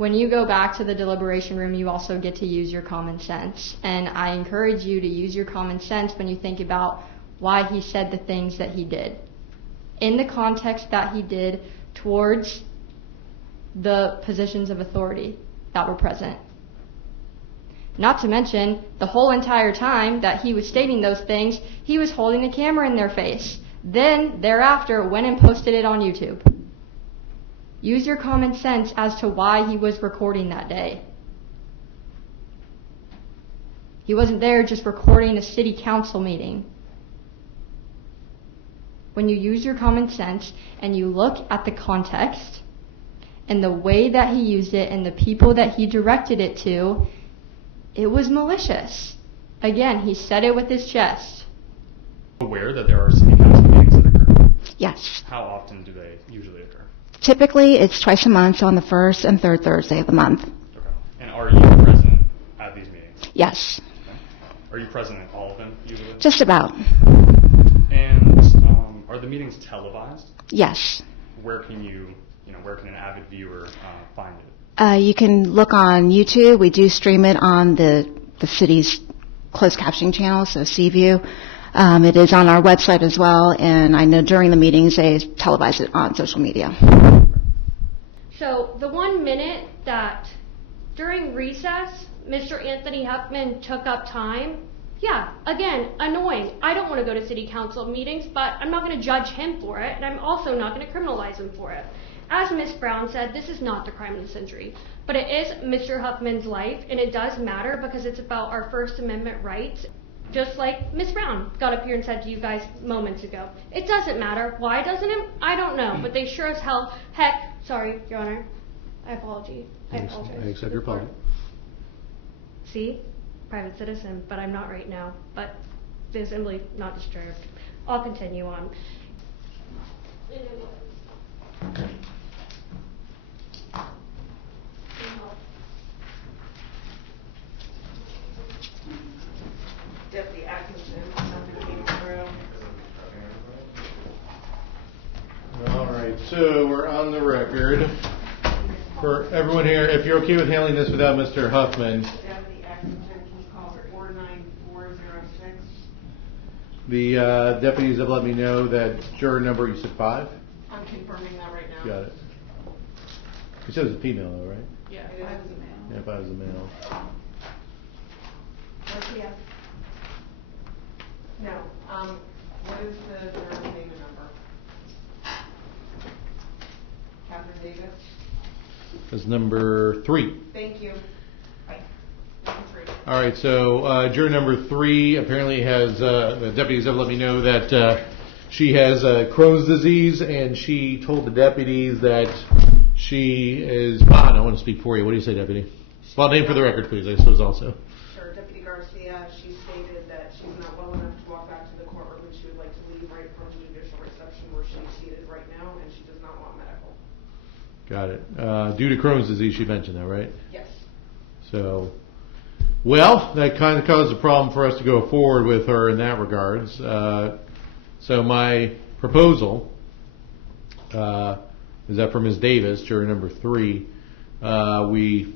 when you go back to the deliberation room, you also get to use your common sense. And I encourage you to use your common sense when you think about why he said the things that he did, in the context that he did towards the positions of authority that were present. Not to mention, the whole entire time that he was stating those things, he was holding a camera in their face. Then, thereafter, went and posted it on YouTube. Use your common sense as to why he was recording that day. He wasn't there just recording a city council meeting. When you use your common sense and you look at the context and the way that he used it and the people that he directed it to, it was malicious. Again, he said it with his chest. Aware that there are city council meetings that occur? Yes. How often do they usually occur? Typically, it's twice a month on the first and third Thursday of the month. Okay. And are you present at these meetings? Yes. Okay. Are you present at all of them usually? Just about. And are the meetings televised? Yes. Where can where can an avid viewer find it? You can look on YouTube. We do stream it on the city's closed captioning channel, so Seaview. It is on our website as well, and I know during the meetings they televise it on social media. So the 1 minute that during recess, Mr. Anthony Huffman took up time, yeah, again, annoying. I don't want to go to city council meetings, but I'm not going to judge him for it, and I'm also not going to criminalize him for it. As Ms. Brown said, this is not the crime of the century, but it is Mr. Huffman's life, and it does matter because it's about our First Amendment rights. Just like Ms. Brown got up here and said to you guys moments ago. It doesn't matter. Why doesn't it? I don't know. But they sure as hell, heck, sorry, Your Honor. I apologize. I accept your apology. See? Private citizen, but I'm not right now. But the assembly not disturbed. I'll continue on. Deputy Atkinson, nothing came through. All right, so we're on the record. For everyone here, if you're okay with handling this without Mr. Huffman. Deputy Atkinson, can you call 49406? The deputies have let me know that juror number, you said 5? I'm confirming that right now. Got it. You said it was a female though, right? Yeah, 5 is a male. Yeah, 5 is a male. Where's he at? No. What is the juror's name and number? Catherine Davis? That's number 3. Thank you. Bye. Number 3. All right, so juror number 3 apparently has, the deputies have let me know that she has Crohn's disease, and she told the deputies that she is, I don't want to speak for you. What do you say, deputy? Well, name for the record, please, I suppose also. Sure, Deputy Garcia, she stated that she's not well enough to walk back to the courtroom and she would like to leave right from the judicial reception where she's seated right now, and she does not want medical. Got it. Due to Crohn's disease, she mentioned that, right? Yes. So, well, that kind of caused a problem for us to go forward with her in that regards. So my proposal is that for Ms. Davis, juror number 3, we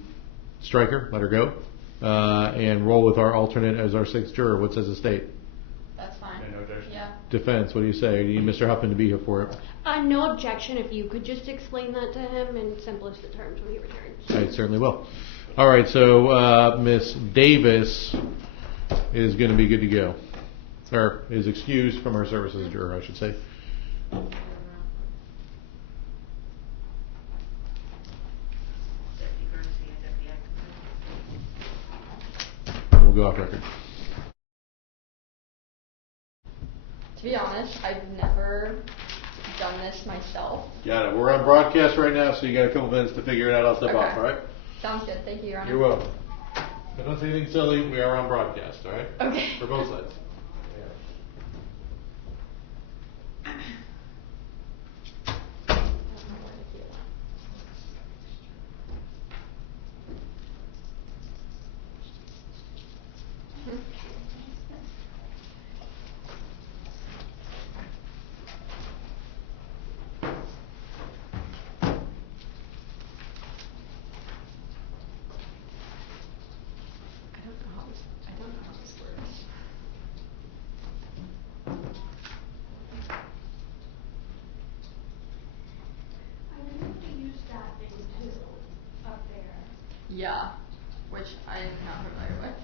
strike her, let her go, and roll with our alternate as our 6th juror. What says the state? That's fine. No objection. Yeah. Defense, what do you say? Do you need Mr. Huffman to be here for it? No objection if you could just explain that to him in simplest of terms when he returns. I certainly will. All right, so Ms. Davis is going to be good to go, or is excused from her service as a juror, I should say. Deputy Garcia, Deputy We'll go off record. To be honest, I've never done this myself. Got it. We're on broadcast right now, so you got a couple minutes to figure it out. I'll step Okay. off, all right? Sounds good. Thank you, Your Honor. You're welcome. I don't say anything silly. We are on broadcast, all right? Okay. For both sides. Yeah, which I am not familiar with.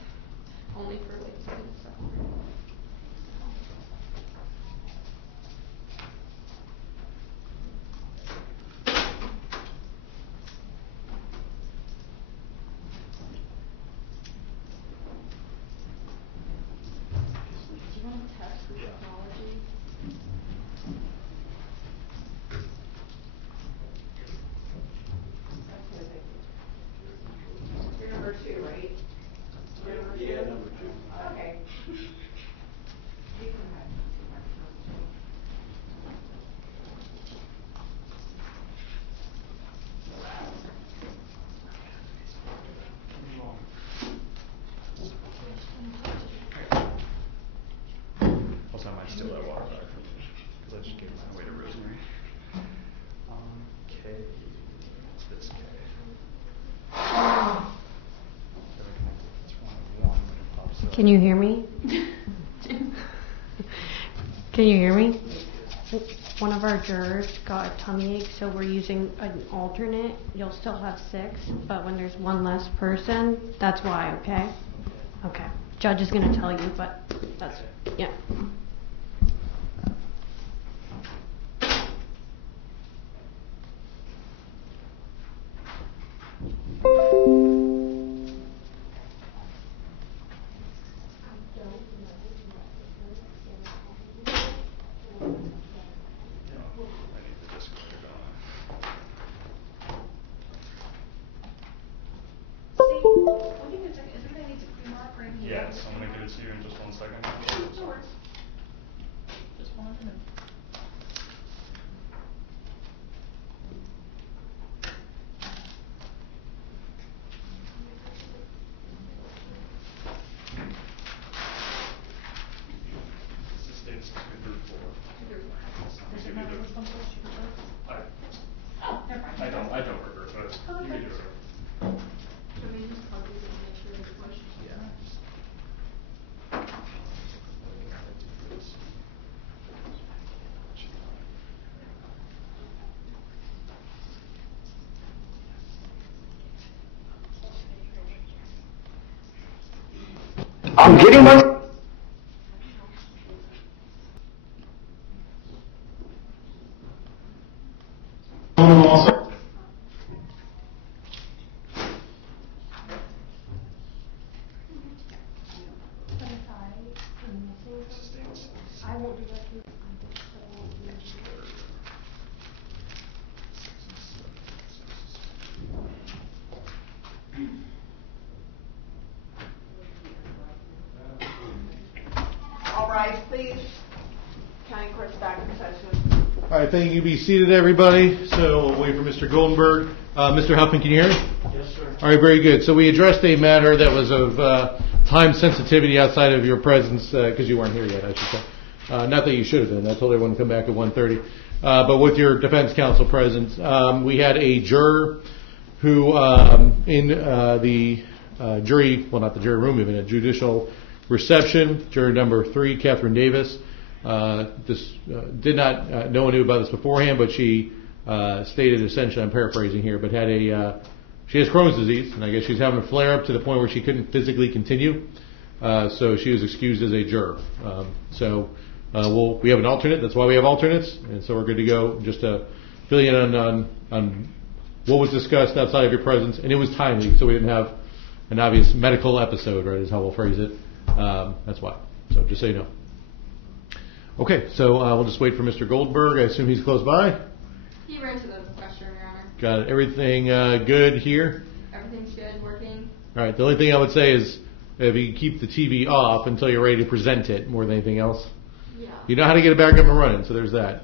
Only for like stuff. Do you want to test the technology? You're number 2, right? You're number 2? Yeah, number 2. Okay. You can have the microphone. Also, I might steal that water back from you, because I just gave mine away to Rosemary. K, it's this K. So we connect it to 21 when it pops up. Can you hear me? Can you hear me? One of our jurors got a tummy ache, so we're using an alternate. You'll still have 6, but when there's one less person, that's why, okay? Okay. Judge is gonna tell you, but that's, yeah. I need the Discord going. I'll give you a second. Is there anything I need to pre-mark or anything? Yes, I'm gonna give it to you in just 1 second. No worries. Just 1 minute. This is states 2 through 4. Does it matter which one first you prefer? Oh, never mind. I don't prefer, but you can do it. Should we just copy it and make sure it's pushed? Yeah. I'm getting my... I won't do that. All rise, please. County Court's back in session. All right, thank you. Be seated, everybody. So we'll wait for Mr. Goldenberg. Mr. Huffman, can you hear me? Yes, sir. All right, very good. So we addressed a matter that was of time sensitivity outside of your presence, because you weren't here yet, I should say. Not that you should have been. I told everyone to come back at 1:30. But with your defense counsel present, we had a juror who in the jury, well, not the jury room, even a judicial reception, juror number 3, Catherine Davis, did not, no one knew about this beforehand, but she stated essentially, I'm paraphrasing here, but had she has Crohn's disease, and I guess she's having a flare-up to the point where she couldn't physically continue, so she was excused as a juror. We have an alternate, that's why we have alternates, and so we're good to go. Just to fill you in on what was discussed outside of your presence, and it was timely, so we didn't have an obvious medical episode, right, is how we'll phrase it. That's why. So just so you know. Okay, so we'll just wait for Mr. Goldberg. I assume he's close by. He ran to the restroom, Your Honor. Got it. Everything good here? Everything's good, working. All right. The only thing I would say is if you keep the TV off until you're ready to present it more than anything else. Yeah. You know how to get it back up and running, so there's that.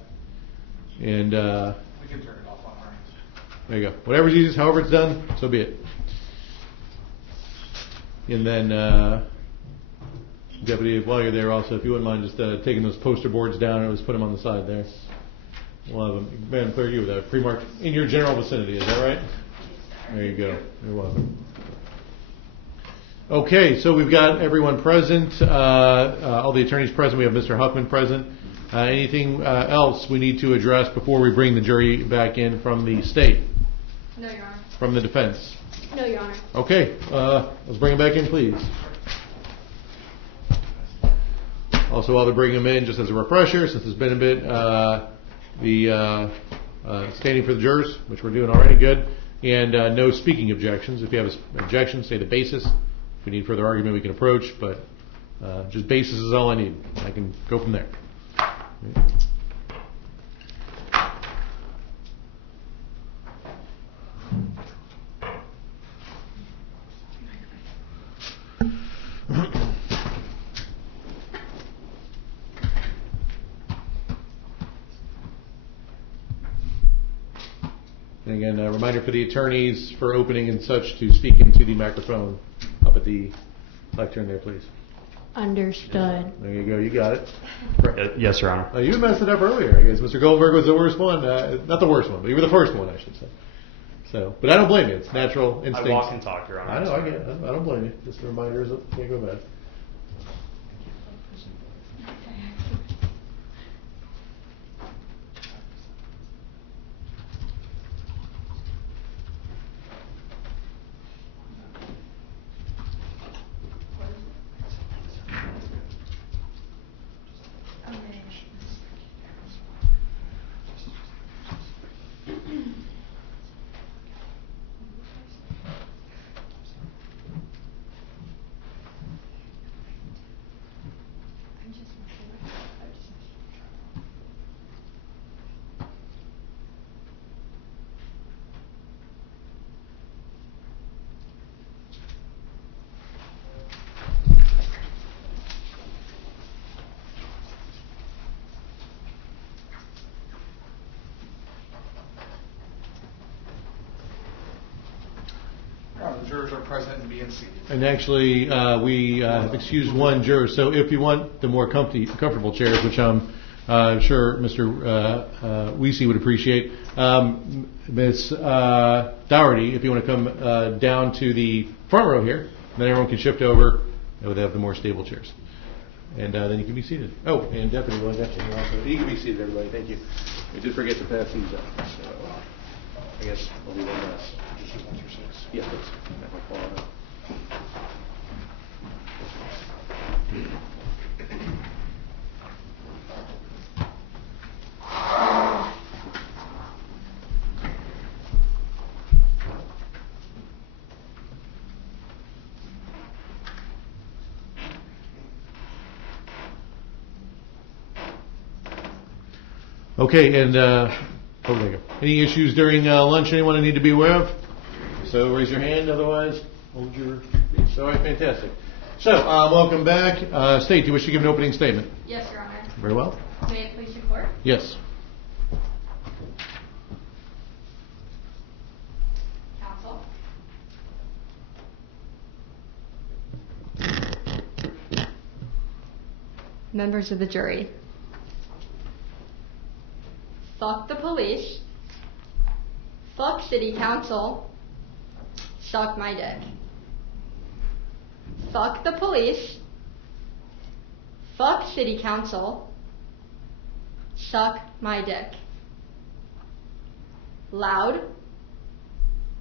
And We can turn it off on our end. there you go. Whatever's easiest, however it's done, so be it. And then, Deputy, while you're there also, if you wouldn't mind just taking those poster boards down and just put them on the side there. We'll have them. Madam Clerk, you with that pre-marked in your general vicinity, is that right? There you go. You're welcome. Okay, so we've got everyone present, all the attorneys present. We have Mr. Huffman present. Anything else we need to address before we bring the jury back in from the state? No, Your Honor. From the defense? No, Your Honor. Okay, let's bring him back in, please. Also, while they're bringing him in, just as a refresher, since it's been a bit, the standing for the jurors, which we're doing already, good, and no speaking objections. If you have an objection, say the basis. If we need further argument, we can approach, but just basis is all I need. I can go from there. And again, a reminder for the attorneys for opening and such to speak into the microphone up at the lectern there, please. Understood. There you go. You got it. Yes, Your Honor. You messed it up earlier. I guess Mr. Goldberg was the worst one. Not the worst one, but you were the first one, I should say. So, but I don't blame you. It's natural instinct. I walk and talk, Your Honor. I know. I get it. I don't blame you. Just a reminder is it can't go bad. The jurors are present and being seated. And actually, we have excused one juror. So if you want the more comfortable chairs, which I'm sure Mr. Weesey would appreciate, Ms. Dougherty, if you want to come down to the front row here, then everyone can shift over. They would have the more stable chairs. And then you can be seated. Oh, and Deputy, well, I got you. Also. You can be seated, everybody. Thank you. We did forget to pass these up. So I guess we'll do one last. Yes, please. Okay, and there you go. Any issues during lunch anyone need to be aware of? So raise your hand, otherwise hold your peace. All right, fantastic. So, welcome back. State, do you wish to give an opening statement? Yes, Your Honor. Very well. May it please the court? Yes. Counsel. Members of the jury. Fuck the police. Fuck city council. Suck my dick. Fuck the police. Fuck city council. Suck my dick. Loud,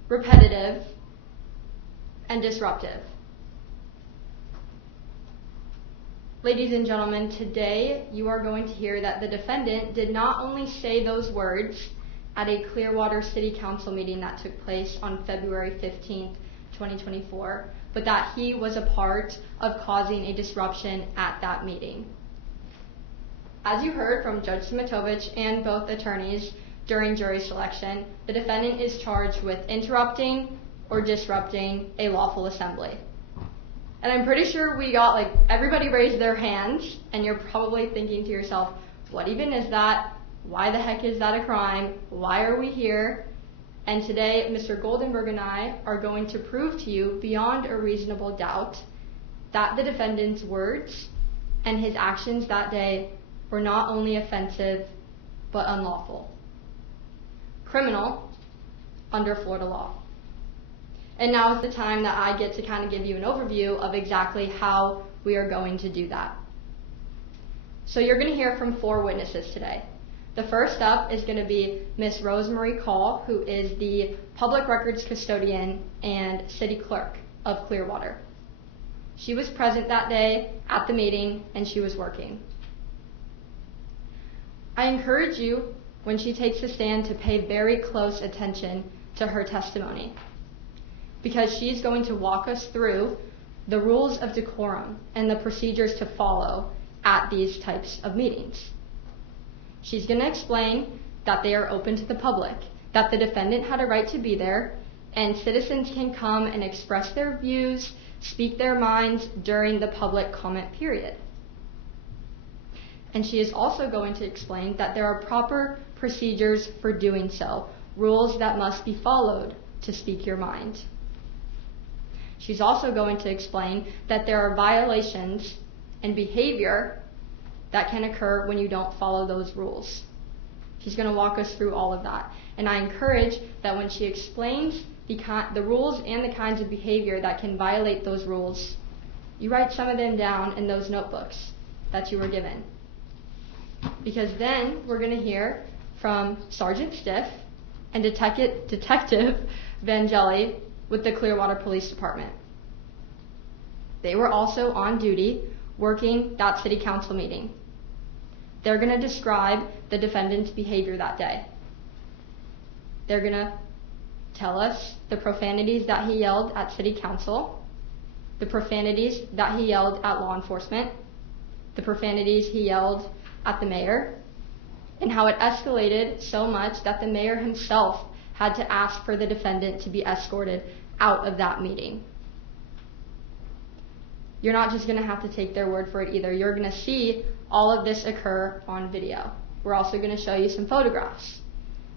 repetitive, and disruptive. Ladies and gentlemen, today you are going to hear that the defendant did not only say those words at a Clearwater City Council meeting that took place on February 15th, 2024, but that he was a part of causing a disruption at that meeting. As you heard from Judge Simitovich and both attorneys during jury selection, the defendant is charged with interrupting or disrupting a lawful assembly. And I'm pretty sure we got everybody raised their hands, and you're probably thinking to yourself, what even is that? Why the heck is that a crime? Why are we here? And today, Mr. Goldenberg and I are going to prove to you beyond a reasonable doubt that the defendant's words and his actions that day were not only offensive, but unlawful. Criminal under Florida law. And now is the time that I get to kind of give you an overview of exactly how we are going to do that. So you're going to hear from 4 witnesses today. The first up is going to be Miss Rosemary Call, who is the Public Records Custodian and City Clerk of Clearwater. She was present that day at the meeting, and she was working. I encourage you, when she takes the stand, to pay very close attention to her testimony, because she's going to walk us through the rules of decorum and the procedures to follow at these types of meetings. She's going to explain that they are open to the public, that the defendant had a right to be there, and citizens can come and express their views, speak their minds during the public comment period. And she is also going to explain that there are proper procedures for doing so, rules that must be followed to speak your mind. She's also going to explain that there are violations and behavior that can occur when you don't follow those rules. She's going to walk us through all of that. And I encourage that when she explains the rules and the kinds of behavior that can violate those rules, you write some of them down in those notebooks that you were given. Because then we're going to hear from Sergeant Stiff and Detective Vangeli with the Clearwater Police Department. They were also on duty working that city council meeting. They're going to describe the defendant's behavior that day. They're going to tell us the profanities that he yelled at city council, the profanities that he yelled at law enforcement, the profanities he yelled at the mayor, and how it escalated so much that the mayor himself had to ask for the defendant to be escorted out of that meeting. You're not just going to have to take their word for it either. You're going to see all of this occur on video. We're also going to show you some photographs.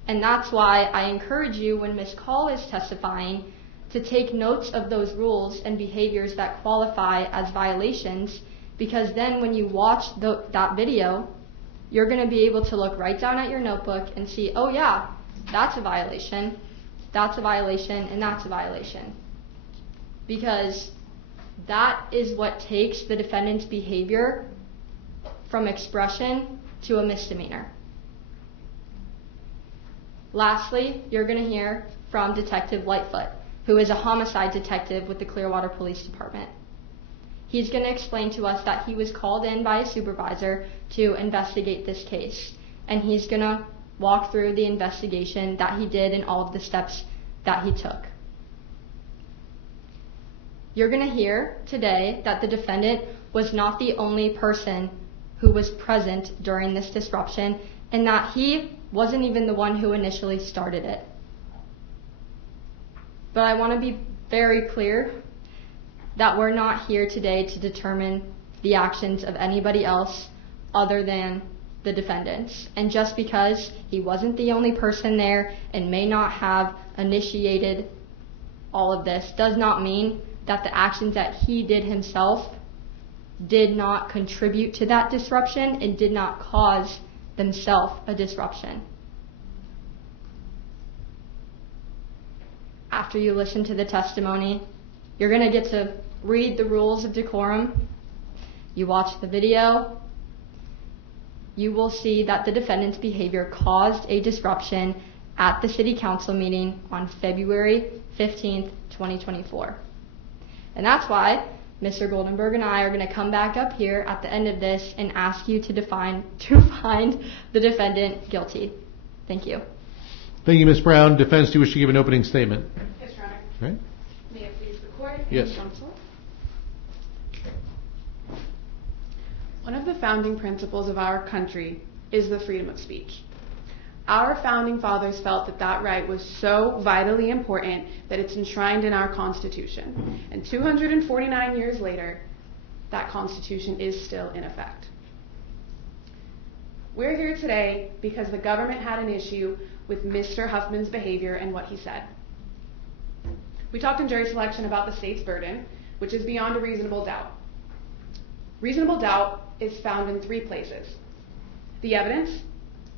And that's why I encourage you, when Ms. Call is testifying, to take notes of those rules and behaviors that qualify as violations, because then when you watch that video, you're going to be able to look right down at your notebook and see, oh yeah, that's a violation, and that's a violation. Because that is what takes the defendant's behavior from expression to a misdemeanor. Lastly, you're going to hear from Detective Lightfoot, who is a homicide detective with the Clearwater Police Department. He's going to explain to us that he was called in by a supervisor to investigate this case, and he's going to walk through the investigation that he did and all of the steps that he took. You're going to hear today that the defendant was not the only person who was present during this disruption, and that he wasn't even the one who initially started it. But I want to be very clear that we're not here today to determine the actions of anybody else other than the defendants. And just because he wasn't the only person there and may not have initiated all of this does not mean that the actions that he did himself did not contribute to that disruption and did not cause themselves a disruption. After you listen to the testimony, you're going to get to read the rules of decorum. You watch the video. You will see that the defendant's behavior caused a disruption at the city council meeting on February 15th, 2024. And that's why Mr. Goldenberg and I are going to come back up here at the end of this and ask you to find the defendant guilty. Thank you. Thank you, Ms. Brown. Defense, do you wish to give an opening statement? Yes, Your Honor. Right? May it please the court? Yes. Counsel? One of the founding principles of our country is the freedom of speech. Our founding fathers felt that that right was so vitally important that it's enshrined in our Constitution. And 249 years later, that Constitution is still in effect. We're here today because the government had an issue with Mr. Huffman's behavior and what he said. We talked in jury selection about the state's burden, which is beyond a reasonable doubt. Reasonable doubt is found in three places: the evidence,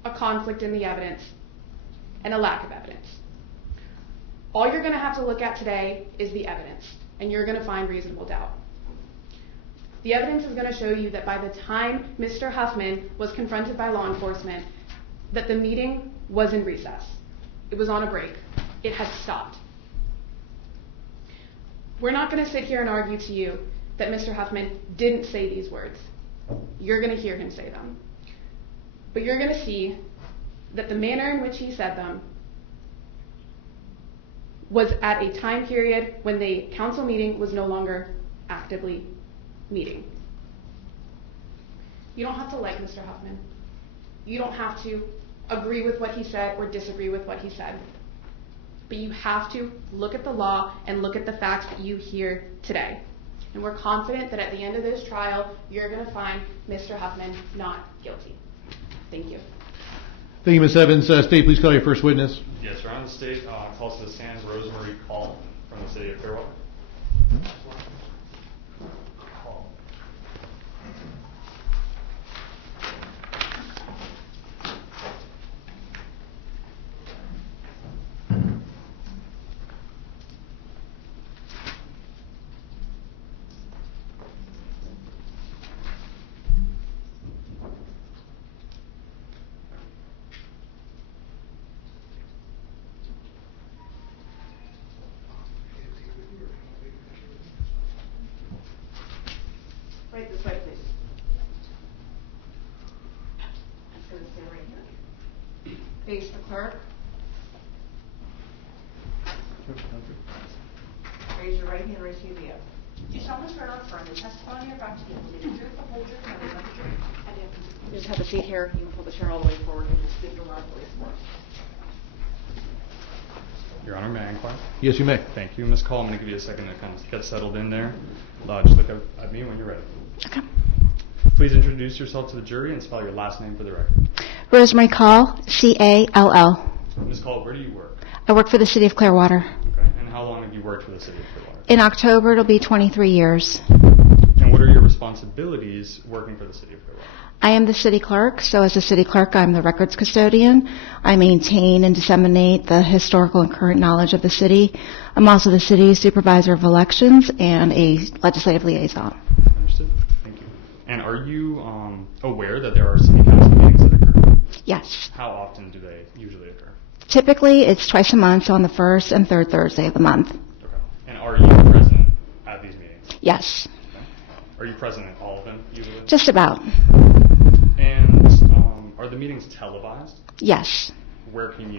a conflict in the evidence, and a lack of evidence. All you're going to have to look at today is the evidence, and you're going to find reasonable doubt. The evidence is going to show you that by the time Mr. Huffman was confronted by law enforcement, that the meeting was in recess. It was on a break. It has stopped. We're not going to sit here and argue to you that Mr. Huffman didn't say these words. You're going to hear him say them. But you're going to see that the manner in which he said them was at a time period when the council meeting was no longer actively meeting. You don't have to like Mr. Huffman. You don't have to agree with what he said or disagree with what he said. But you have to look at the law and look at the facts that you hear today. And we're confident that at the end of this trial, you're going to find Mr. Huffman not guilty. Thank you. Thank you, Ms. Evans. State, please call your first witness. Yes, Your Honor. The state calls to the stand Rosemary Call from the city of Clearwater. Right this way, please. Just going to stand right here. Face the clerk. Raise your right hand, raise your hand. Do you solemnly swear or affirm the testimony you're about to give will be the truth, the whole truth, and nothing but the truth? I do. You just have a seat here. You can pull the chair all the way forward and just give the line police force. Your Honor, may I inquire? Yes, you may. Thank you. Ms. Call, I'm going to give you a second to kind of get settled in there. Just look at me when you're ready. Okay. Please introduce yourself to the jury and spell your last name for the record. Rosemary Call, C-A-L-L. Ms. Call, where do you work? I work for the city of Clearwater. Okay. And how long have you worked for the city of Clearwater? In October, it'll be 23 years. And what are your responsibilities working for the city of Clearwater? I am the city clerk, so as a city clerk, I'm the records custodian. I maintain and disseminate the historical and current knowledge of the city. I'm also the city supervisor of elections and a legislative liaison. Understood. Thank you. And are you aware that there are city council meetings that occur? Yes. How often do they usually occur? Typically, it's twice a month, so on the first and third Thursday of the month. Okay. And are you present at these meetings? Yes. Okay. Are you present at all of them usually? Just about. And are the meetings televised? Yes. Where can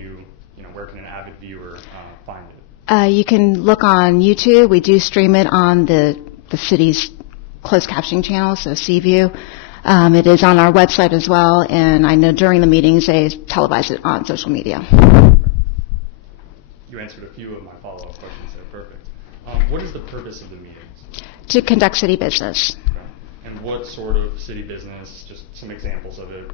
where can an avid viewer find it? You can look on YouTube. We do stream it on the city's closed captioning channel, so Seaview. It is on our website as well, and I know during the meetings they televise it on social media. You answered a few of my follow-up questions there. Perfect. What is the purpose of the meetings? To conduct city business. Okay. And what sort of city business, just some examples of it,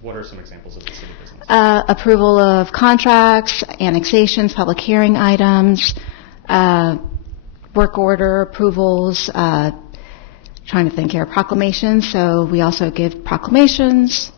what are some examples of the city business? Approval of contracts, annexations, public hearing items, work order approvals, trying to think here, proclamations. So we also give proclamations.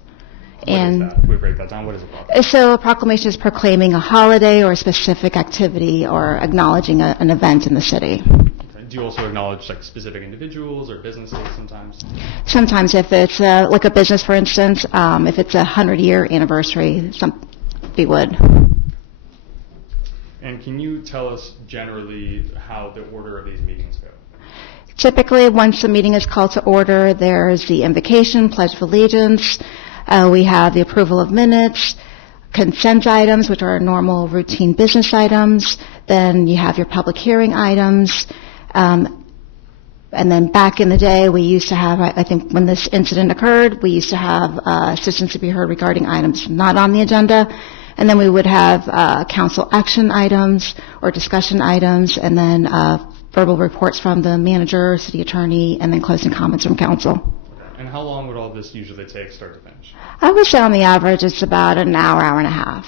What is that? Can we break that down? What is a proclamation? So a proclamation is proclaiming a holiday or a specific activity or acknowledging an event in the city. Okay. Do you also acknowledge like specific individuals or businesses sometimes? Sometimes if it's like a business, for instance, if it's a 100-year anniversary, we would. And can you tell us generally how the order of these meetings go? Typically, once the meeting is called to order, there's the invocation, pledge of allegiance. We have the approval of minutes, consent items, which are normal routine business items. Then you have your public hearing items. And then back in the day, we used to have, I think when this incident occurred, we used to have assistance to be heard regarding items not on the agenda. And then we would have council action items or discussion items, and then verbal reports from the manager, city attorney, and then closing comments from council. And how long would all this usually take, start to finish? I would say on the average it's about an hour, hour and a half.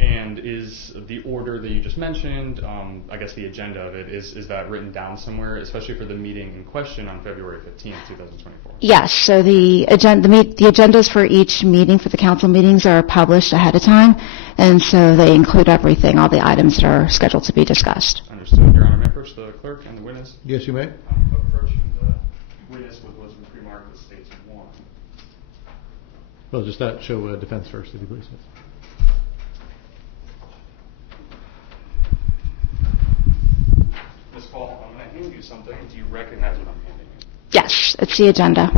And is the order that you just mentioned, I guess the agenda of it, is that written down somewhere, especially for the meeting in question on February 15th, 2024? Yes, so the agendas for each meeting, for the council meetings, are published ahead of time, and so they include everything, all the items that are scheduled to be discussed. Understood. Your Honor, may I approach the clerk and the witness? Yes, you may. Approaching the witness with what's remarked as states 1. Well, just show defense first, if you please. Ms. Paul, I'm going to hand you something. Do you recognize what I'm handing you? Yes, it's the agenda.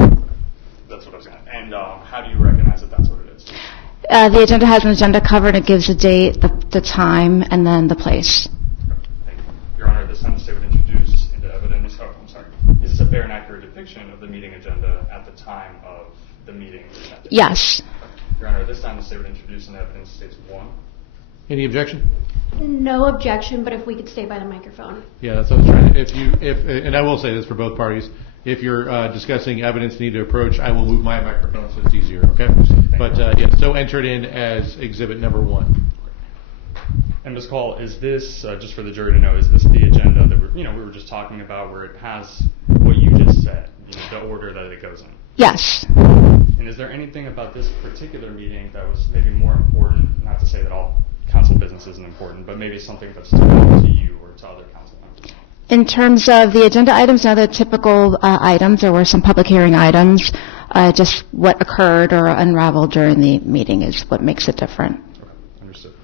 That's what I was going to. And how do you recognize that that's what it is? The agenda has an agenda cover, and it gives the date, the time, and then the place. Thank you. Your Honor, this time the state would introduce into evidence. Oh, I'm sorry. Is this a fair and accurate depiction of the meeting agenda at the time of the meeting? Yes. Your Honor, this time the state would introduce into evidence states 1. Any objection? No objection, but if we could stay by the microphone. Yeah, that's what I was trying to, and I will say this for both parties, if you're discussing evidence need to approach, I will move my microphone so it's easier, okay? But yeah, so enter it in as exhibit number 1. And Ms. Call, is this, just for the jury to know, is this the agenda that we were just talking about where it has what you just said, the order that it goes in? Yes. And is there anything about this particular meeting that was maybe more important, not to say that all council business isn't important, but maybe something that stood out to you or to other council members? In terms of the agenda items, now the typical items, there were some public hearing items. Just what occurred or unraveled during the meeting is what makes it different. Okay, understood.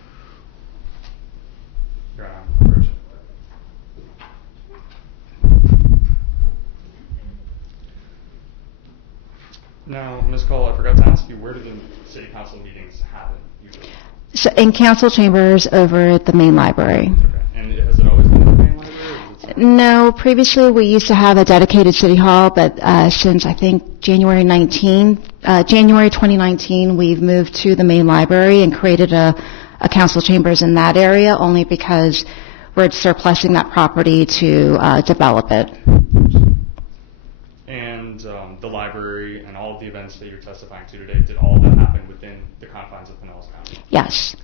Your Honor, Rich. Now, Ms. Cole, I forgot to ask you, where do the city council meetings happen usually? So in council chambers over at the main library. Okay, and has it always been in the main library? Or is it No, previously we used to have a dedicated city hall, but since I think January 2019, we've moved to the main library and created a council chambers in that area only because we're surplusing that property to develop it. And the library and all of the events that you're testifying to today, did all of that happen within the confines of Pinellas County? Yes.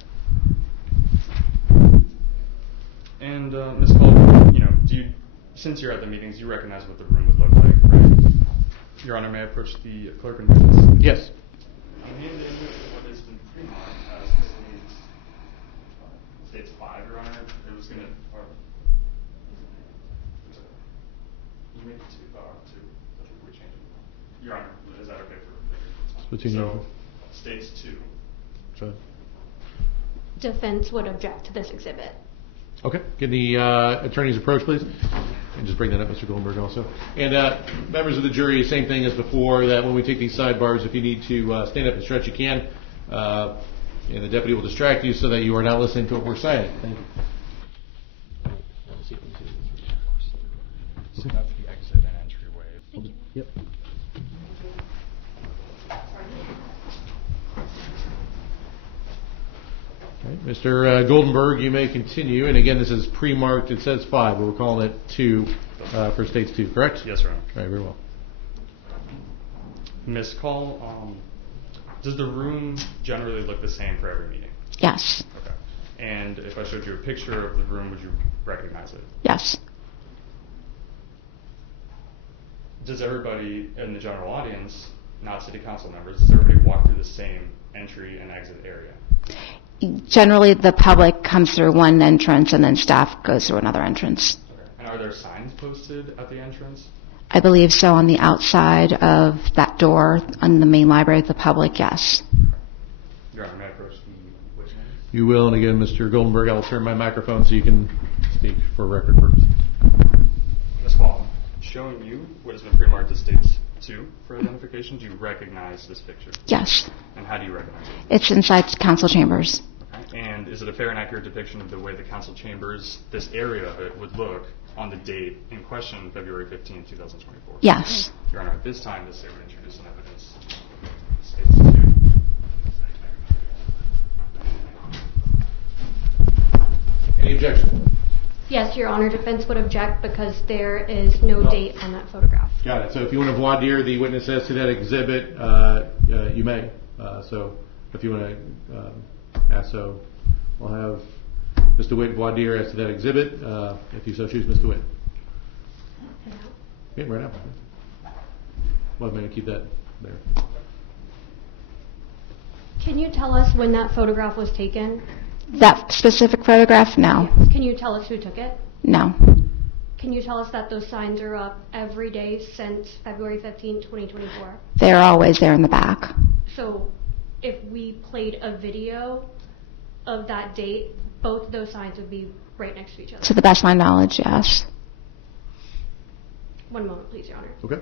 And Ms. Cole, since you're at the meetings, you recognize what the room would look like, right? Your Honor, may I approach the clerk and witness? Yes. I'm handing what has been pre-marked as states 5, Your Honor. It was going to. You make it 2. I think we changed it. Your Honor, is that okay for? Between so, you. states 2. So, Defense would object to this exhibit. okay, can the attorneys approach, please? And just bring that up, Mr. Goldenberg, also. And members of the jury, same thing as before, that when we take these sidebars, if you need to stand up and stretch, you can. And the deputy will distract you so that you are not listening to what we're saying. Thank you. So that's the exit and entryway. Thank you. Yep. All right, Mr. Goldenberg, you may continue. And again, this is pre-marked. It says 5, but we're calling it 2 for states 2, correct? Yes, Your Honor. All right, very well. Ms. Call, does the room generally look the same for every meeting? Yes. Okay. And if I showed you a picture of the room, would you recognize it? Yes. Does everybody in the general audience, not city council members, does everybody walk through the same entry and exit area? Generally, the public comes through one entrance and then staff goes through another entrance. Okay. And are there signs posted at the entrance? I believe so on the outside of that door on the main library of the public, yes. Your Honor, may I approach the witness? You will, and again, Mr. Goldenberg, I will turn my microphone so you can speak for record purposes. Ms. Call, showing you what has been pre-marked as states 2 for identification, do you recognize this picture? Yes. And how do you recognize it? It's inside council chambers. Okay. And is it a fair and accurate depiction of the way the council chambers, this area of it, would look on the date in question, February 15, 2024? Yes. Your Honor, at this time, the state would introduce an evidence. States 2. Any objection? Yes, Your Honor, defense would object because there is no date on that photograph. Got it. So if you want to voir dire the witness as to that exhibit, you may. So if you want to ask, so we'll have Mr. Witt voir dire as to that exhibit, if you so choose, Mr. Witt. Yeah, right now. Well, I'm going to keep that there. Can you tell us when that photograph was taken? That specific photograph? No. Can you tell us who took it? No. Can you tell us that those signs are up every day since February 15, 2024? They're always there in the back. So if we played a video of that date, both of those signs would be right next to each other. To the best of my knowledge, yes. One moment, please, Your Honor. Okay.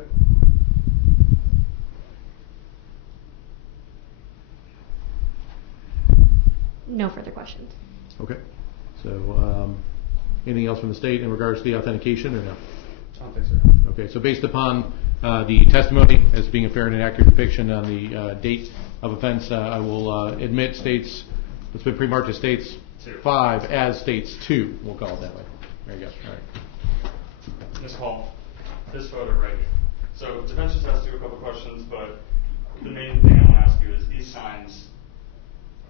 No further questions. Okay. So, anything else from the state in regards to the authentication or no? I don't think so. Okay, so based upon the testimony as being a fair and accurate depiction on the date of offense, I will admit states, what's been pre-marked as states 5 as states 2. We'll call it that way. There you go. All right. Ms. Hall, this photo right here. So defense just asked you a couple questions, but the main thing I want to ask you is these signs,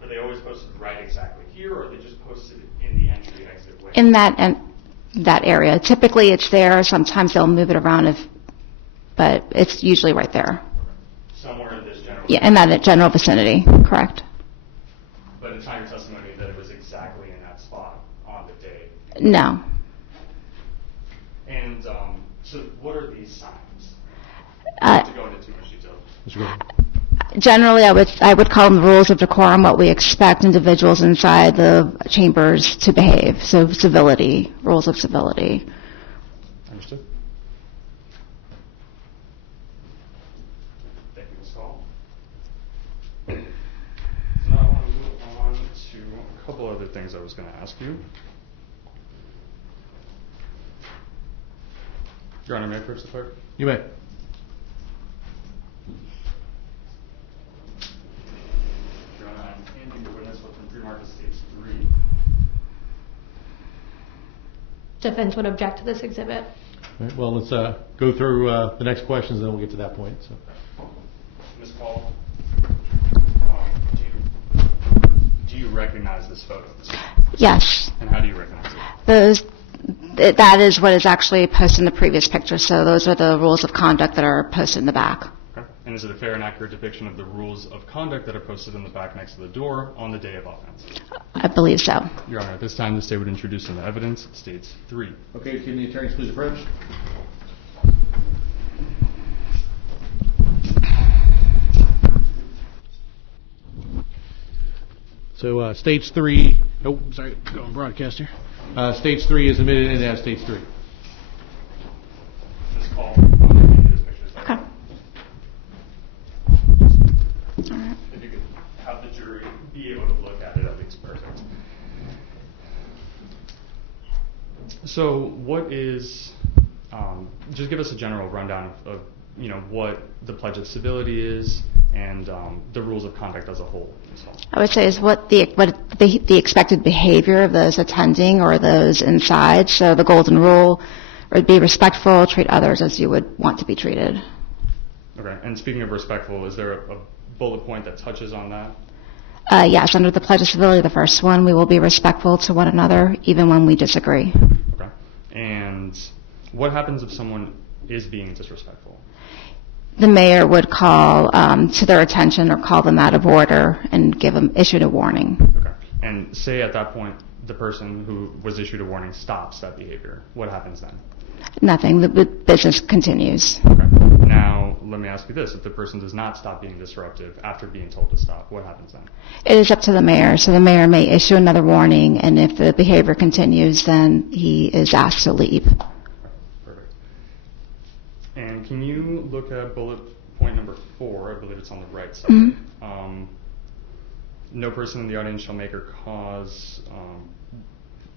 are they always posted right exactly here, or are they just posted in the entry-exit way? In that area. Typically it's there. Sometimes they'll move it around, but it's usually right there. Somewhere in this general Yeah, in that general vicinity, correct. But it's not your testimony that it was exactly in that spot on the day. No. And so what are these signs? Uh, to go into too much detail. Mr. Gordon. Generally, I would call them the rules of decorum, what we expect individuals inside the chambers to behave. So civility, rules of civility. Understood. Thank you, Ms. Hall. So now I want to move on to a couple other things I was going to ask you. Your Honor, may I approach the clerk? You may. Your Honor, I'm handing the witness what's been pre-marked as states 3. Defense would object to this exhibit. All right, well, let's go through the next questions, and then we'll get to that point. So. Ms. Hall, do you recognize this photo? Yes. And how do you recognize it? That is what is actually posted in the previous picture. So those are the rules of conduct that are posted in the back. Okay. And is it a fair and accurate depiction of the rules of conduct that are posted in the back next to the door on the day of offense? I believe so. Your Honor, at this time, the state would introduce into evidence states 3. Okay, can the attorneys please approach? So stage 3, oh, sorry, going broadcast here. Stage 3 is admitted in as stage 3. Ms. Hall, I'll give you this picture. Is that Okay. right? All right. If you could have the jury be able to look at it, I think it's perfect. So what is, just give us a general rundown of what the Pledge of Civility is and the rules of conduct as a whole. Ms. Hall. I would say is what the expected behavior of those attending or those inside. So the golden rule would be respectful, treat others as you would want to be treated. Okay, and speaking of respectful, is there a bullet point that touches on that? Yes, under the Pledge of Civility, the first one, we will be respectful to one another even when we disagree. Okay, and what happens if someone is being disrespectful? The mayor would call to their attention or call them out of order and issue a warning. Okay, and say at that point the person who was issued a warning stops that behavior. What happens then? Nothing. The business continues. Okay. Now, let me ask you this. If the person does not stop being disruptive after being told to stop, what happens then? It is up to the mayor. So the mayor may issue another warning, and if the behavior continues, then he is asked to leave. Okay, perfect. And can you look at bullet point number 4? I believe it's on the right side. Mm-hmm. No person in the audience shall make or cause...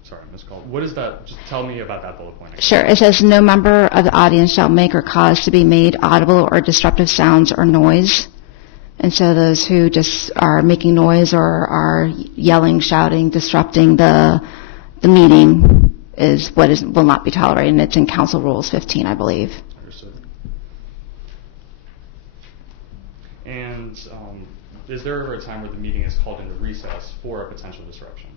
sorry, miscalled. What is that? Just tell me about that bullet point again. Sure. It says no member of the audience shall make or cause to be made audible or disruptive sounds or noise. And so those who just are making noise or are yelling, shouting, disrupting the meeting is what will not be tolerated. And it's in Council Rules 15, I believe. Understood. And is there ever a time where the meeting is called into recess for a potential disruption?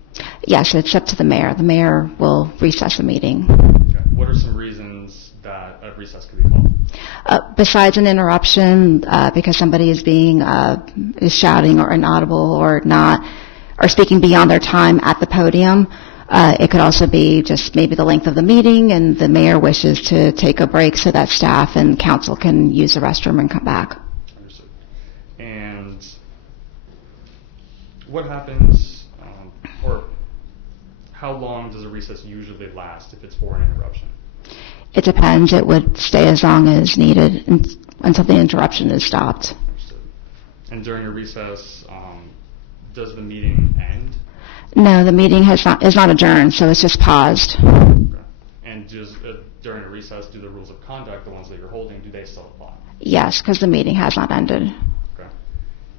Yes, it's up to the mayor. The mayor will recess the meeting. Okay. What are some reasons that a recess could be called? Besides an interruption, because somebody is shouting or inaudible or not, or speaking beyond their time at the podium, it could also be just maybe the length of the meeting and the mayor wishes to take a break so that staff and council can use the restroom and come back. Understood. And what happens, or how long does a recess usually last if it's for an interruption? It depends. It would stay as long as needed until the interruption is stopped. Understood. And during a recess, does the meeting end? No, the meeting is not adjourned, so it's just paused. Okay. And during a recess, do the rules of conduct, the ones that you're holding, do they still apply? Yes, because the meeting has not ended. Okay.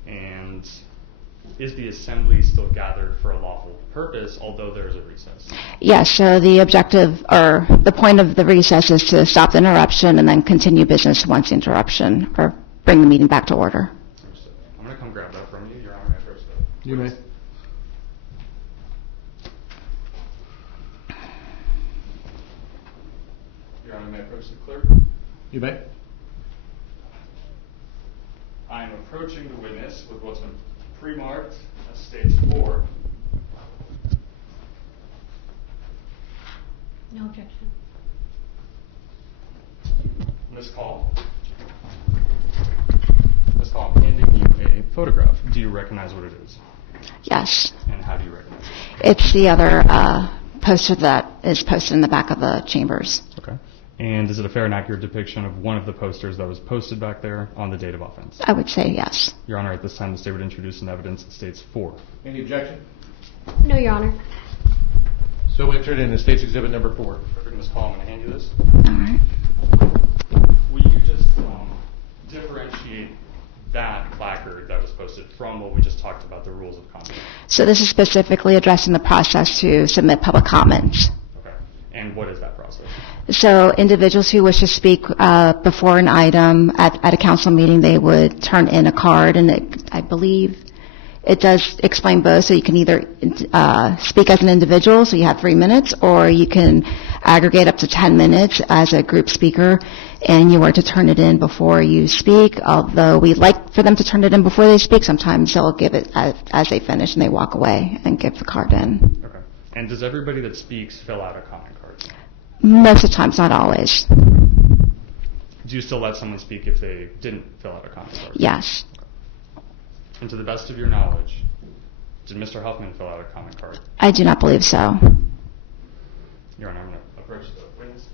And is the assembly still gathered for a lawful purpose, although there is a recess? Yes, so the objective, or the point of the recess is to stop the interruption and then continue business once the interruption, or bring the meeting back to order. Understood. I'm going to come grab that from you. Your Honor, may I approach the You may. Your Honor, may I approach the clerk? You may. I am approaching the witness with what's been pre-marked as states 4. No objection. Ms. Call. Ms. Call, I'm handing you a photograph. Do you recognize what it is? Yes. And how do you recognize it? It's the other poster that is posted in the back of the chambers. Okay. And is it a fair and accurate depiction of one of the posters that was posted back there on the date of offense? I would say yes. Your Honor, at this time, the state would introduce an evidence that states 4. Any objection? No, Your Honor. So entered in the State's Exhibit number 4. Perfect, Ms. Call, I'm going to hand you this. All right. Will you just differentiate that placard that was posted from what we just talked about, the rules of conduct? So this is specifically addressing the process to submit public comments. Okay. And what is that process? So individuals who wish to speak before an item at a council meeting, they would turn in a card, and I believe it does explain both. So you can either speak as an individual, so you have 3 minutes, or you can aggregate up to 10 minutes as a group speaker, and you are to turn it in before you speak. Although we like for them to turn it in before they speak, sometimes they'll give it as they finish and they walk away and give the card in. Okay. And does everybody that speaks fill out a comment card? Most of the times, not always. Do you still let someone speak if they didn't fill out a comment card? Yes. And to the best of your knowledge, did Mr. Huffman fill out a comment card? I do not believe so. Your Honor, I'm going to approach the witness.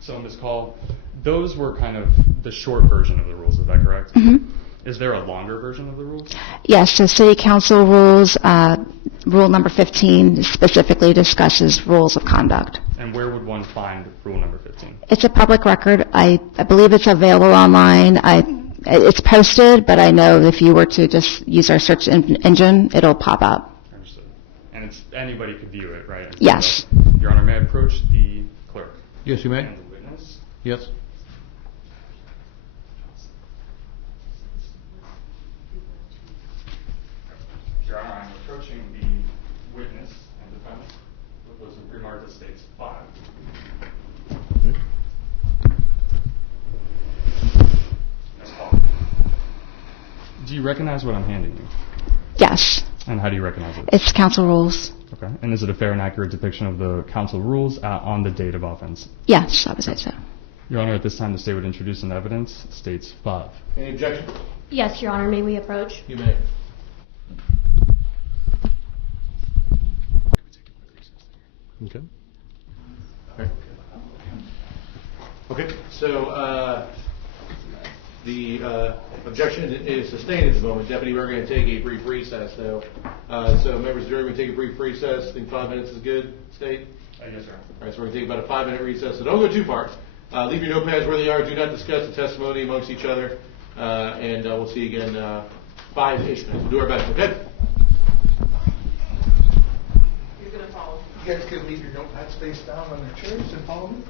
So, Ms. Call, those were kind of the short version of the rules, is that correct? Mm-hmm. Is there a longer version of the rules? Yes, so City Council rules, rule number 15 specifically discusses rules of conduct. And where would one find rule number 15? It's a public record. I believe it's available online. It's posted, but I know if you were to just use our search engine, it'll pop up. Understood. And anybody could view it, right? Yes. Your Honor, may I approach the clerk? Yes, you may. And the witness? Yes. Your Honor, I'm approaching the witness and defense with those pre-marked as states 5. Ms. Call, do you recognize what I'm handing you? Yes. And how do you recognize it? It's council rules. Okay. And is it a fair and accurate depiction of the council rules on the date of offense? Yes, I would say so. Your Honor, at this time, the state would introduce an evidence. States 5. Any objection? Yes, Your Honor. May we approach? You may. Okay. All right. Okay, so the objection is sustained at the moment. Deputy, we're going to take a brief recess, though. So members of the jury, we're going to take a brief recess. I think 5 minutes is good, State? Yes, sir. All right, so we're going to take about a 5-minute recess. So don't go too far. Leave your notepads where they are. Do not discuss the testimony amongst each other. And we'll see you again 5-ish minutes. We'll do our best, okay? You're going to follow. You guys can leave your notepads face down on their chairs and follow me.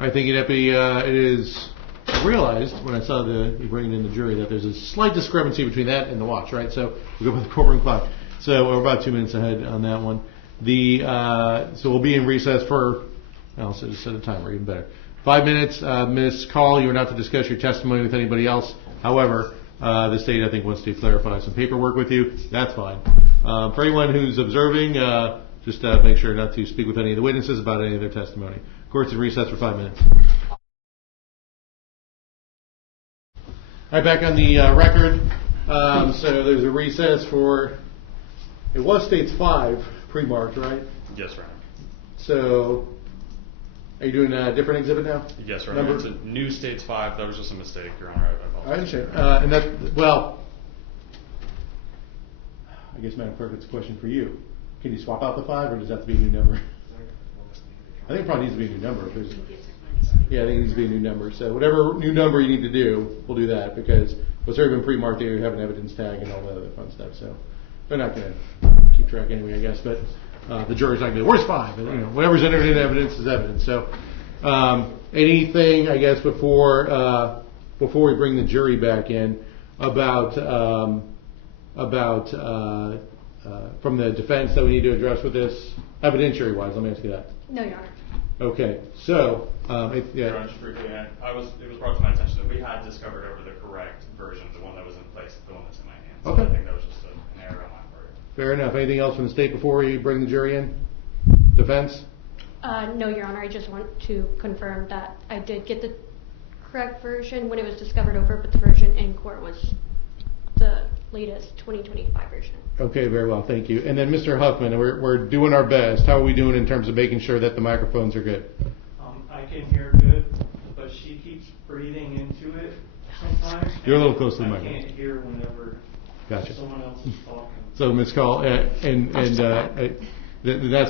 All right, thank you, Deputy. It is realized when I saw you bringing in the jury that there's a slight discrepancy between that and the watch, right? So we'll go by the courtroom clock. So we're about 2 minutes ahead on that one. So we'll be in recess for, I'll just set a timer, even better. 5 minutes. Ms. Call, you are not to discuss your testimony with anybody else. However, the state, I think, wants to clarify some paperwork with you. That's fine. For anyone who's observing, just make sure not to speak with any of the witnesses about any of their testimony. Court's in recess for 5 minutes. All right, back on the record. So there's a recess for, it was states 5 pre-marked, right? Yes, Your Honor. So, are you doing a different exhibit now? Yes, Your Honor. It's a new states 5. That was just a mistake, Your Honor. I apologize. I understand. And that, well, I guess, Madam Clerk, it's a question for you. Can you swap out the 5, or does that have to be a new number? I think it probably needs to be a new number. Yeah, I think it needs to be a new number. So whatever new number you need to do, we'll do that, because what's already been pre-marked there, you have an evidence tag and all that other fun stuff. So they're not going to keep track anyway, I guess. But the jury's not going to go, where's 5? And, whatever's entered in evidence is evidence. So anything, I guess, before we bring the jury back in about from the defense that we need to address with this, evidentiary-wise, let me ask you that. No, Your Honor. Okay, so, Your Honor, just briefly, it was brought to my attention that we had discovered over the correct version, the one that was in place, the one that's in my hand. So okay. I think that was just an error on my part. Fair enough. Anything else from the state before we bring the jury in? Defense? No, Your Honor. I just want to confirm that I did get the correct version when it was discovered over, but the version in court was the latest 2025 version. Okay, very well. Thank you. And then Mr. Huffman, we're doing our best. How are we doing in terms of making sure that the microphones are good? I can hear good, but she keeps breathing into it sometimes. You're a little close to the microphone. I can't hear whenever someone else is talking. So, Ms. Call, that's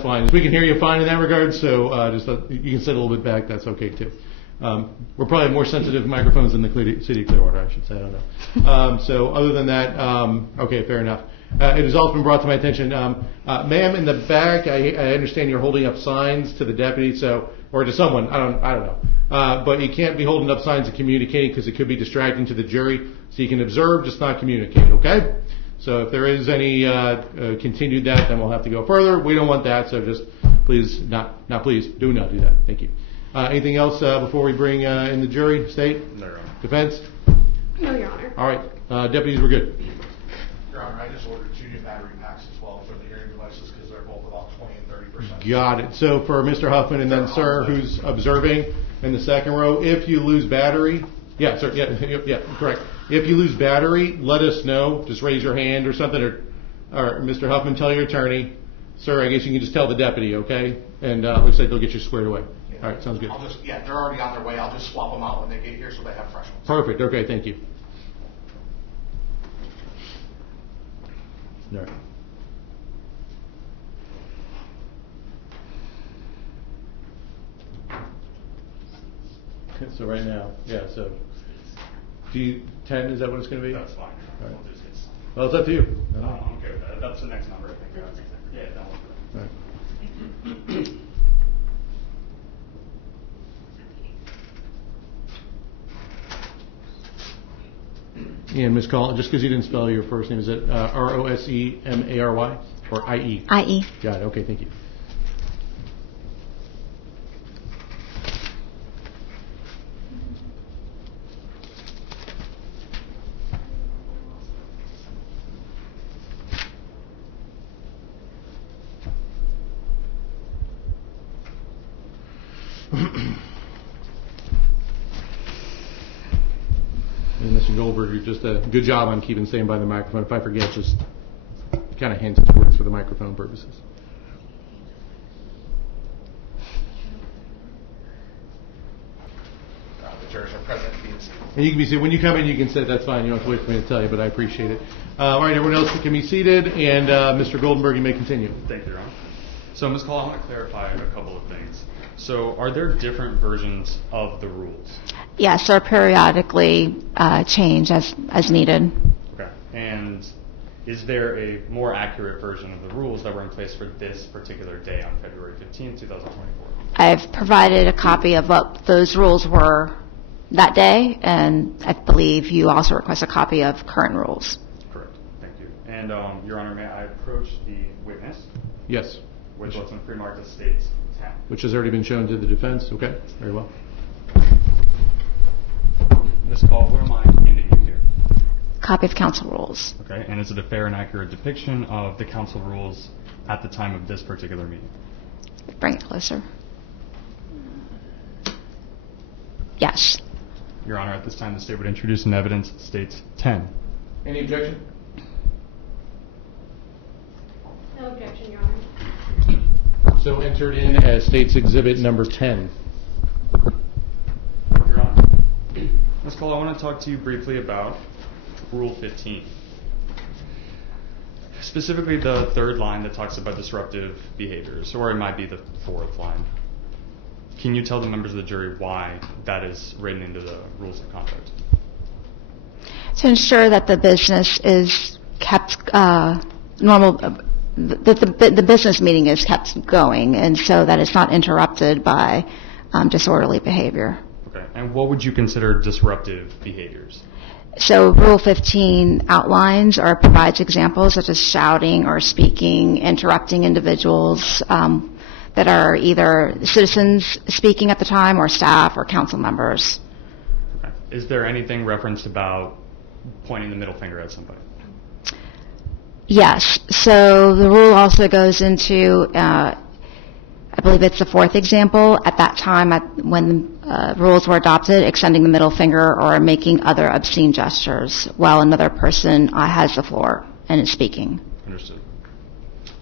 fine. We can hear you fine in that regard, so you can sit a little bit back. That's okay, too. We're probably more sensitive to microphones than the city of Clearwater, I should say. I don't know. So other than that, okay, fair enough. It has also been brought to my attention, ma'am, in the back, I understand you're holding up signs to the deputy, or to someone. I don't know. But you can't be holding up signs and communicating because it could be distracting to the jury. So you can observe, just not communicate. Okay. So if there is any continued that, then we'll have to go further. We don't want that. So just please, do not do that. Thank you. Anything else before we bring in the jury? State? No, Your Honor. Defense? No, Your Honor. All right. Deputies, we're good. Your Honor, I just ordered 2 new battery packs as well for the hearing devices because they're both about 20 and 30%. Got it. So for Mr. Huffman and then sir, who's observing in the second row, if you lose battery, yeah, sir, yeah, correct. If you lose battery, let us know. Just raise your hand or something, or Mr. Huffman, tell your attorney. Sir, I guess you can just tell the deputy, okay? And looks like they'll get you squared away. Yeah. All right, sounds good. They're already on their way. I'll just swap them out when they get here so they have fresh ones. Perfect. Okay, thank you. All right. Okay, so right now, so 10, is that what it's going to be? That's fine. All right. We'll do 6. Well, it's up to you. I'm okay with that. That's the next number, I think. Yeah, that one's good. All right. And Ms. Call, just because you didn't spell your first name, is it Rosemary or IE? IE. Got it. Okay, thank you. And Mr. Goldberg, you just a good job on staying by the microphone. If I forget, just kind of hint towards for the microphone purposes. The jurors are present. And you can be seated. When you come in, you can sit. That's fine. You don't have to wait for me to tell you, but I appreciate it. All right, everyone else can be seated. And Mr. Goldenberg, you may continue. Thank you, Your Honor. So, Ms. Call, I want to clarify a couple of things. So, are there different versions of the rules? Yes, they're periodically changed as needed. Okay. And is there a more accurate version of the rules that were in place for this particular day on February 15, 2024? I've provided a copy of what those rules were that day, and I believe you also request a copy of current rules. Correct. Thank you. And, Your Honor, may I approach the witness? Yes. With what's in pre-marked as States 10. Which has already been shown to the defense. Okay, very well. Ms. Call, what am I handing you here? Copy of council rules. Okay, and is it a fair and accurate depiction of the council rules at the time of this particular meeting? Bring it closer. Yes. Your Honor, at this time, the state would introduce an evidence states 10. Any objection? No objection, Your Honor. So entered in as State's Exhibit number 10. Your Honor. Ms. Cole, I want to talk to you briefly about Rule 15. Specifically the third line that talks about disruptive behaviors, or it might be the fourth line. Can you tell the members of the jury why that is written into the rules of conduct? To ensure that the business is kept normal, that the business meeting is kept going, and so that it's not interrupted by disorderly behavior. Okay, and what would you consider disruptive behaviors? So Rule 15 outlines or provides examples such as shouting or speaking, interrupting individuals that are either citizens speaking at the time or staff or council members. Okay. Is there anything referenced about pointing the middle finger at somebody? Yes. So the rule also goes into, I believe it's the fourth example, at that time when rules were adopted, extending the middle finger or making other obscene gestures while another person has the floor and is speaking. Understood.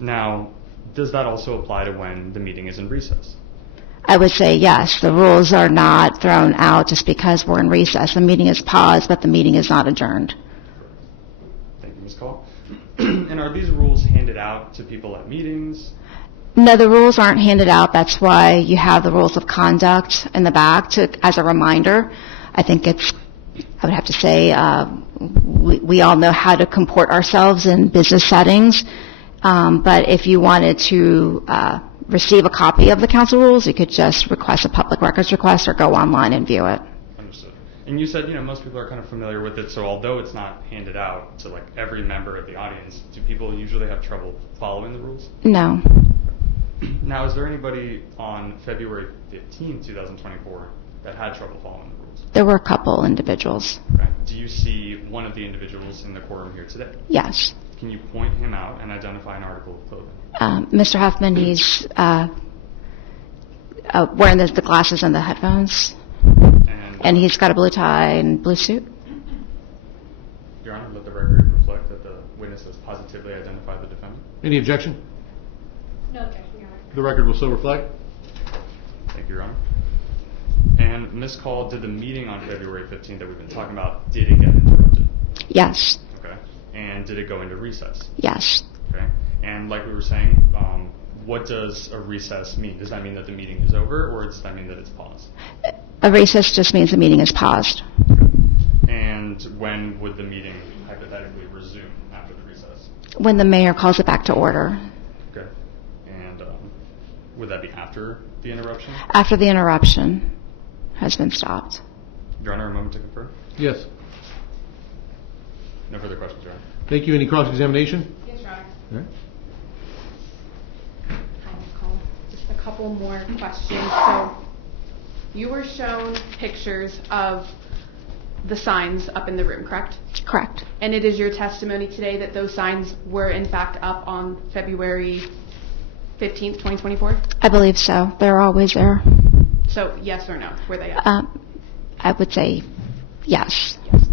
Now, does that also apply to when the meeting is in recess? I would say yes. The rules are not thrown out just because we're in recess. The meeting is paused, but the meeting is not adjourned. Thank you, Ms. Call. And are these rules handed out to people at meetings? No, the rules aren't handed out. That's why you have the rules of conduct in the back as a reminder. I think I would have to say, we all know how to comport ourselves in business settings. But if you wanted to receive a copy of the council rules, you could just request a public records request or go online and view it. Understood. And you said, most people are kind of familiar with it, so although it's not handed out to every member of the audience, do people usually have trouble following the rules? No. Now, is there anybody on February 15, 2024 that had trouble following the rules? There were a couple individuals. Okay. Do you see one of the individuals in the courtroom here today? Yes. Can you point him out and identify an article of clothing? Mr. Huffman, he's wearing the glasses and the headphones. And he's got a blue tie and blue suit. Your Honor, let the record reflect that the witness has positively identified the defendant. Any objection? No objection, Your Honor. The record will so reflect. Thank you, Your Honor. And Ms. Call, did the meeting on February 15th that we've been talking about, did it get interrupted? Yes. Okay. And did it go into recess? Yes. Okay. And like we were saying, what does a recess mean? Does that mean that the meeting is over, or does that mean that it's paused? A recess just means the meeting is paused. And when would the meeting hypothetically resume after the recess? When the mayor calls it back to order. Okay. And would that be after the interruption? After the interruption has been stopped. Your Honor, a moment to confirm? Yes. No further questions, Your Honor. Thank you. Any cross-examination? Yes, Your Honor. All right. Just a couple more questions. So, you were shown pictures of the signs up in the room, correct? Correct. And it is your testimony today that those signs were in fact up on February 15th, 2024? I believe so. They're always there. So, yes or no? Were they up? I would say yes. Yes.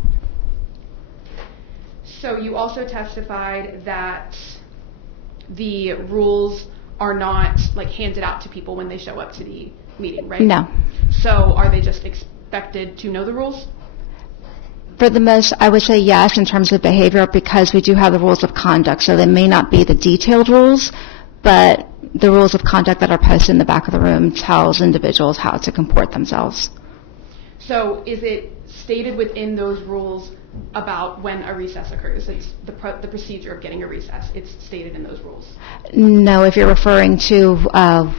So you also testified that the rules are not handed out to people when they show up to the meeting, right? No. So are they just expected to know the rules? For the most, I would say yes in terms of behavior, because we do have the rules of conduct. So they may not be the detailed rules, but the rules of conduct that are posted in the back of the room tells individuals how to comport themselves. So is it stated within those rules about when a recess occurs? It's the procedure of getting a recess. It's stated in those rules. No, if you're referring to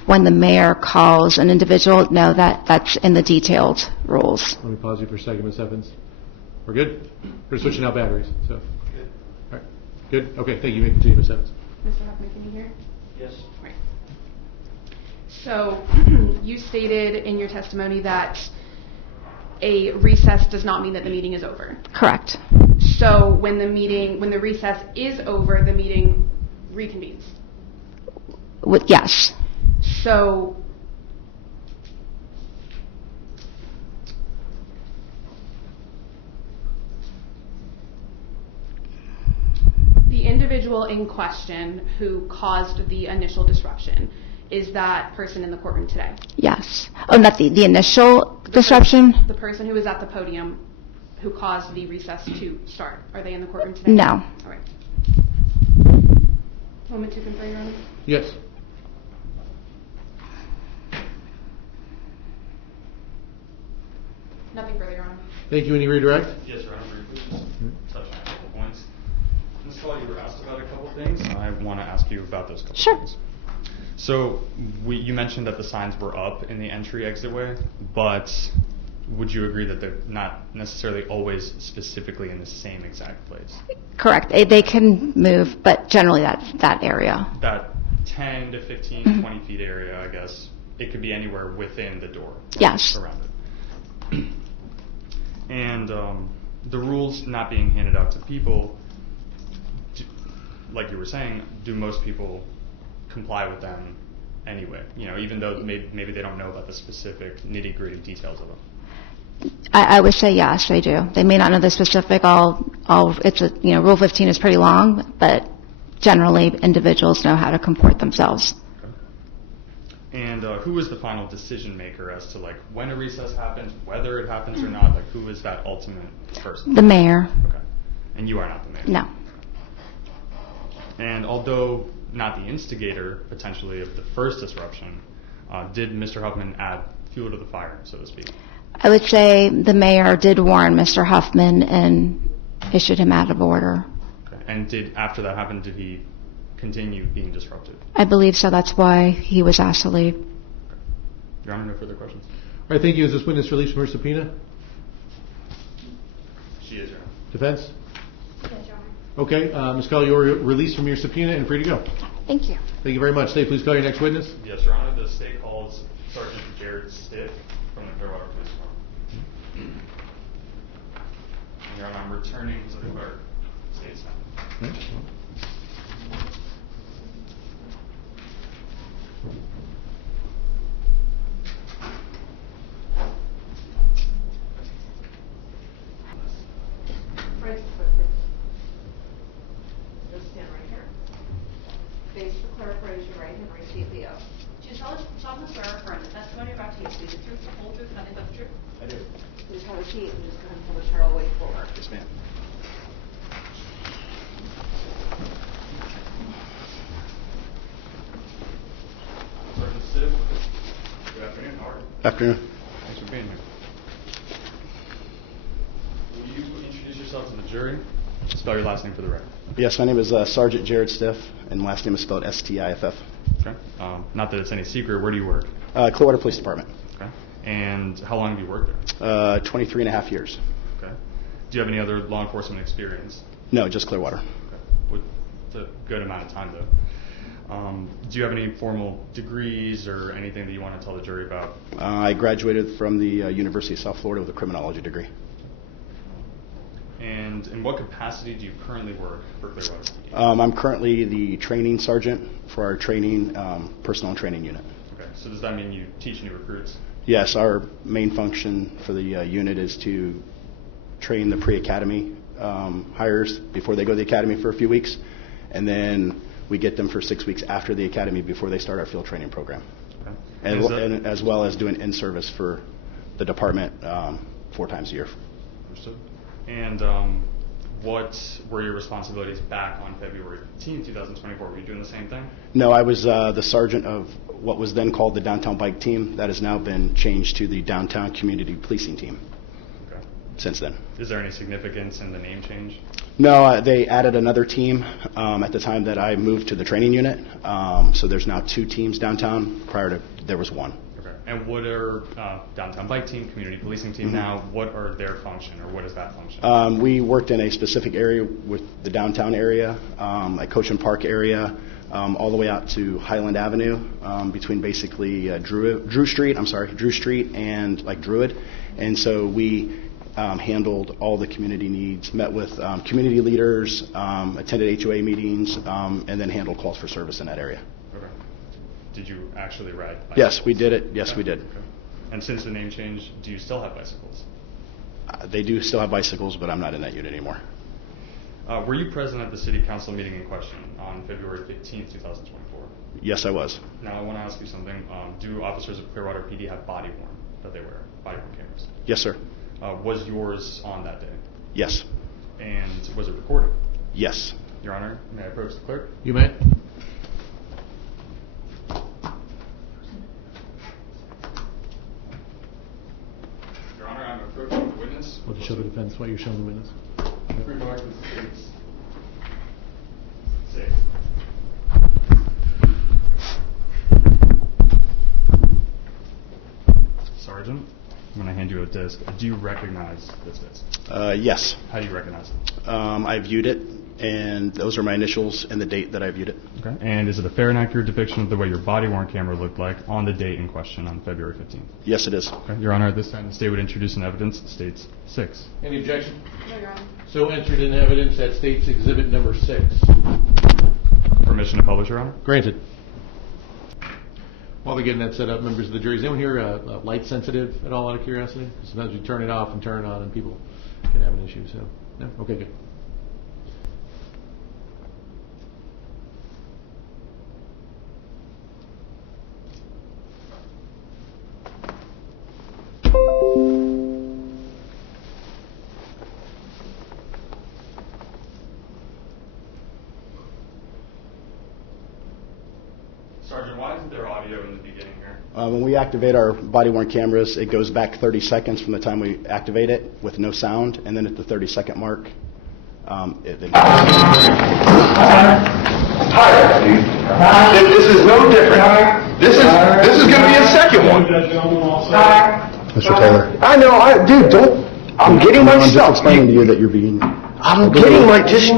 when the mayor calls an individual, no, that's in the detailed rules. Let me pause you for a second, Ms. Evans. We're good? We're switching out batteries. So. Good. All right. Good? Okay, thank you. You may continue, Ms. Evans. Mr. Huffman, can you hear? Yes. Right. So you stated in your testimony that a recess does not mean that the meeting is over. Correct. So when the recess is over, the meeting reconvenes. Yes. So the individual in question who caused the initial disruption, is that person in the courtroom today? Yes. Oh, not the initial disruption? The person who was at the podium who caused the recess to start. Are they in the courtroom today? No. All right. Moment to confirm, Your Honor. Yes. Nothing further, Your Honor. Thank you. Any redirect? Yes, Your Honor, briefly, just touch on a couple points. Ms. Hall, you were asked about a couple things. I want to ask you about those couple Sure. things. So you mentioned that the signs were up in the entry-exit way, but would you agree that they're not necessarily always specifically in the same exact place? Correct. They can move, but generally that area. That 10 to 15, 20 feet area, I guess, it could be anywhere within the door. Right? Yes. Around it. And the rules not being handed out to people, like you were saying, do most people comply with them anyway? You know, even though maybe they don't know about the specific nitty-gritty details of them. I would say yes, they do. They may not know the specific. Rule 15 is pretty long, but generally individuals know how to comport themselves. Okay. And who is the final decision maker as to like when a recess happens, whether it happens or not? Like who is that ultimate person? The mayor. Okay. And you are not the mayor? No. And although not the instigator, potentially, of the first disruption, did Mr. Huffman add fuel to the fire, so to speak? I would say the mayor did warn Mr. Huffman and issued him out of order. Okay. And after that happened, did he continue being disruptive? I believe so. That's why he was asked to leave. Okay. Your Honor, no further questions? All right, thank you. Is this witness released from her subpoena? She is, Your Honor. Defense? Yes, Your Honor. Okay, Ms. Cully, you're released from your subpoena and free to go. Thank you. Thank you very much. State, please call your next witness. Yes, Your Honor. The state calls Sergeant Jared Stiff from the Clearwater Police Department. Your Honor, I'm returning to the clerk. State's now. Raise the foot, please. Just stand right here. Face the clerk, raise your right hand, and repeat the oath. Do you solemnly swear or affirm the testimony you're about to give to be the truth, the whole truth, and nothing but the truth? I do. Please have a seat and just go ahead and pull the chair all the way forward. Yes, ma'am. Sergeant Stiff, good afternoon. How are you? Afternoon. Thanks for being here. Will you introduce yourself to the jury? Spell your last name for the record. Yes, my name is Sergeant Jared Stiff, and last name is spelled S-T-I-F-F. Okay. Not that it's any secret. Where do you work? Clearwater Police Department. Okay. And how long have you worked there? 23 and a half years. Okay. Do you have any other law enforcement experience? No, just Clearwater. Okay. It's a good amount of time, though. Do you have any formal degrees or anything that you want to tell the jury about? I graduated from the University of South Florida with a criminology degree. And in what capacity do you currently work for Clearwater? I'm currently the training sergeant for our training, personnel and training unit. Okay. So does that mean you teach new recruits? Yes, our main function for the unit is to train the pre-academy hires before they go to the academy for a few weeks, and then we get them for 6 weeks after the academy before they start our field training program. Okay. And as well as doing in-service for the department 4 times a year. Understood. And what were your responsibilities back on February 15, 2024? Were you doing the same thing? No, I was the sergeant of what was then called the Downtown Bike Team. That has now been changed to the Downtown Community Policing Team. Okay. Since then. Is there any significance in the name change? No, they added another team at the time that I moved to the training unit. So there's now 2 teams downtown. Prior to, there was 1. Okay. And what are downtown bike team, community policing team now? What are their function, or what is that function? We worked in a specific area with the downtown area, like Coachman Park area, all the way out to Highland Avenue, between basically Drew Street and like Druid. And so we handled all the community needs, met with community leaders, attended HOA meetings, and then handled calls for service in that area. Okay. Did you actually ride bicycles? Yes, we did it. Yes, Okay. we did. Okay. And since the name change, do you still have bicycles? They do still have bicycles, but I'm not in that unit anymore. Were you present at the city council meeting in question on February 15th, 2024? Yes, I was. Now I want to ask you something. Do officers of Clearwater PD have body worn that they wear, body worn cameras? Yes, sir. Was yours on that day? Yes. And was it recorded? Yes. Your Honor, may I approach the clerk? You may. Your Honor, I'm approaching the witness. Well, to show the defense why you're showing the witness. Every mark states 6. Sergeant, I'm going to hand you a disc. Do you recognize this disc? Yes. How do you recognize it? I viewed it, and those are my initials and the date that I viewed it. Okay. And is it a fair and accurate depiction of the way your body-worn camera looked like on the date in question on February 15th? Yes, it is. Okay. Your Honor, at this time, the state would introduce an evidence that states 6. Any objection? No, Your Honor. So entered in evidence that states exhibit number 6. Permission to publish, Your Honor? Granted. While they're getting that set up, members of the jury, is anyone here light sensitive at all, out of curiosity? Sometimes you turn it off and turn it on and people can have an issue, so, no? Okay, good. Sergeant, why isn't there audio in the beginning here? When we activate our body-worn cameras, it goes back 30 seconds from the time we activate it with no sound, and then at the 30-second mark, it then... This is no different. This is going to be a second one. Mr. Taylor. I know, dude, don't. I'm getting my I'm stuff. just explaining to you that you're being... I'm getting my, just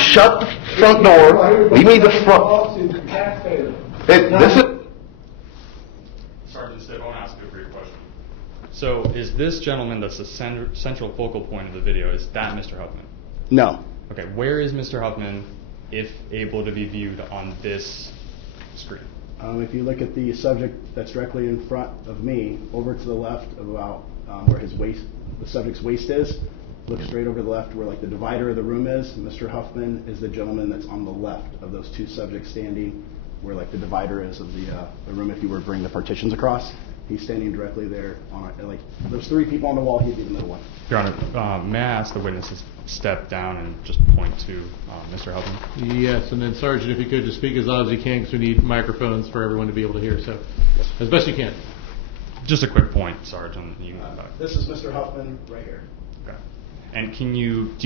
shut the front door. Leave me the front. This is. Sergeant Stitt, I want to ask you a brief question. So, is this gentleman that's the central focal point of the video, is that Mr. Huffman? No. Okay, where is Mr. Huffman, if able to be viewed on this screen? If you look at the subject that's directly in front of me, over to the left of about where his waist, the subject's waist is, look straight over to the left where like the divider of the room is. Mr. Huffman is the gentleman that's on the left of those two subjects standing where like the divider is of the room if you were to bring the partitions across. He's standing directly there on like there's 3 people on the wall, he'd be the middle one. Your Honor, may I ask the witness to step down and just point to Mr. Huffman? Yes, and then Sergeant, if you could just speak as loud as you can because we need microphones for everyone to be able to hear, so as best you can. Just a quick point, Sergeant. You can go back. This is Mr. Huffman right here. Okay. And do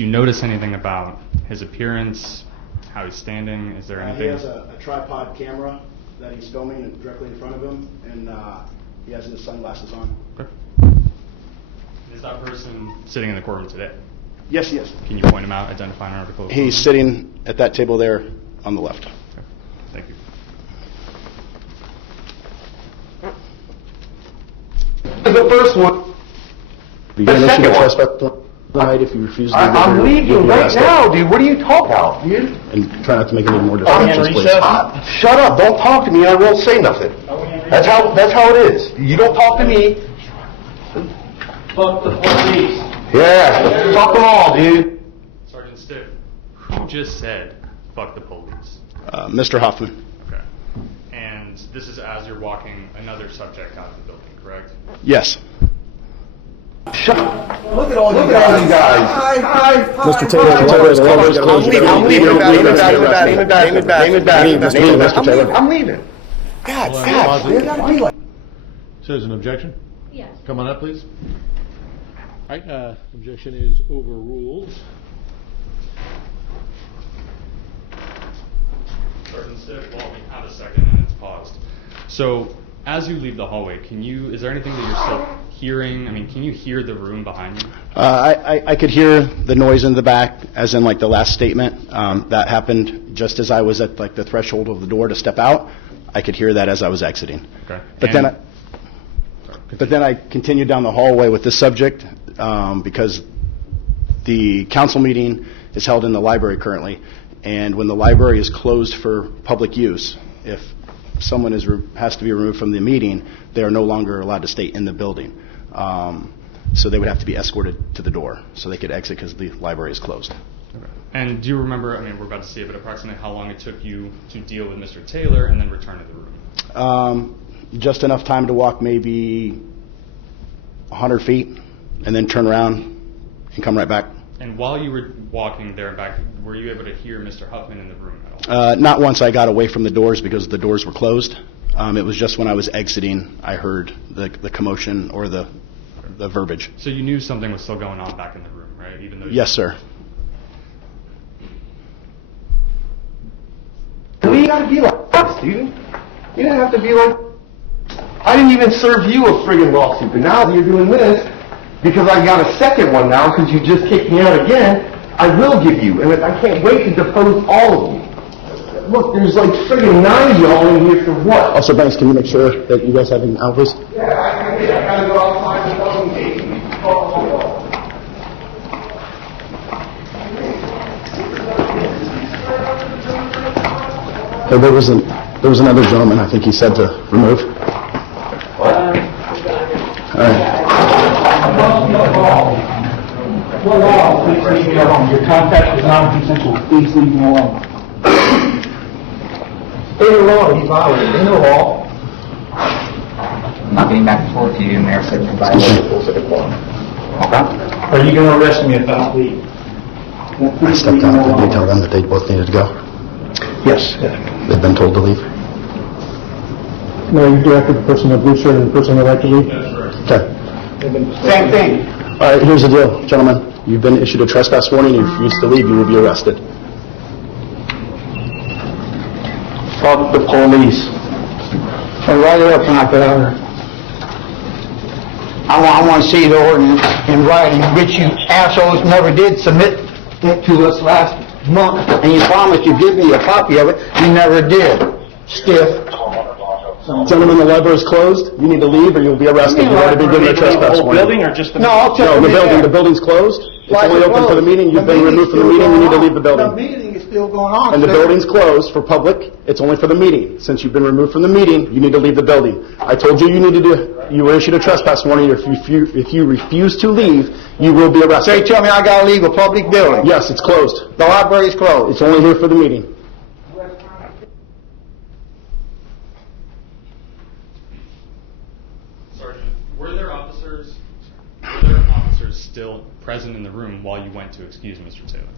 you notice anything about his appearance, how he's standing? Is there anything? He has a tripod camera that he's filming directly in front of him, and he has his sunglasses on. Okay. Is that person sitting in the courtroom today? Yes, he is. Can you point him out, identify an article? He's sitting at that table there on the left. Okay. Thank you. The first one. The second one. Tonight, if you refuse to I'm leaving right now, dude. What are you talking about, dude? And try not to make any more distractions, please. Shut up. Don't talk to me. I won't say nothing. That's how it is. You don't talk to me. Fuck the police. Yeah. Fuck them all, dude. Sergeant Stitt, who just said, fuck the police? Mr. Huffman. Okay. And this is as you're walking another subject out of the building, correct? Yes. Shut up. Look at all you guys. Mr. Taylor, I'm leaving. Mr. Taylor. I'm leaving. God. So there's an objection? Yes. Come on up, please. All right, objection is overruled. Sergeant Stitt, well, we have a second and it's paused. So as you leave the hallway, is there anything that you're still hearing? I mean, can you hear the room behind you? I could hear the noise in the back, as in like the last statement. That happened just as I was at like the threshold of the door to step out. I could hear that as I was exiting. Okay. But then I continued down the hallway with this subject because the council meeting is held in the library currently, and when the library is closed for public use, if someone has to be removed from the meeting, they are no longer allowed to stay in the building. So they would have to be escorted to the door so they could exit because the library is closed. Okay. And do you remember, I mean, we're about to see it, but approximately how long it took you to deal with Mr. Taylor and then return to the room? Just enough time to walk maybe 100 feet and then turn around and come right back. And while you were walking there and back, were you able to hear Mr. Huffman in the room at all? Not once I got away from the doors because the doors were closed. It was just when I was exiting I heard the commotion or the verbiage. So you knew something was still going on back in the room, right? Even though Yes, sir. You gotta be like that, Steven. You don't have to be like... I didn't even serve you a friggin' lawsuit, but now that you're doing this, because I got a second one now, because you just kicked me out again, I will give you, and I can't wait to depose all of you. Look, there's like friggin' 9 of y'all in here for what? Also, Banks, can you make sure that you guys have any alphas? Yeah, I gotta go outside and fucking take me. Hey, there was another gentleman, I think he said to remove. What? All right. Please leave me alone. Your contact is non-consensual. Please leave me alone. Stay alone, he's violating. Ain't no law. I'm not getting back and forth to you, Mayor, so you violate the rules of the court. Okay? Are you going to arrest me if I leave? I stepped out. Did you tell them that they both needed to go? Yes. They've been told to leave? No, you directed the person in the blue shirt and the person in the right to leave? Okay. Same thing. All right, here's the deal, gentlemen. You've been issued a trespass warning. If you refuse to leave, you will be arrested. Fuck the police. I'll write it up when I put out. I want to see the ordinance in writing, which you assholes never did submit it to us last month, and you promised you'd give me a copy of it. You never did. Stiff. Gentlemen, the library is closed. You need to leave or you'll be arrested. You've already been given a trespass warning. building or just the... No, I'll tell No, you. the building. The building's closed. It's only open for the meeting. You've been removed from the meeting. You need to leave the building. The meeting is still going on. And the building's closed for public. It's only for the meeting. Since you've been removed from the meeting, you need to leave the building. I told you you need to do. You were issued a trespass warning. If you refuse to leave, you will be arrested. So you tell me I got to leave a public building? Yes, it's closed. The library's closed. It's only here for the meeting. Sergeant, were there officers still present in the room while you went to excuse Mr. Taylor?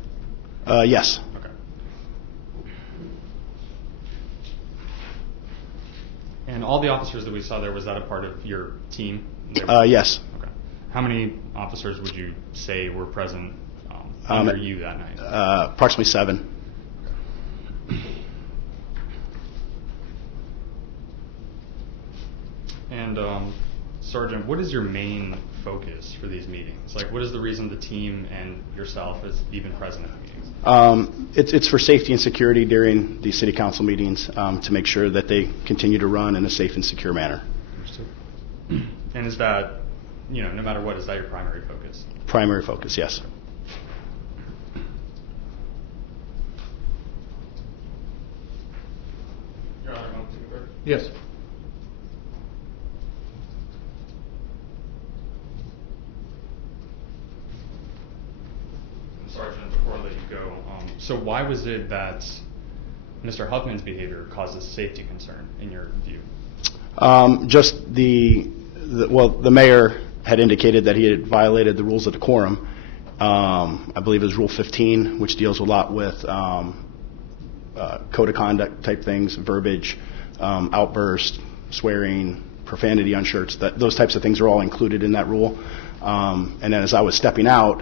Yes. Okay. And all the officers that we saw there, was that a part of your team? Yes. Okay. How many officers would you say were present under you that night? Approximately 7. And Sergeant, what is your main focus for these meetings? Like, what is the reason the team and yourself is even present at the meetings? It's for safety and security during the city council meetings to make sure that they continue to run in a safe and secure manner. Understood. And is that, no matter what, is that your primary focus? Primary focus, yes. Your Honor, want to take a break? Yes. Sergeant, before I let you go, so why was it that Mr. Huffman's behavior causes safety concern in your view? Just the mayor had indicated that he had violated the rules of decorum. I believe it was Rule 15, which deals a lot with code of conduct type things, verbiage, outburst, swearing, profanity on shirts. Those types of things are all included in that rule. And then as I was stepping out,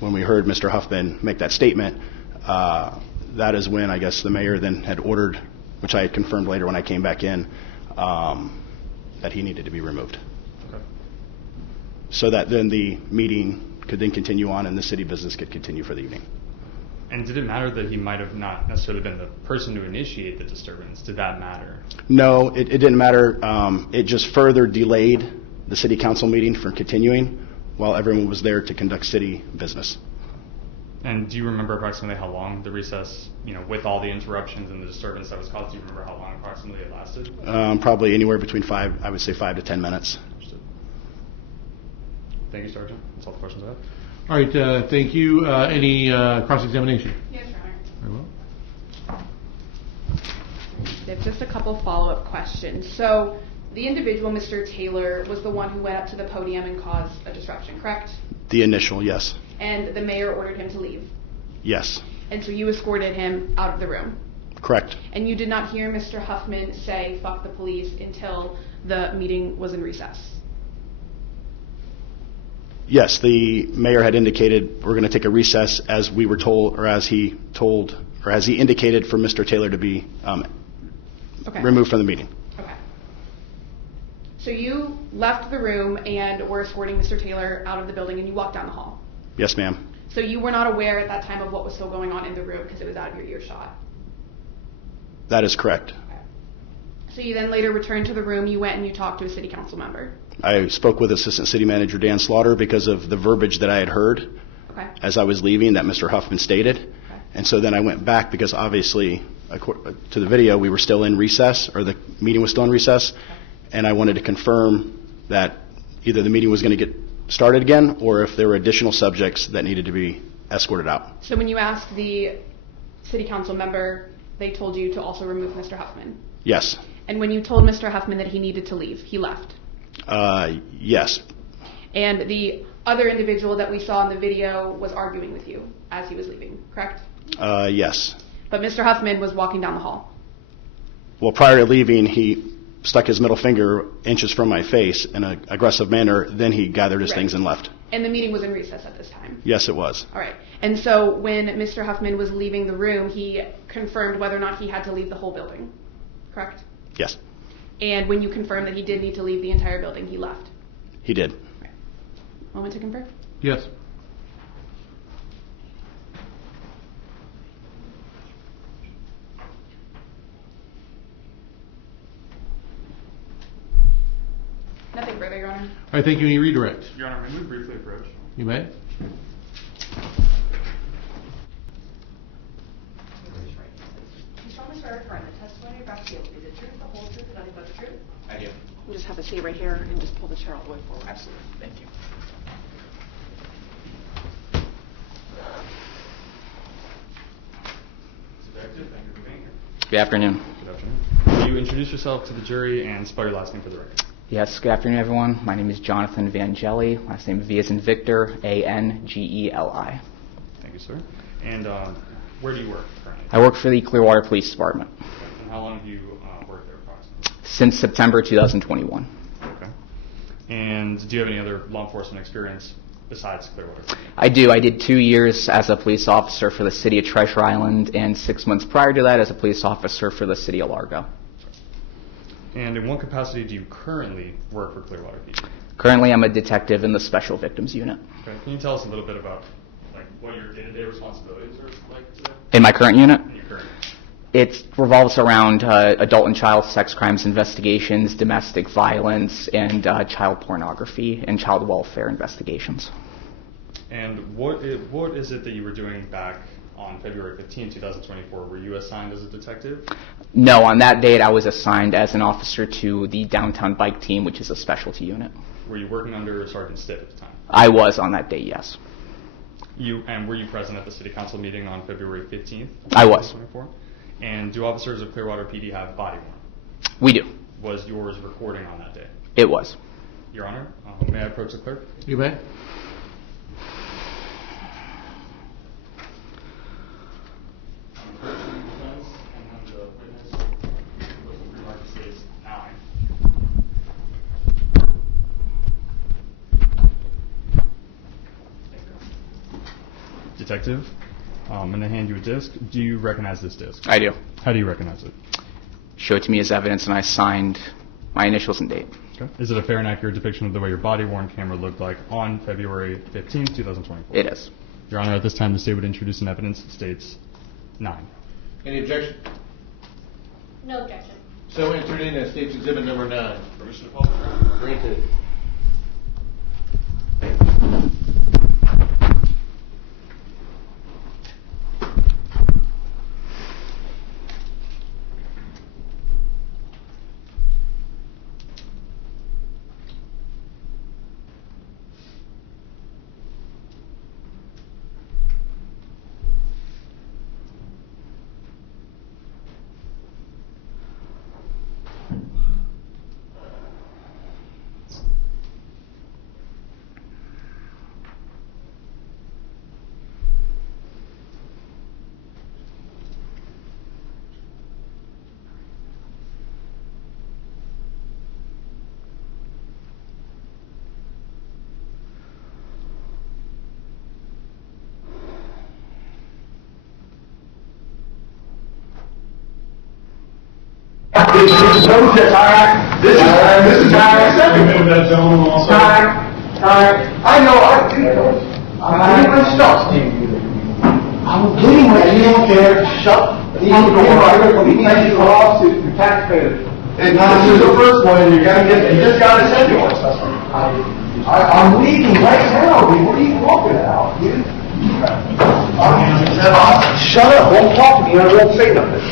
when we heard Mr. Huffman make that statement, that is when I guess the mayor then had ordered, which I had confirmed later when I came back in, that he needed to be removed. Okay. So that then the meeting could then continue on and the city business could continue for the evening. And did it matter that he might have not necessarily been the person to initiate the disturbance? Did that matter? No, it didn't matter. It just further delayed the city council meeting from continuing while everyone was there to conduct city business. And do you remember approximately how long the recess, with all the interruptions and the disturbance that was caused, do you remember how long approximately it lasted? Probably anywhere between 5 to 10 minutes. Understood. Thank you, Sergeant. That's all the questions I have. All right, thank you. Any cross-examination? Yes, Your Honor. Very well. I have just a couple follow-up questions. So the individual, Mr. Taylor, was the one who went up to the podium and caused a disruption, correct? The initial, yes. And the mayor ordered him to leave. Yes. And so you escorted him out of the room. Correct. And you did not hear Mr. Huffman say, "Fuck the police," until the meeting was in recess. Yes, the mayor had indicated we're going to take a recess as we were told, or as he indicated for Mr. Taylor to be removed from the meeting. Okay. So you left the room and were escorting Mr. Taylor out of the building and you walked down the hall. Yes, ma'am. So you were not aware at that time of what was still going on in the room because it was out of your earshot. That is correct. So you then later returned to the room, you went and you talked to a city council member. I spoke with Assistant City Manager Dan Slaughter because of the verbiage that I had heard as I was leaving that Mr. Huffman stated. Okay. And so then I went back because obviously, to the video, we were still in recess, or the meeting was still in recess, and I wanted to confirm that either the meeting was going to get started again or if there were additional subjects that needed to be escorted out. So when you asked the city council member, they told you to also remove Mr. Huffman. Yes. And when you told Mr. Huffman that he needed to leave, he left. Yes. And the other individual that we saw in the video was arguing with you as he was leaving, correct? Yes. But Mr. Huffman was walking down the hall. Well, prior to leaving, he stuck his middle finger inches from my face in an aggressive manner. Then he gathered his things and left. And the meeting was in recess at this time. Yes, it was. All right. And so when Mr. Huffman was leaving the room, he confirmed whether or not he had to leave the whole building, correct? Yes. And when you confirmed that he did need to leave the entire building, he left. He did. Okay. Moment to confirm. Yes. Nothing further, Your Honor. All right, thank you. Any redirect? Your Honor, may we briefly approach? You may. You strongly swear or affirm the testimony you're about to give will be the truth, the whole truth, and nothing but the truth? I do. We'll just have a seat right here and just pull the chair all the way forward. Absolutely. Thank you. Detective, thank you for being here. Good afternoon. Good afternoon. Will you introduce yourself to the jury and spell your last name for the record? Yes, good afternoon, everyone. My name is Jonathan Vangeli. Last name V as in Victor, Angeli. Thank you, sir. And where do you work currently? I work for the Clearwater Police Department. Okay. And how long have you worked there approximately? Since September 2021. Okay. And do you have any other law enforcement experience besides Clearwater? I do. I did 2 years as a police officer for the city of Treasure Island and 6 months prior to that as a police officer for the city of Largo. And in what capacity do you currently work for Clearwater PD? Currently, I'm a detective in the Special Victims Unit. Okay. Can you tell us a little bit about what your day-to-day responsibilities are like today? In my current unit? In your current. It revolves around adult and child sex crimes investigations, domestic violence, and child pornography and child welfare investigations. And what is it that you were doing back on February 15, 2024? Were you assigned as a detective? No, on that date I was assigned as an officer to the downtown bike team, which is a specialty unit. Were you working under Sergeant Stitt at the time? I was on that date, yes. Were you present at the city council meeting on February 15th? I was. 2024? And do officers of Clearwater PD have body worn? We do. Was yours recording on that day? It was. Your Honor, may I approach the clerk? You may. Detective, I'm going to hand you a disc. Do you recognize this disc? I do. How do you recognize it? Show it to me as evidence, and I signed My initials and date. Okay. Is it a fair and accurate depiction of the way your body-worn camera looked like on February 15th, 2024? It is. Your Honor, at this time, the state would introduce an evidence. States 9. Any objection? No objection. So entered in as State's Exhibit number 9. Permission to call the trial. Granted. This is protest, all right? This is how I said it. Time. I know, I'm getting my stuff, Steve. I'm getting my, you don't care, shut the door. We need a lawsuit for taxpayers. And this is the first one, and you just gotta send it. I'm leaving right now, dude. What are you talking about, dude? Shut up, won't talk to me, and I won't say nothing.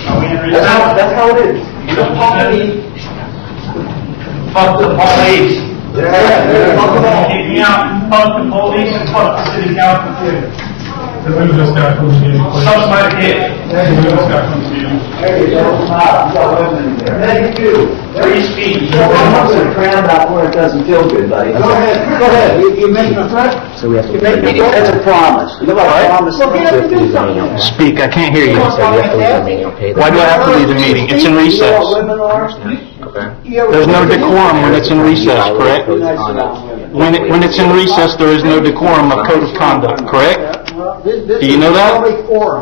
That's how it is. You don't talk to me. Fuck the police. Fuck them all. Kick me out, fuck the police, and fuck the city council too. Who just got from the suck my dick. Who just got from the Hey, don't stop. You got women in there. Thank you. free speech. So I'm not going to cram out where it doesn't feel good, buddy. Go ahead. You making a threat? So we have to You making a threat? That's a promise. You know what a promise is? Well, get up and do something. Speak, I can't hear you. Okay. Why do I have to leave the meeting? It's in recess. You know what women are? There's no decorum when it's in recess, correct? When it's in recess, there is no decorum of code of conduct, correct? Do you know that?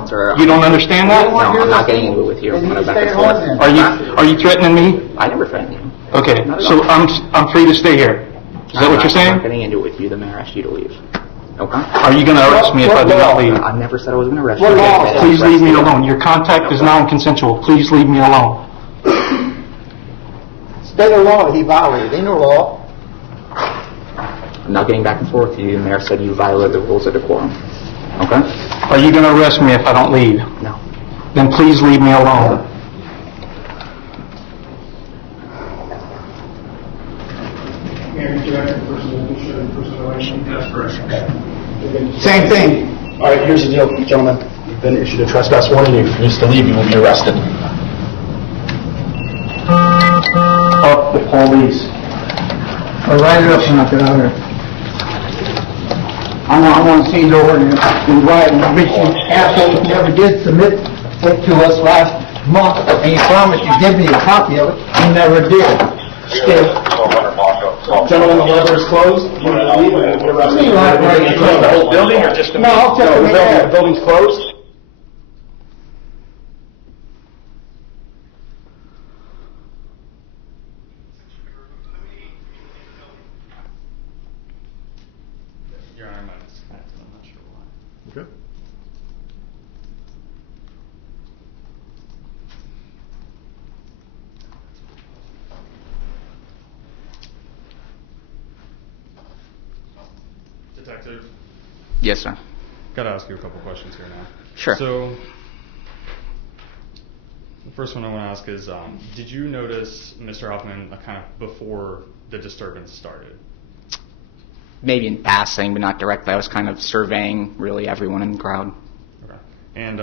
Sir, You don't understand that? No, I'm not getting into it with you. I'm going back and forth. Are you threatening me? I never threatened you. Okay, so I'm free to stay here. Is that what you're I'm saying? not getting into it with you. The mayor asked you to leave. Okay? Are you going to arrest me if I do not leave? I never said I was going to arrest you. Okay, please leave me alone. Your contact is non-consensual. Please leave me alone. State law, he violated, ain't no law. I'm not getting back and forth with you. The mayor said you violated the rules of decorum. Okay? Are you going to arrest me if I don't leave? No. Then please leave me alone. That's correct. Same thing. All right, here's the deal, gentlemen. You've been issued a trespass warning. If you refuse to leave, you will be arrested. Up the police. I'll write it up when I get out here. I want to see the ordinance in writing, which you assholes never did submit it to us last month, and you promised you'd give me a copy of it, you never did. Still. Gentlemen, the letter is closed. You will leave and we'll be arrested. You close the whole building or just the... No, I'll tell you the building's closed. Your Honor, I might have disconnected. I'm not sure why. Okay. Detective, Yes, sir. got to ask you a couple questions here now. Sure. So, the first one I want to ask is, did you notice Mr. Huffman kind of before the disturbance started? Maybe in passing, but not directly. I was kind of surveying really everyone in the crowd. Okay. And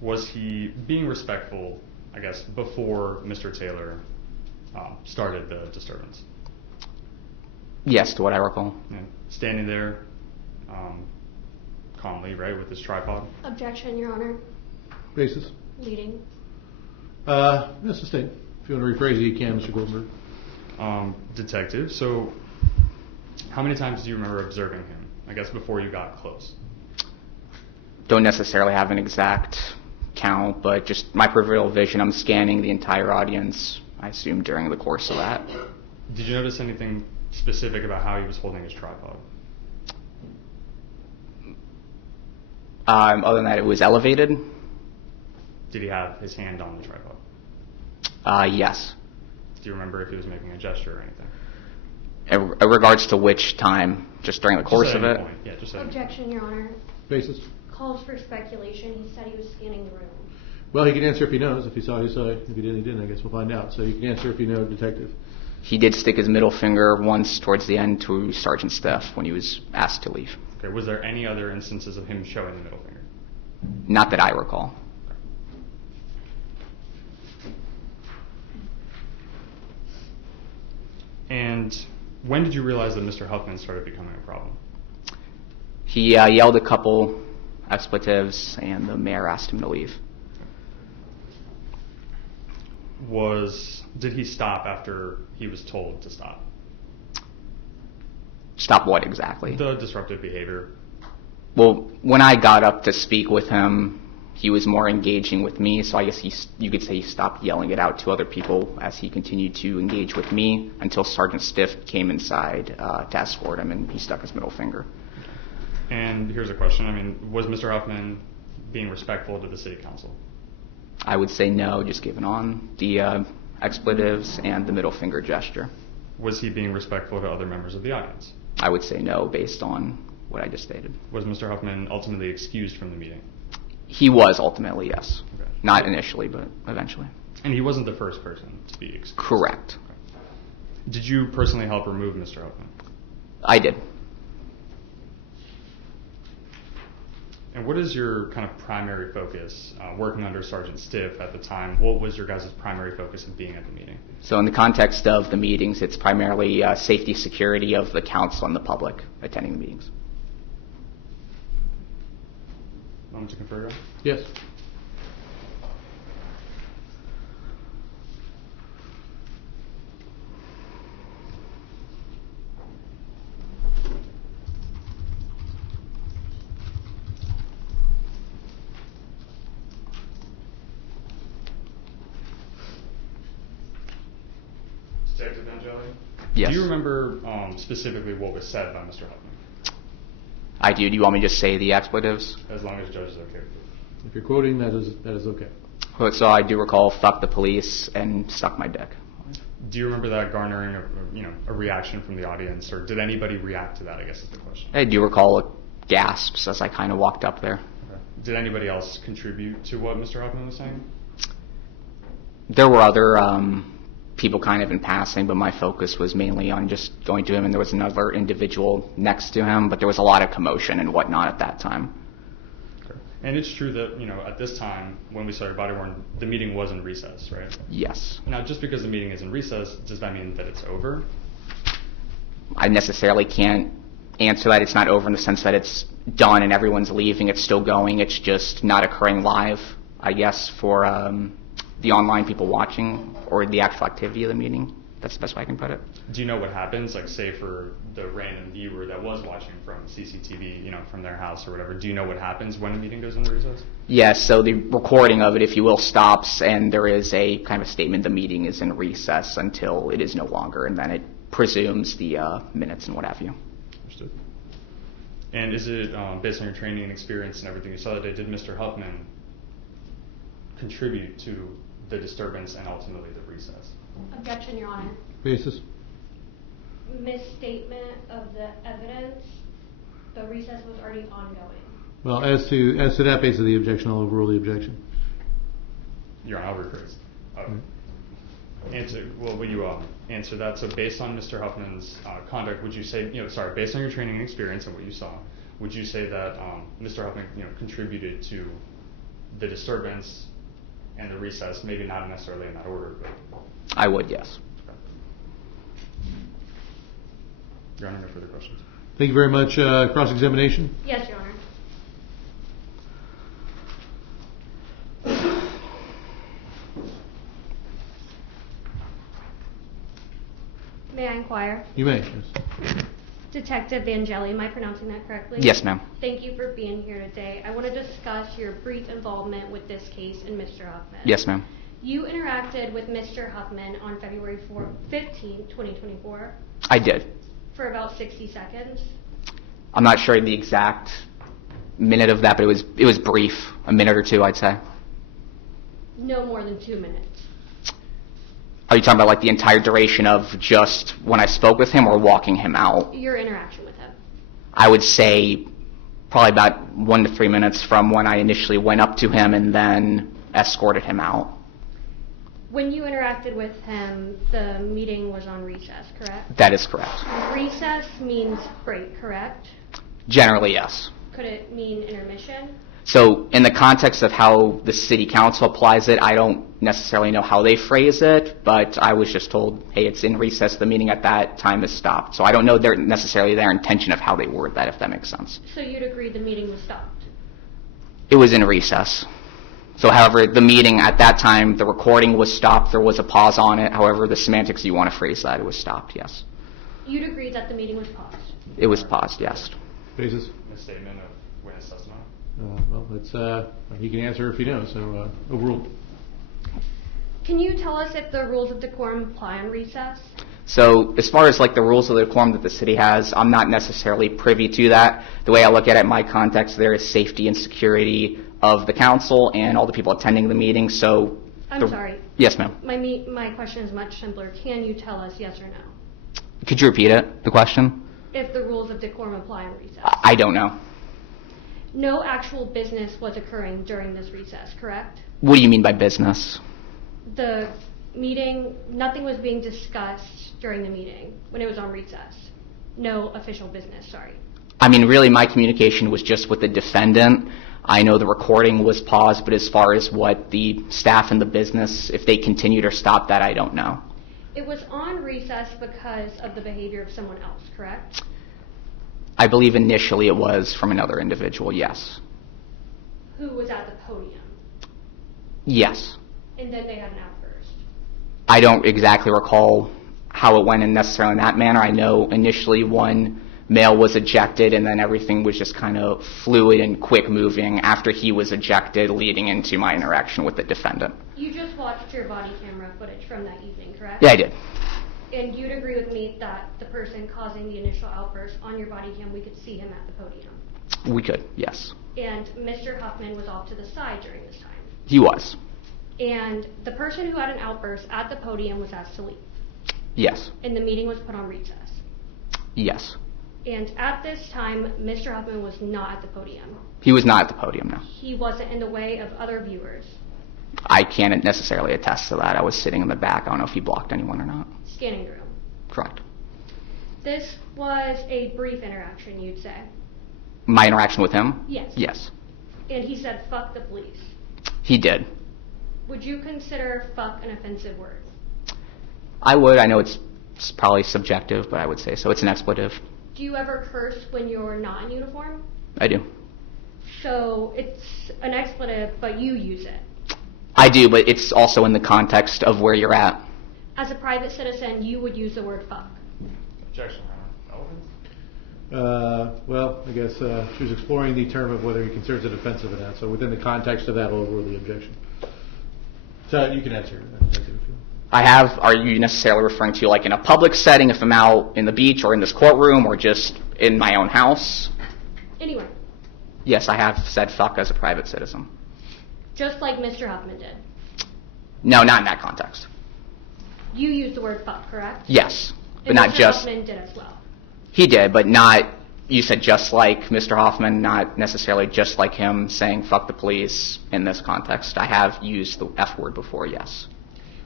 was he being respectful, I guess, before Mr. Taylor started the disturbance? Yes, to what I recall. Yeah. Standing there calmly, right, with his tripod? Objection, Your Honor. Basis. Leading. Mr. State, if you want to rephrase it, you can, Mr. Goldberg. Detective, so how many times do you remember observing him, I guess, before you got close? Don't necessarily have an exact count, but just my peripheral vision, I'm scanning the entire audience, I assume, during the course of that. Did you notice anything specific about how he was holding his tripod? Other than that, it was elevated. Did he have his hand on the tripod? Yes. Do you remember if he was making a gesture or anything? In regards to which time? Just during the course Just of at it? any point. Yeah, just at any point. Objection, Your Honor. Basis? Calls for speculation. He said he was scanning the room. Well, he can answer if he knows. If he saw, he saw. If he didn't, he didn't. I guess we'll find out. So you can answer if you know, Detective. He did stick his middle finger once towards the end to Sergeant Steph when he was asked to leave. Okay, was there any other instances of him showing the middle finger? Not that I recall. And when did you realize that Mr. Huffman started becoming a problem? He yelled a couple expletives, and the mayor asked him to leave. Did he stop after he was told to stop? Stop what exactly? The disruptive behavior. Well, when I got up to speak with him, he was more engaging with me, so I guess you could say he stopped yelling it out to other people as he continued to engage with me until Sergeant Stiff came inside to escort him, and he stuck his middle finger. And here's a question. I mean, was Mr. Huffman being respectful to the city council? I would say no, just given on the expletives and the middle finger gesture. Was he being respectful to other members of the audience? I would say no, based on what I just stated. Was Mr. Huffman ultimately excused from the meeting? He was ultimately, yes. Okay. Not initially, but eventually. And he wasn't the first person to be excused? Correct. Okay. Did you personally help remove Mr. Huffman? I did. And what is your kind of primary focus working under Sergeant Stiff at the time? What was your guys' primary focus of being at the meeting? So in the context of the meetings, it's primarily safety, security of the council and the public attending the meetings. Want to confer, John? Yes. Detective Angeli? Yes. Do you remember specifically what was said by Mr. Huffman? I do. Do you want me to just say the expletives? As long as the judge is okay. If you're quoting, that is okay. So I do recall "fuck the police" and "suck my dick." Do you remember that garnering a reaction from the audience, or did anybody react to that, I guess is the question? I do recall gasps as I kind of walked up there. Okay. Did anybody else contribute to what Mr. Huffman was saying? There were other people kind of in passing, but my focus was mainly on just going to him, and there was another individual next to him, but there was a lot of commotion and whatnot at that time. Okay. And it's true that, at this time, when we started Body Worn, the meeting was in recess, right? Yes. Now, just because the meeting is in recess, does that mean that it's over? I necessarily can't answer that. It's not over in the sense that it's done and everyone's leaving. It's still going. It's just not occurring live, I guess, for the online people watching or the actual activity of the meeting. That's the best way I can put it. Do you know what happens, like say for the random viewer that was watching from CCTV, from their house or whatever, do you know what happens when a meeting goes into recess? Yes, so the recording of it, if you will, stops, and there is a kind of a statement the meeting is in recess until it is no longer, and then it presumes the minutes and what have you. Understood. And is it, based on your training and experience and everything you saw that day, did Mr. Huffman contribute to the disturbance and ultimately the recess? Objection, Your Honor. Basis? Misstatement of the evidence. The recess was already ongoing. Well, as to that basis of the objection, I'll overrule the objection. Your Honor, I'll rephrase. Will you answer that? So based on Mr. Huffman's conduct, would you say, based on your training and experience and what you saw, would you say that Mr. Huffman, contributed to the disturbance and the recess, maybe not necessarily in that order, but... I would, yes. Okay. Your Honor, no further questions. Thank you very much. Cross-examination? Yes, Your Honor. May I inquire? You may, yes. Detective Vangeli, am I pronouncing that correctly? Yes, ma'am. Thank you for being here today. I want to discuss your brief involvement with this case and Mr. Huffman. Yes, ma'am. You interacted with Mr. Huffman on February 15, 2024. I did. For about 60 seconds. I'm not sure the exact minute of that, but it was brief, a minute or two, I'd say. No more than 2 minutes. Are you talking about like the entire duration of just when I spoke with him or walking him out? Your interaction with him. I would say probably about 1 to 3 minutes from when I initially went up to him and then escorted him out. When you interacted with him, the meeting was on recess, correct? That is correct. Recess means break, correct? Generally, yes. Could it mean intermission? So in the context of how the city council applies it, I don't necessarily know how they phrase it, but I was just told, hey, it's in recess, the meeting at that time is stopped. So I don't know necessarily their intention of how they word that, if that makes sense. So you'd agree the meeting was stopped? It was in recess. So however, the meeting at that time, the recording was stopped, there was a pause on it. However, the semantics you want to phrase that, it was stopped, yes. You'd agree that the meeting was paused? It was paused, yes. Basis? Misstatement of witness testimony. Well, it's, he can answer if he knows, so overruled. Can you tell us if the rules of decorum apply on recess? So as far as like the rules of the decorum that the city has, I'm not necessarily privy to that. The way I look at it in my context, there is safety and security of the council and all the people attending the meeting, so... I'm sorry. Yes, ma'am. My question is much simpler. Can you tell us yes or no? Could you repeat it, the question? If the rules of decorum apply on recess. I don't know. No actual business was occurring during this recess, correct? What do you mean by business? The meeting, nothing was being discussed during the meeting when it was on recess. No official business, sorry. I mean, really, my communication was just with the defendant. I know the recording was paused, but as far as what the staff and the business, if they continued or stopped that, I don't know. It was on recess because of the behavior of someone else, correct? I believe initially it was from another individual, yes. Who was at the podium? Yes. And then they had an outburst. I don't exactly recall how it went in necessarily in that manner. I know initially one male was ejected and then everything was just kind of fluid and quick moving after he was ejected, leading into my interaction with the defendant. You just watched your body camera footage from that evening, correct? Yeah, I did. And you'd agree with me that the person causing the initial outburst on your body cam, we could see him at the podium? We could, yes. And Mr. Huffman was off to the side during this time? He was. And the person who had an outburst at the podium was asked to leave? Yes. And the meeting was put on recess? Yes. And at this time, Mr. Huffman was not at the podium? He was not at the podium, no. He wasn't in the way of other viewers? I can't necessarily attest to that. I was sitting in the back. I don't know if he blocked anyone or not. Scanning the room? Correct. This was a brief interaction, you'd say? My interaction with him? Yes. Yes. And he said, fuck the police? He did. Would you consider fuck an offensive word? I would. I know it's probably subjective, but I would say so. It's an expletive. Do you ever curse when you're not in uniform? I do. So it's an expletive, but you use it? I do, but it's also in the context of where you're at. As a private citizen, you would use the word fuck? Objection, Your Honor. Well, I guess she was exploring the term of whether he considers it offensive or not. So within the context of that, I'll overrule the objection. So you can answer. Are you necessarily referring to like in a public setting, if I'm out in the beach or in this courtroom or just in my own house? Anywhere. Yes, I have said fuck as a private citizen. Just like Mr. Huffman did? No, not in that context. You used the word fuck, correct? Yes, but and not Mr. just... Huffman did as well? He did, but not, you said just like Mr. Hoffman, not necessarily just like him saying fuck the police in this context. I have used the F word before, yes.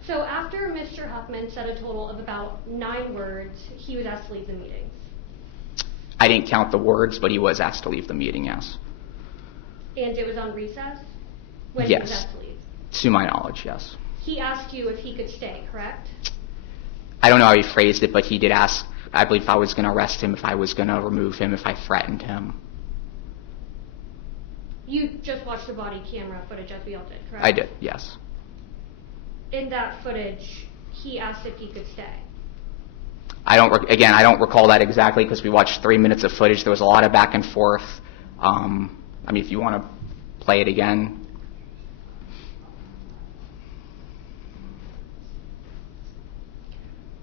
So after Mr. Huffman said a total of about 9 words, he was asked to leave the meeting? I didn't count the words, but he was asked to leave the meeting, yes. And it was on recess? When yes. He was asked to leave? To my knowledge, yes. He asked you if he could stay, correct? I don't know how he phrased it, but he did ask, I believe, if I was going to arrest him, if I was going to remove him, if I threatened him. You just watched the body camera footage as we all did, correct? I did, yes. In that footage, he asked if he could stay? I don't recall that exactly because we watched 3 minutes of footage. There was a lot of back and forth. I mean, if you want to play it again.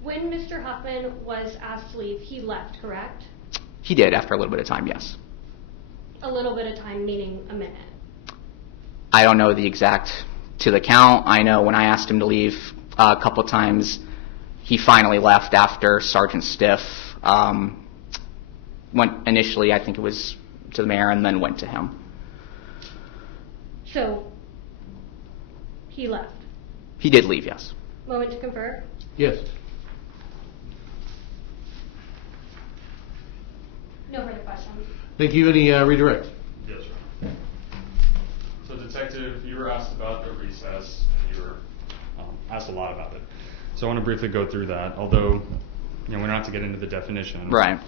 When Mr. Huffman was asked to leave, he left, correct? He did after a little bit of time, yes. A little bit of time, meaning a minute. I don't know the exact to the count. I know when I asked him to leave a couple times, he finally left after Sergeant Stiff went initially, I think it was to the mayor, and then went to him. So, he left. He did leave, yes. Moment to confer. Yes. No further questions. Thank you. Any redirect? Yes, sir. So, Detective, you were asked about the recess, and you were asked a lot about it. So I want to briefly go through that, although we don't have to get into the definition. Right.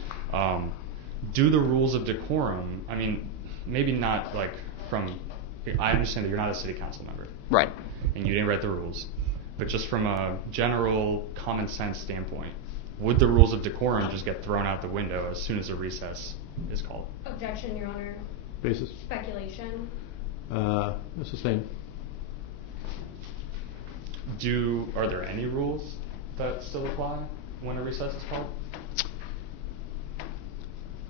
Do the rules of decorum, I mean, maybe not like from, I understand that you're not a city council member. Right. And you didn't write the rules, but just from a general common sense standpoint, would the rules of decorum just get thrown out the window as soon as a recess is called? Objection, Your Honor. Basis? Speculation. Sustained. Are there any rules that still apply when a recess is called?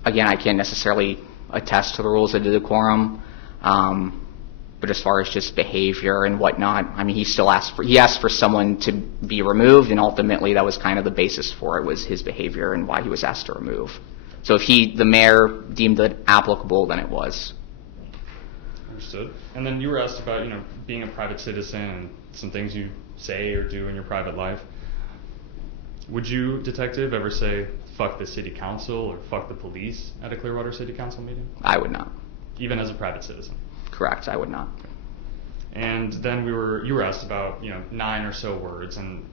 Again, I can't necessarily attest to the rules of decorum, but as far as just behavior and whatnot, I mean, he asked for someone to be removed, and ultimately that was kind of the basis for it, was his behavior and why he was asked to remove. So if the mayor deemed it applicable, then it was. Understood. And then you were asked about, being a private citizen and some things you say or do in your private life. Would you, Detective, ever say, fuck the city council or fuck the police at a Clearwater City Council meeting? I would not. Even as a private citizen? Correct, I would not. And then you were asked about, 9 or so words and,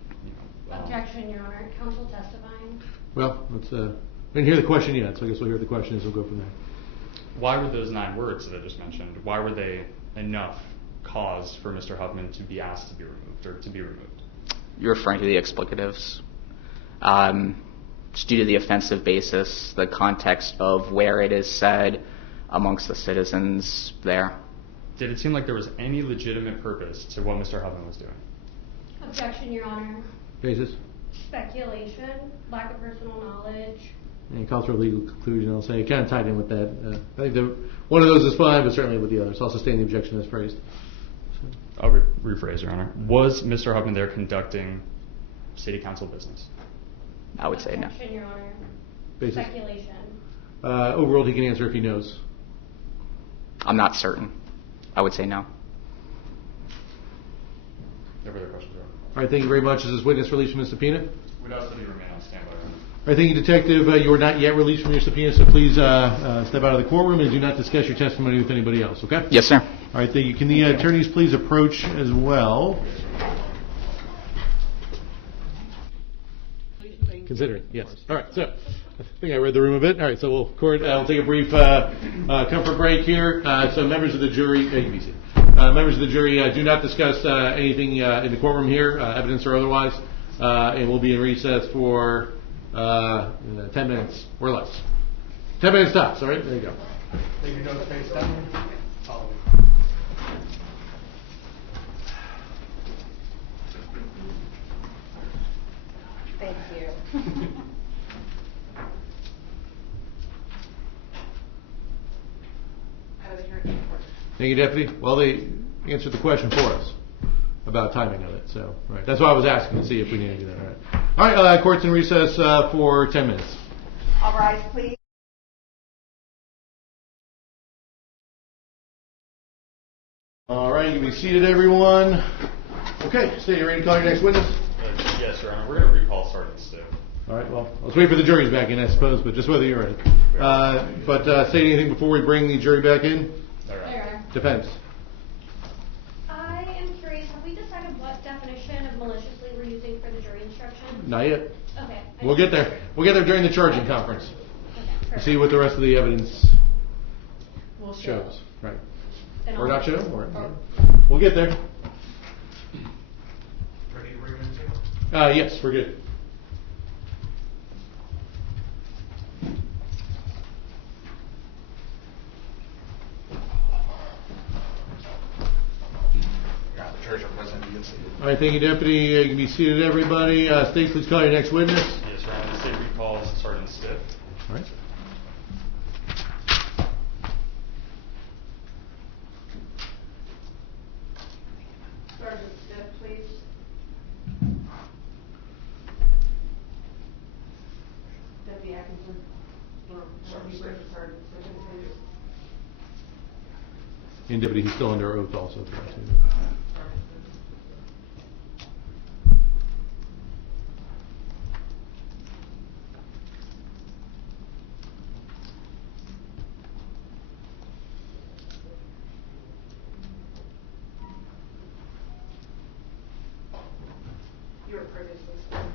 Objection, Your Honor. Counsel testifying. Well, we didn't hear the question yet, so I guess we'll hear the question and we'll go from there. Why were those 9 words that I just mentioned, why were they enough cause for Mr. Huffman to be asked to be removed or to be removed? You're referring to the explicatives. It's due to the offensive basis, the context of where it is said amongst the citizens there. Did it seem like there was any legitimate purpose to what Mr. Huffman was doing? Objection, Your Honor. Basis? Speculation, lack of personal knowledge. And cultural legal conclusion, I'll say, kind of tied in with that. I think one of those is fine, but certainly with the others. I'll sustain the objection as phrased. I'll rephrase, Your Honor. Was Mr. Huffman there conducting city council business? I would say no. Objection, Your Honor. Basis? Speculation. Overruled, he can answer if he knows. I'm not certain. I would say no. No further questions, Your Honor. All right, thank you very much. Is this witness released from his subpoena? We'd ask that he remain on standby, Your Honor. All right, thank you, Detective. You are not yet released from your subpoena, so please step out of the courtroom and do not discuss your testimony with anybody else, okay? Yes, sir. All right, thank you. Can the attorneys please approach as well? Considering, yes. All right, so I think I read the room a bit. All right, so I'll take a brief comfort break here. So members of the jury, members of the jury, do not discuss anything in the courtroom here, evidence or otherwise, and we'll be in recess for 10 minutes or less. 10 minutes tops, all right? There you go. Thank you, no face down. Follow me. Thank you. How do they hear it in court? Thank you, Deputy. Well, they answered the question for us about timing of it, so right. That's why I was asking to see if we needed to do that. All right, court's in recess for 10 minutes. All rise, please. All right, you can be seated, everyone. Okay, so you ready to call your next witness? Yes, Your Honor. We're going to recall Sergeant Stiff. All right, well, let's wait for the jury's back in, I suppose, but just whether you're ready. But say anything before we bring the jury back in? All right. Defense. I am curious, have we decided what definition of maliciously we're using for the jury instruction? Not yet. Okay. We'll get there. We'll get there during the charging conference. Okay, perfect. See what the rest of the evidence We'll show. shows. Right. And Or I'll- not show. We'll get there. Ready to bring him in? Yes, we're good. been seated. All right, thank you, Deputy. You can be seated, everybody. State, please call your next witness. Yes, Your Honor. The state recalls Sergeant Stiff. All right. Sergeant Stiff, please. Deputy Atkinson. Sergeant Stiff, please. And Deputy, he's still under oath also. You were previously sworn.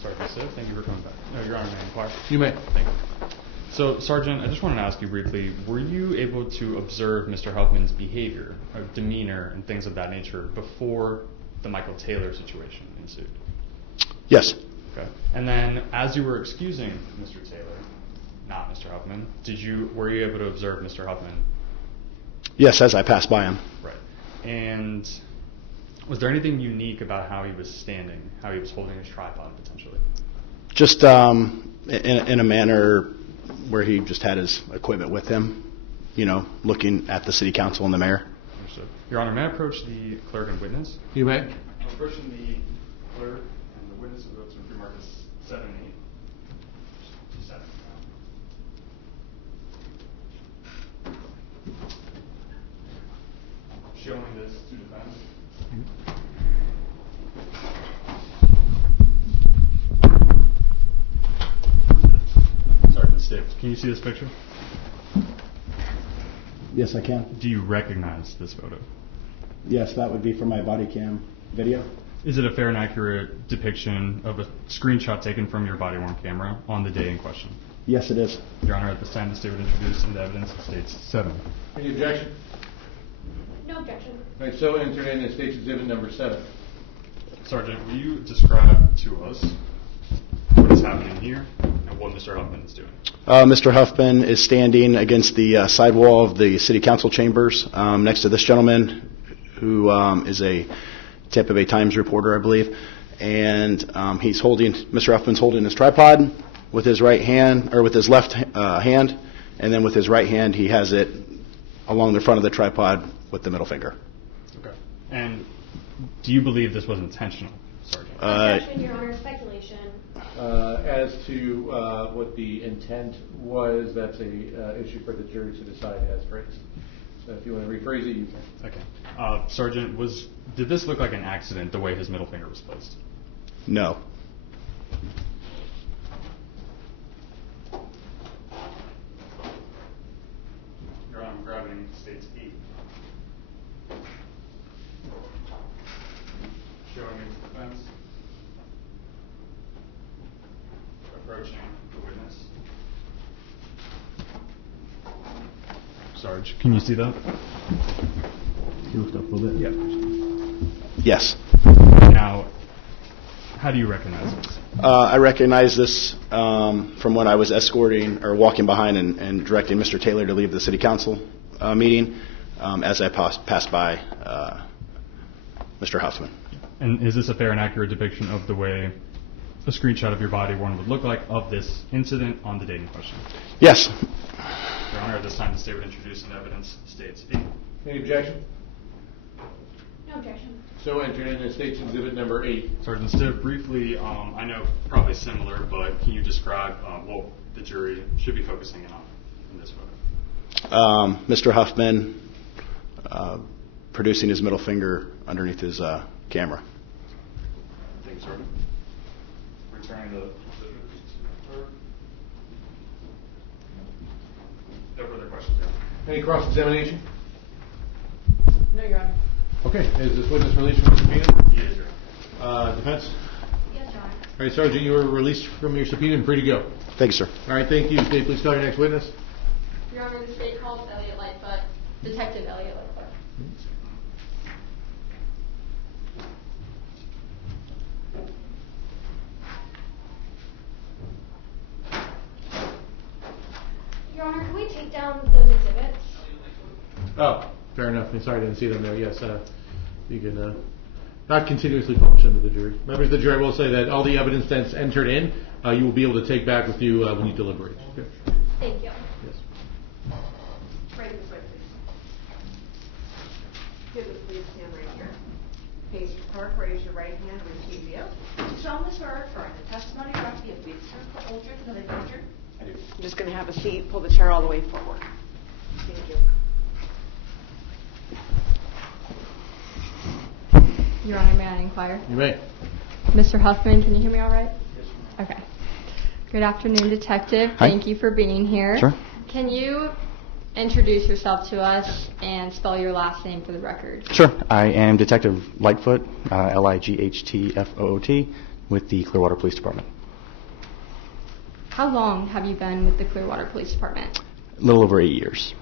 Sergeant Stiff, thank you for coming back. No, Your Honor, may I inquire? You may. Thank you. So, Sergeant, I just wanted to ask you briefly, were you able to observe Mr. Huffman's behavior, or demeanor, and things of that nature before the Michael Taylor situation ensued? Yes. Okay. And then, as you were excusing Mr. Taylor, not Mr. Huffman, were you able to observe Mr. Huffman? Yes, as I passed by him. Right. And was there anything unique about how he was standing, how he was holding his tripod potentially? Just in a manner where he just had his equipment with him, looking at the city council and the mayor. Understood. Your Honor, may I approach the clerk and witness? You may. I'm approaching the clerk and the witness who votes in free markets 7 and 8. 7. Showing this to defense. Sergeant Stiff, can you see this picture? Yes, I can. Do you recognize this photo? Yes, that would be from my body cam video. Is it a fair and accurate depiction of a screenshot taken from your body-worn camera on the day in question? Yes, it is. Your Honor, at this time, the state would introduce into evidence the state's 7. Any objection? No objection. All right, so entered in the state's exhibit number 7. Sergeant, will you describe to us what is happening here and what Mr. Huffman is doing? Mr. Huffman is standing against the sidewall of the city council chambers next to this gentleman who is a Tampa Bay Times reporter, I believe. And Mr. Huffman's holding his tripod with his right hand, or with his left hand, and then with his right hand he has it along the front of the tripod with the middle finger. Okay. And do you believe this was intentional, Sergeant? Objection, Your Honor, speculation. As to what the intent was, that's a issue for the jury to decide as phrased. So if you want to rephrase it, you can. Okay. Sergeant, did this look like an accident, the way his middle finger was placed? No. Your Honor, I'm grabbing state's 8. Showing his defense. Approaching the witness. Sarge, can you see that? You lift up a little bit? Yeah. Yes. Now, how do you recognize this? I recognize this from when I was escorting or walking behind and directing Mr. Taylor to leave the city council meeting as I passed by Mr. Huffman. And is this a fair and accurate depiction of the way a screenshot of your body worn would look like of this incident on the day in question? Yes. Your Honor, at this time the state would introduce into evidence state's 8. Any objection? No objection. So entered in the state's exhibit number 8. Sergeant Stiff, briefly, I know probably similar, but can you describe what the jury should be focusing in on in this photo? Mr. Huffman producing his middle finger underneath his camera. Thank you, Sergeant. Returning the clerk. No further questions, Your Honor. Any cross-examination? No, Your Honor. Okay, is this witness released from the subpoena? Yes, Your Honor. Defense? Yes, Your Honor. All right, Sergeant, you are released from your subpoena and free to go. Thank you, sir. All right, thank you. State, please call your next witness. Your Honor, the state calls Elliot Lightfoot, Detective Elliot Lightfoot. take down those exhibits? Oh, fair enough. I'm sorry I didn't see them there. Yes, you can not continuously publish them to the jury. Members of the jury, I will say that all the evidence that's entered in, you will be able to take back with you when you deliberate. Okay. Thank you. Yes. Right this way, please. Give the police stand right here. Face the clerk, raise your right hand, repeat the oath. Do you solemnly swear or affirm the testimony you're about to give will be the truth, the whole truth, and nothing but the truth? I do. I'm just going to have a seat, pull the chair all the way forward. Thank you. Your Honor, may I inquire? You may. Mr. Huffman, can you hear me all right? Yes. Okay. Good afternoon, Detective. Hi. Thank you for being here. Sure. Can you introduce yourself to us and spell your last name for the record? Sure. I am Detective Lightfoot, Lightfoot, with the Clearwater Police Department. How long have you been with the Clearwater Police Department? A little over 8 years.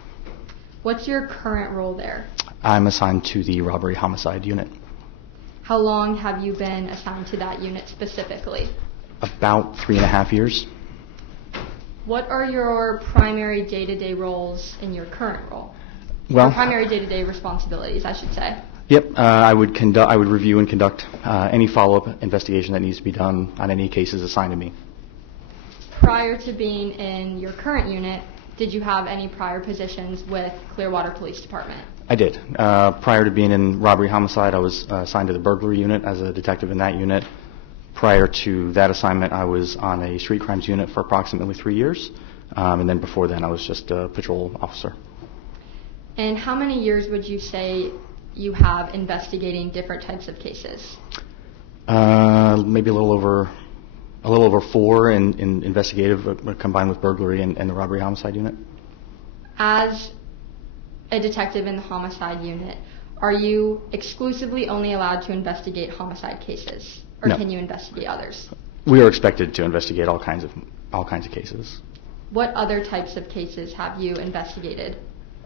What's your current role there? I'm assigned to the robbery homicide unit. How long have you been assigned to that unit specifically? About 3.5 years. What are your primary day-to-day roles in your current role? Well, your primary day-to-day responsibilities, I should say. Yep. I would review and conduct any follow-up investigation that needs to be done on any cases assigned to me. Prior to being in your current unit, did you have any prior positions with Clearwater Police Department? I did. Prior to being in robbery homicide, I was assigned to the burglary unit as a detective in that unit. Prior to that assignment, I was on a street crimes unit for approximately 3 years. And then before then, I was just a patrol officer. And how many years would you say you have investigating different types of cases? Maybe a little over 4 in investigative, combined with burglary and the robbery homicide unit. As a detective in the homicide unit, are you exclusively only allowed to investigate homicide cases, or No. can you investigate others? We are expected to investigate all kinds of cases. What other types of cases have you investigated?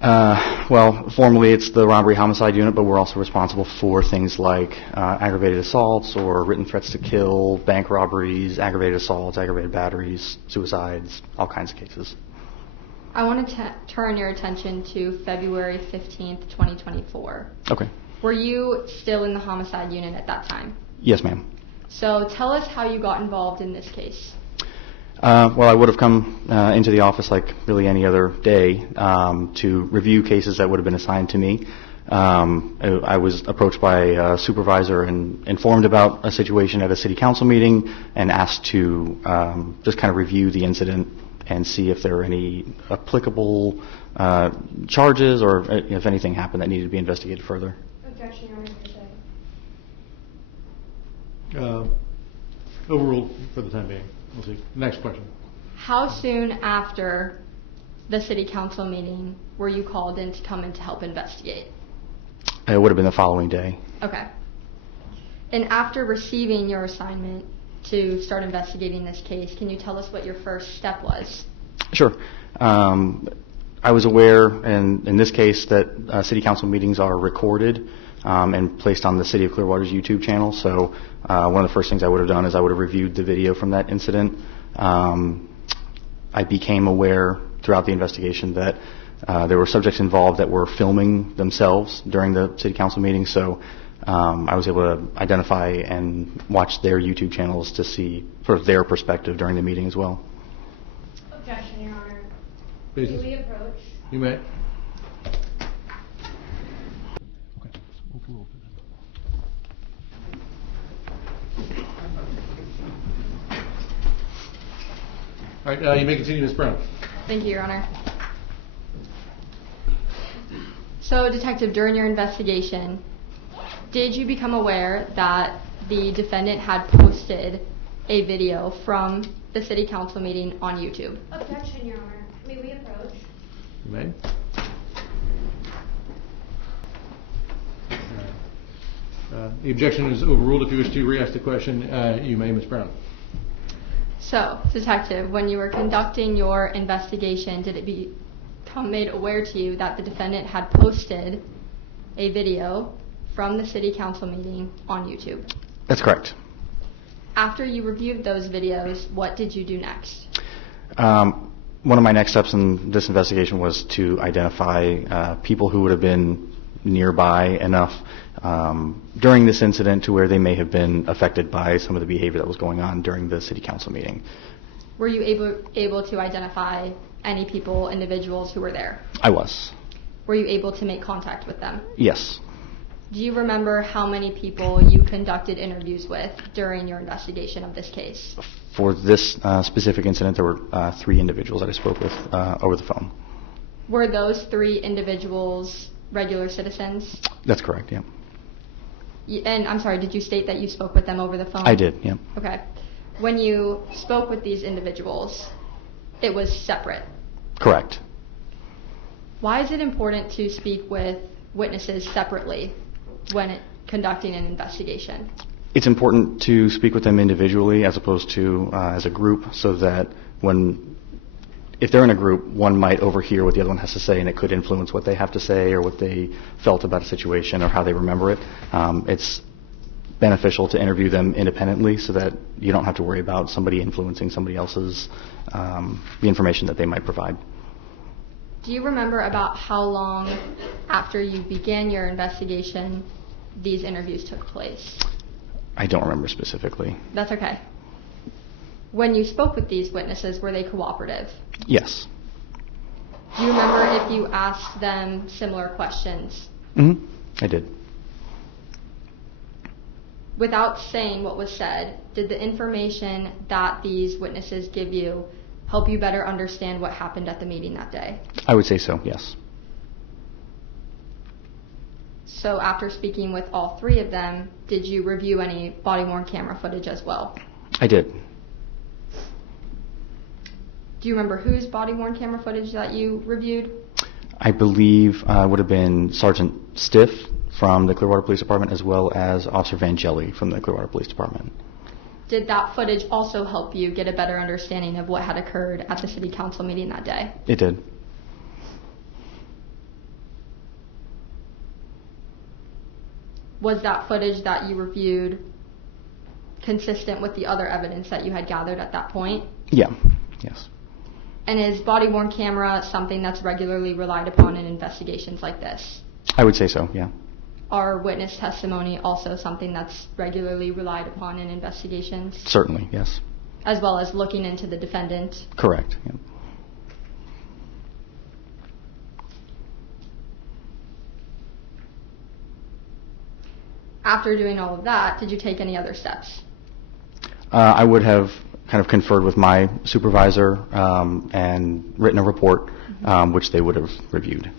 Well, formally it's the robbery homicide unit, but we're also responsible for things like aggravated assaults or written threats to kill, bank robberies, aggravated assaults, aggravated batteries, suicides, all kinds of cases. I want to turn your attention to February 15th, 2024. Okay. Were you still in the homicide unit at that time? Yes, ma'am. So tell us how you got involved in this case. Well, I would have come into the office like really any other day to review cases that would have been assigned to me. I was approached by a supervisor and informed about a situation at a city council meeting and asked to just kind of review the incident and see if there were any applicable charges or if anything happened that needed to be investigated further. Objection, Your Honor. Overruled for the time being. We'll see. Next question. How soon after the city council meeting were you called in to come in to help investigate? It would have been the following day. Okay. And after receiving your assignment to start investigating this case, can you tell us what your first step was? Sure. I was aware, in this case, that city council meetings are recorded and placed on the City of Clearwater's YouTube channel. So one of the first things I would have done is I would have reviewed the video from that incident. I became aware throughout the investigation that there were subjects involved that were filming themselves during the city council meeting. So I was able to identify and watch their YouTube channels to see sort of their perspective during the meeting as well. Objection, Your Honor. Basis. May we approach? You may. All right, you may continue, Ms. Brown. Thank you, Your Honor. So, Detective, during your investigation, did you become aware that the defendant had posted a video from the city council meeting on YouTube? Objection, Your Honor. May we approach? You may. The objection is overruled. If you wish to re-ask the question, you may, Ms. Brown. So, Detective, when you were conducting your investigation, did it become made aware to you that the defendant had posted a video from the city council meeting on YouTube? That's correct. After you reviewed those videos, what did you do next? one of my next steps in this investigation was to identify people who would have been nearby enough during this incident to where they may have been affected by some of the behavior that was going on during the city council meeting. Were you able to identify any people, individuals who were there? I was. Were you able to make contact with them? Yes. Do you remember how many people you conducted interviews with during your investigation of this case? For this specific incident, there were 3 individuals that I spoke with over the phone. Were those 3 individuals regular citizens? That's correct, yeah. And I'm sorry, did you state that you spoke with them over the phone? I did, yeah. Okay. When you spoke with these individuals, it was separate? Correct. Why is it important to speak with witnesses separately when conducting an investigation? It's important to speak with them individually as opposed to as a group, so that if they're in a group, one might overhear what the other one has to say, and it could influence what they have to say or what they felt about a situation or how they remember it. It's beneficial to interview them independently so that you don't have to worry about somebody influencing somebody else's, the information that they might provide. Do you remember about how long after you began your investigation these interviews took place? I don't remember specifically. That's okay. When you spoke with these witnesses, were they cooperative? Yes. Do you remember if you asked them similar questions? Mm-hmm. I did. Without saying what was said, did the information that these witnesses give you help you better understand what happened at the meeting that day? I would say so, yes. So after speaking with all 3 of them, did you review any body-worn camera footage as well? I did. Do you remember whose body-worn camera footage that you reviewed? I believe would have been Sergeant Stiff from the Clearwater Police Department as well as Officer Vangelli from the Clearwater Police Department. Did that footage also help you get a better understanding of what had occurred at the city council meeting that day? It did. Was that footage that you reviewed consistent with the other evidence that you had gathered at that point? Yeah, yes. And is body-worn camera something that's regularly relied upon in investigations like this? I would say so, yeah. Are witness testimony also something that's regularly relied upon in investigations? Certainly, yes. As well as looking into the defendant? Correct, yeah. After doing all of that, did you take any other steps? I would have kind of conferred with my supervisor and written a report, which they would have reviewed.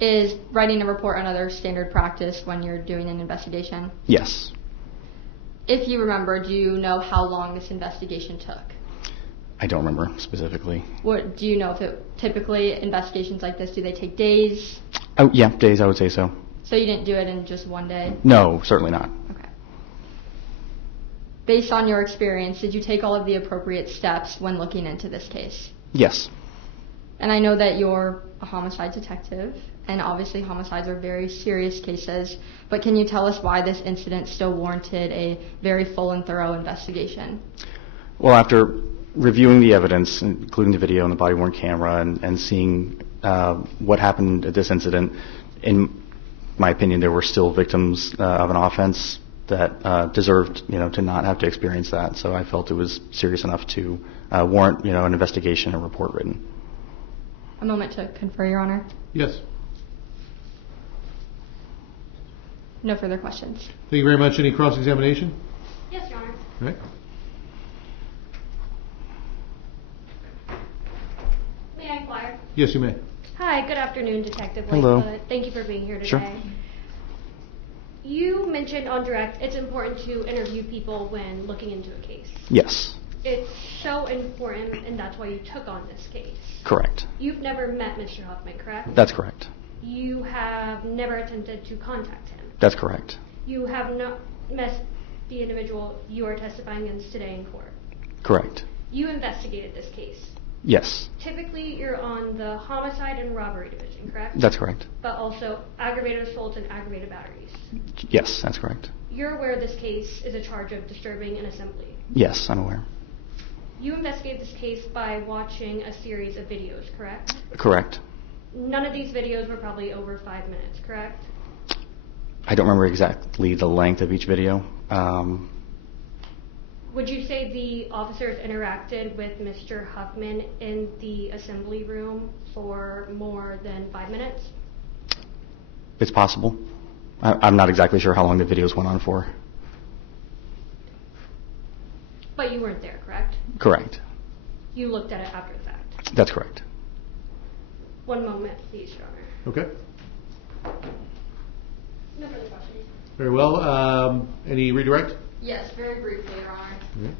Is writing a report another standard practice when you're doing an investigation? Yes. If you remember, do you know how long this investigation took? I don't remember specifically. What do you know if it typically investigations like this, do they take days? Oh, yeah, days, I would say so. So you didn't do it in just one day? No, certainly not. Okay. Based on your experience, did you take all of the appropriate steps when looking into this case? Yes. And I know that you're a homicide detective, and obviously homicides are very serious cases, but can you tell us why this incident still warranted a very full and thorough investigation? Well, after reviewing the evidence, including the video and the body-worn camera, and seeing what happened at this incident, in my opinion, there were still victims of an offense that deserved, to not have to experience that. So I felt it was serious enough to warrant, an investigation and report written. A moment to confer, Your Honor. Yes. No further questions. Thank you very much. Any cross-examination? Yes, Your Honor. All right. May I inquire? Yes, you may. Hi, good afternoon, Detective Hello. Lightfoot. Thank you for being here today. Sure. You mentioned on direct it's important to interview people when looking into a case. Yes. It's so important, and that's why you took on this case. Correct. You've never met Mr. Huffman, correct? That's correct. You have never attempted to contact him. That's correct. You have not met the individual you are testifying against today in court. Correct. You investigated this case. Yes. Typically, you're on the homicide and robbery division, correct? That's correct. But also aggravated assaults and aggravated batteries. Yes, that's correct. You're aware this case is a charge of disturbing an assembly. Yes, I'm aware. You investigated this case by watching a series of videos, correct? Correct. None of these videos were probably over 5 minutes, correct? I don't remember exactly the length of each video. Would you say the officers interacted with Mr. Huffman in the assembly room for more than 5 minutes? It's possible. I'm not exactly sure how long the videos went on for. But you weren't there, correct? Correct. You looked at it after the fact. That's correct. One moment, please, Your Honor. Okay. No further questions. Very well. Any redirect? Yes, very briefly, Your Honor. Okay.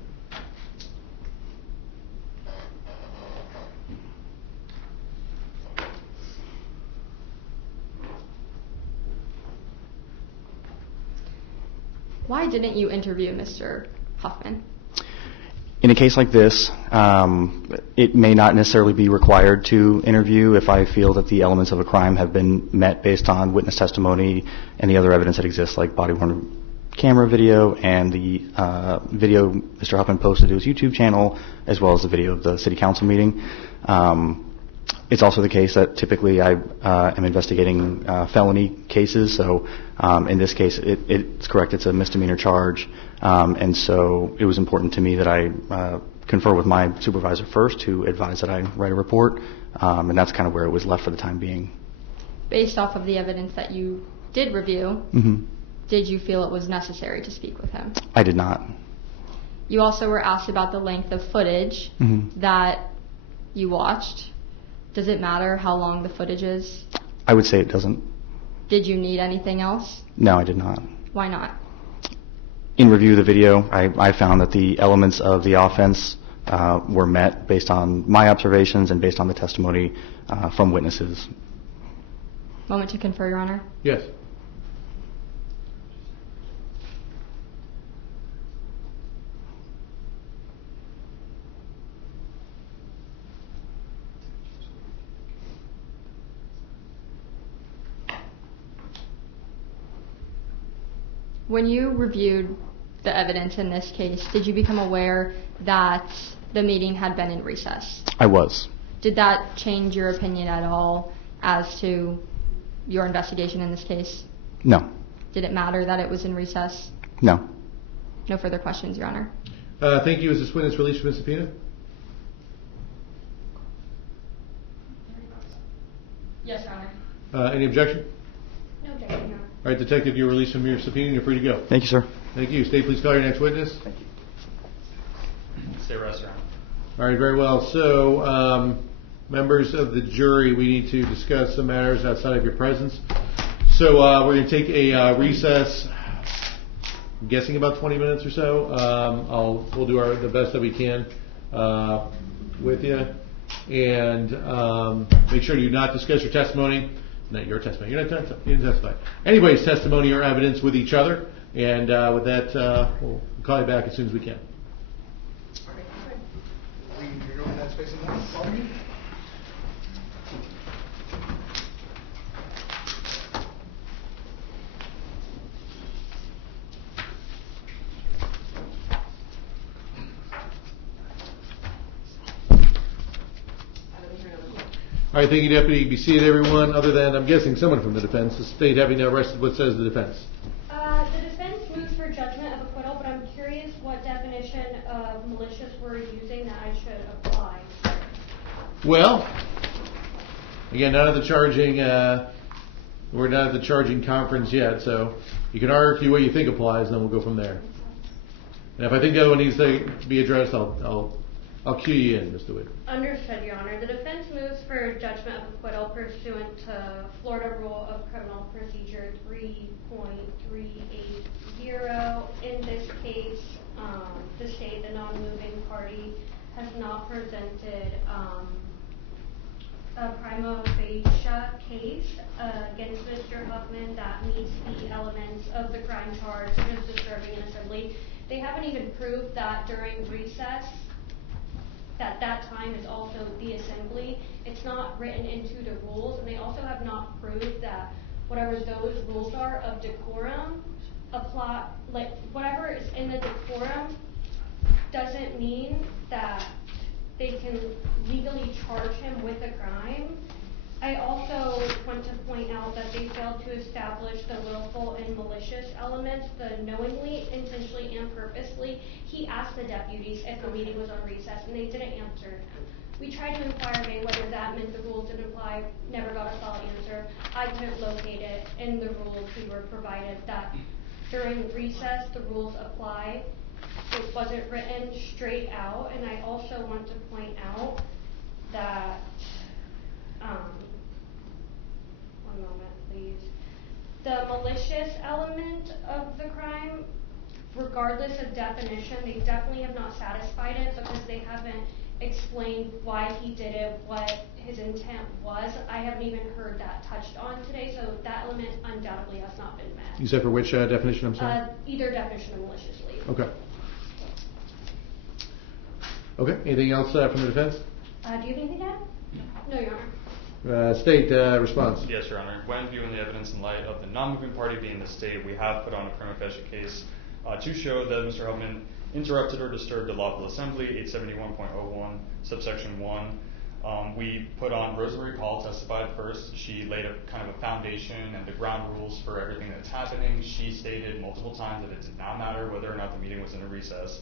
Why didn't you interview Mr. Huffman? In a case like this, it may not necessarily be required to interview if I feel that the elements of a crime have been met based on witness testimony and the other evidence that exists, like body-worn camera video and the video Mr. Huffman posted to his YouTube channel, as well as the video of the city council meeting. It's also the case that typically I am investigating felony cases, so in this case it's correct, it's a misdemeanor charge, and so it was important to me that I confer with my supervisor first to advise that I write a report, and that's kind of where it was left for the time being. Based off of the evidence that you did review, did you feel it was necessary to speak with him? I did not. You also were asked about the length of footage that you watched. Does it matter how long the footage is? I would say it doesn't. Did you need anything else? No, I did not. Why not? In review of the video, I found that the elements of the offense were met based on my observations and based on the testimony from witnesses. Moment to confer, Your Honor. Yes. When you reviewed the evidence in this case, did you become aware that the meeting had been in recess? I was. Did that change your opinion at all as to your investigation in this case? No. Did it matter that it was in recess? No. No further questions, Your Honor. Thank you. Is this witness released from the subpoena? Yes, Your Honor. Any objection? No objection, Your Honor. All right, Detective, you're released from your subpoena and you're free to go. Thank you, sir. Thank you. State, please call your next witness. Thank you. Stay rest, Your Honor. All right, very well. So, members of the jury, we need to discuss some matters outside of your presence. So, we're going to take a recess, I'm guessing about 20 minutes or so. We'll do the best that we can with you. And make sure you do not discuss your testimony. Not your testimony. You didn't testify. Anybody's testimony or evidence with each other. And with that, we'll call you back as soon as we can. All right, thank you, Deputy. Be seated, everyone, other than, I'm guessing, someone from the defense. The state having now arrested, what says the defense? The defense moves for judgment of acquittal, but I'm curious what definition of malicious we're using that I should apply. Well, again, none of the charging, we're not at the charging conference yet, so you can argue what you think applies, and then we'll go from there. And if I think the other one needs to be addressed, I'll cue you in, Mr. Witt. Understood, Your Honor. The defense moves for judgment of acquittal pursuant to Florida Rule of Criminal Procedure 3.380. In this case, the state, the non-moving party, has not presented a prima facie case against Mr. Huffman that meets the elements of the crime charge, such as disturbing an assembly. They haven't even proved that during recess that time is also the assembly. It's not written into the rules, and they also have not proved that whatever those rules are of decorum apply, like whatever is in the decorum doesn't mean that they can legally charge him with a crime. I also want to point out that they failed to establish the willful and malicious elements, the knowingly, intentionally, and purposely. He asked the deputies if the meeting was on recess, and they didn't answer him. We tried to inquire whether that meant the rules didn't apply, never got a solid answer. I couldn't locate it in the rules we were provided that during recess the rules apply. It wasn't written straight out, and I also want to point out that, one moment please, the malicious element of the crime, regardless of definition, they definitely have not satisfied it because they haven't explained why he did it, what his intent was. I haven't even heard that touched on today, so that element undoubtedly has not been met. You said for which definition, I'm sorry? Either definition of maliciously. Okay. Okay, anything else from the defense? Do you have anything to add? No, Your Honor. State response. Yes, Your Honor. When viewing the evidence in light of the non-moving party being the state, we have put on a prima facie case to show that Mr. Huffman interrupted or disturbed a lawful assembly, 871.01, subsection 1. We put on Rosemary Paul testified first. She laid a kind of a foundation and the ground rules for everything that's happening. She stated multiple times that it did not matter whether or not the meeting was in a recess.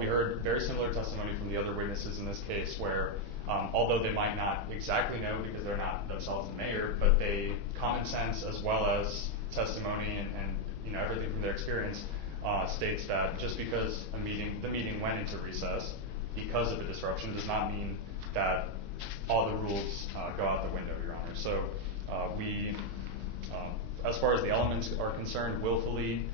We heard very similar testimony from the other witnesses in this case where although they might not exactly know because they're not themselves the mayor, but they, common sense as well as testimony and you know everything from their experience states that just because the meeting went into recess because of a disruption does not mean that all the rules go out the window, Your Honor. So as far as the elements are concerned, willfully,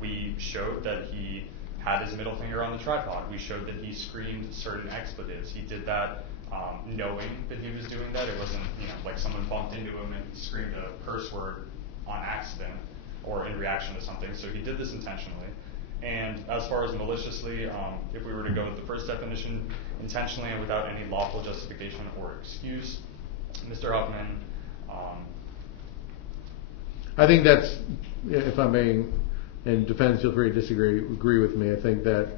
we showed that he had his middle finger on the tripod. We showed that he screamed certain expletives. He did that knowing that he was doing that. It wasn't, you know, like someone bumped into him and screamed a curse word on accident or in reaction to something. So he did this intentionally. And as far as maliciously, if we were to go with the first definition, intentionally and without any lawful justification or excuse, Mr. Huffman. I think that's, if I may, and defense, feel free to agree with me. I think that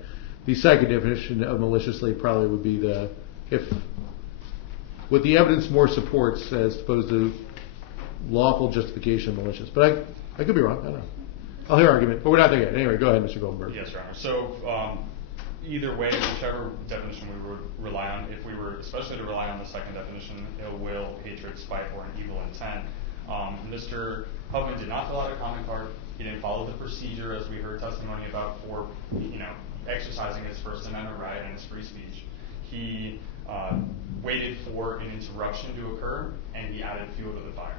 the second definition of maliciously probably would be what the evidence more supports as opposed to lawful justification of malicious. But I could be wrong. I don't know. I'll hear argument, but we're not there yet. Anyway, go ahead, Mr. Goldenberg. Yes, Your Honor. So either way, whichever definition we would rely on, if we were especially to rely on the second definition, ill will, hatred, spite, or an evil intent, Mr. Huffman did not fill out a comment card. He didn't follow the procedure as we heard testimony about for, you know, exercising his First Amendment right and his free speech. He waited for an interruption to occur, and he added fuel to the fire.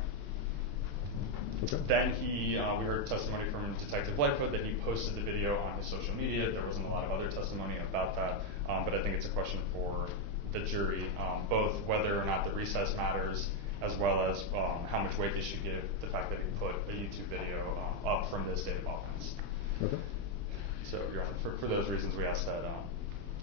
Okay. Then we heard testimony from Detective Lightfoot that he posted the video on his social media. There wasn't a lot of other testimony about that, but I think it's a question for the jury, both whether or not the recess matters, as well as how much weight they should give the fact that he put a YouTube video up from this date of offense. Okay. So, Your Honor, for those reasons, we ask that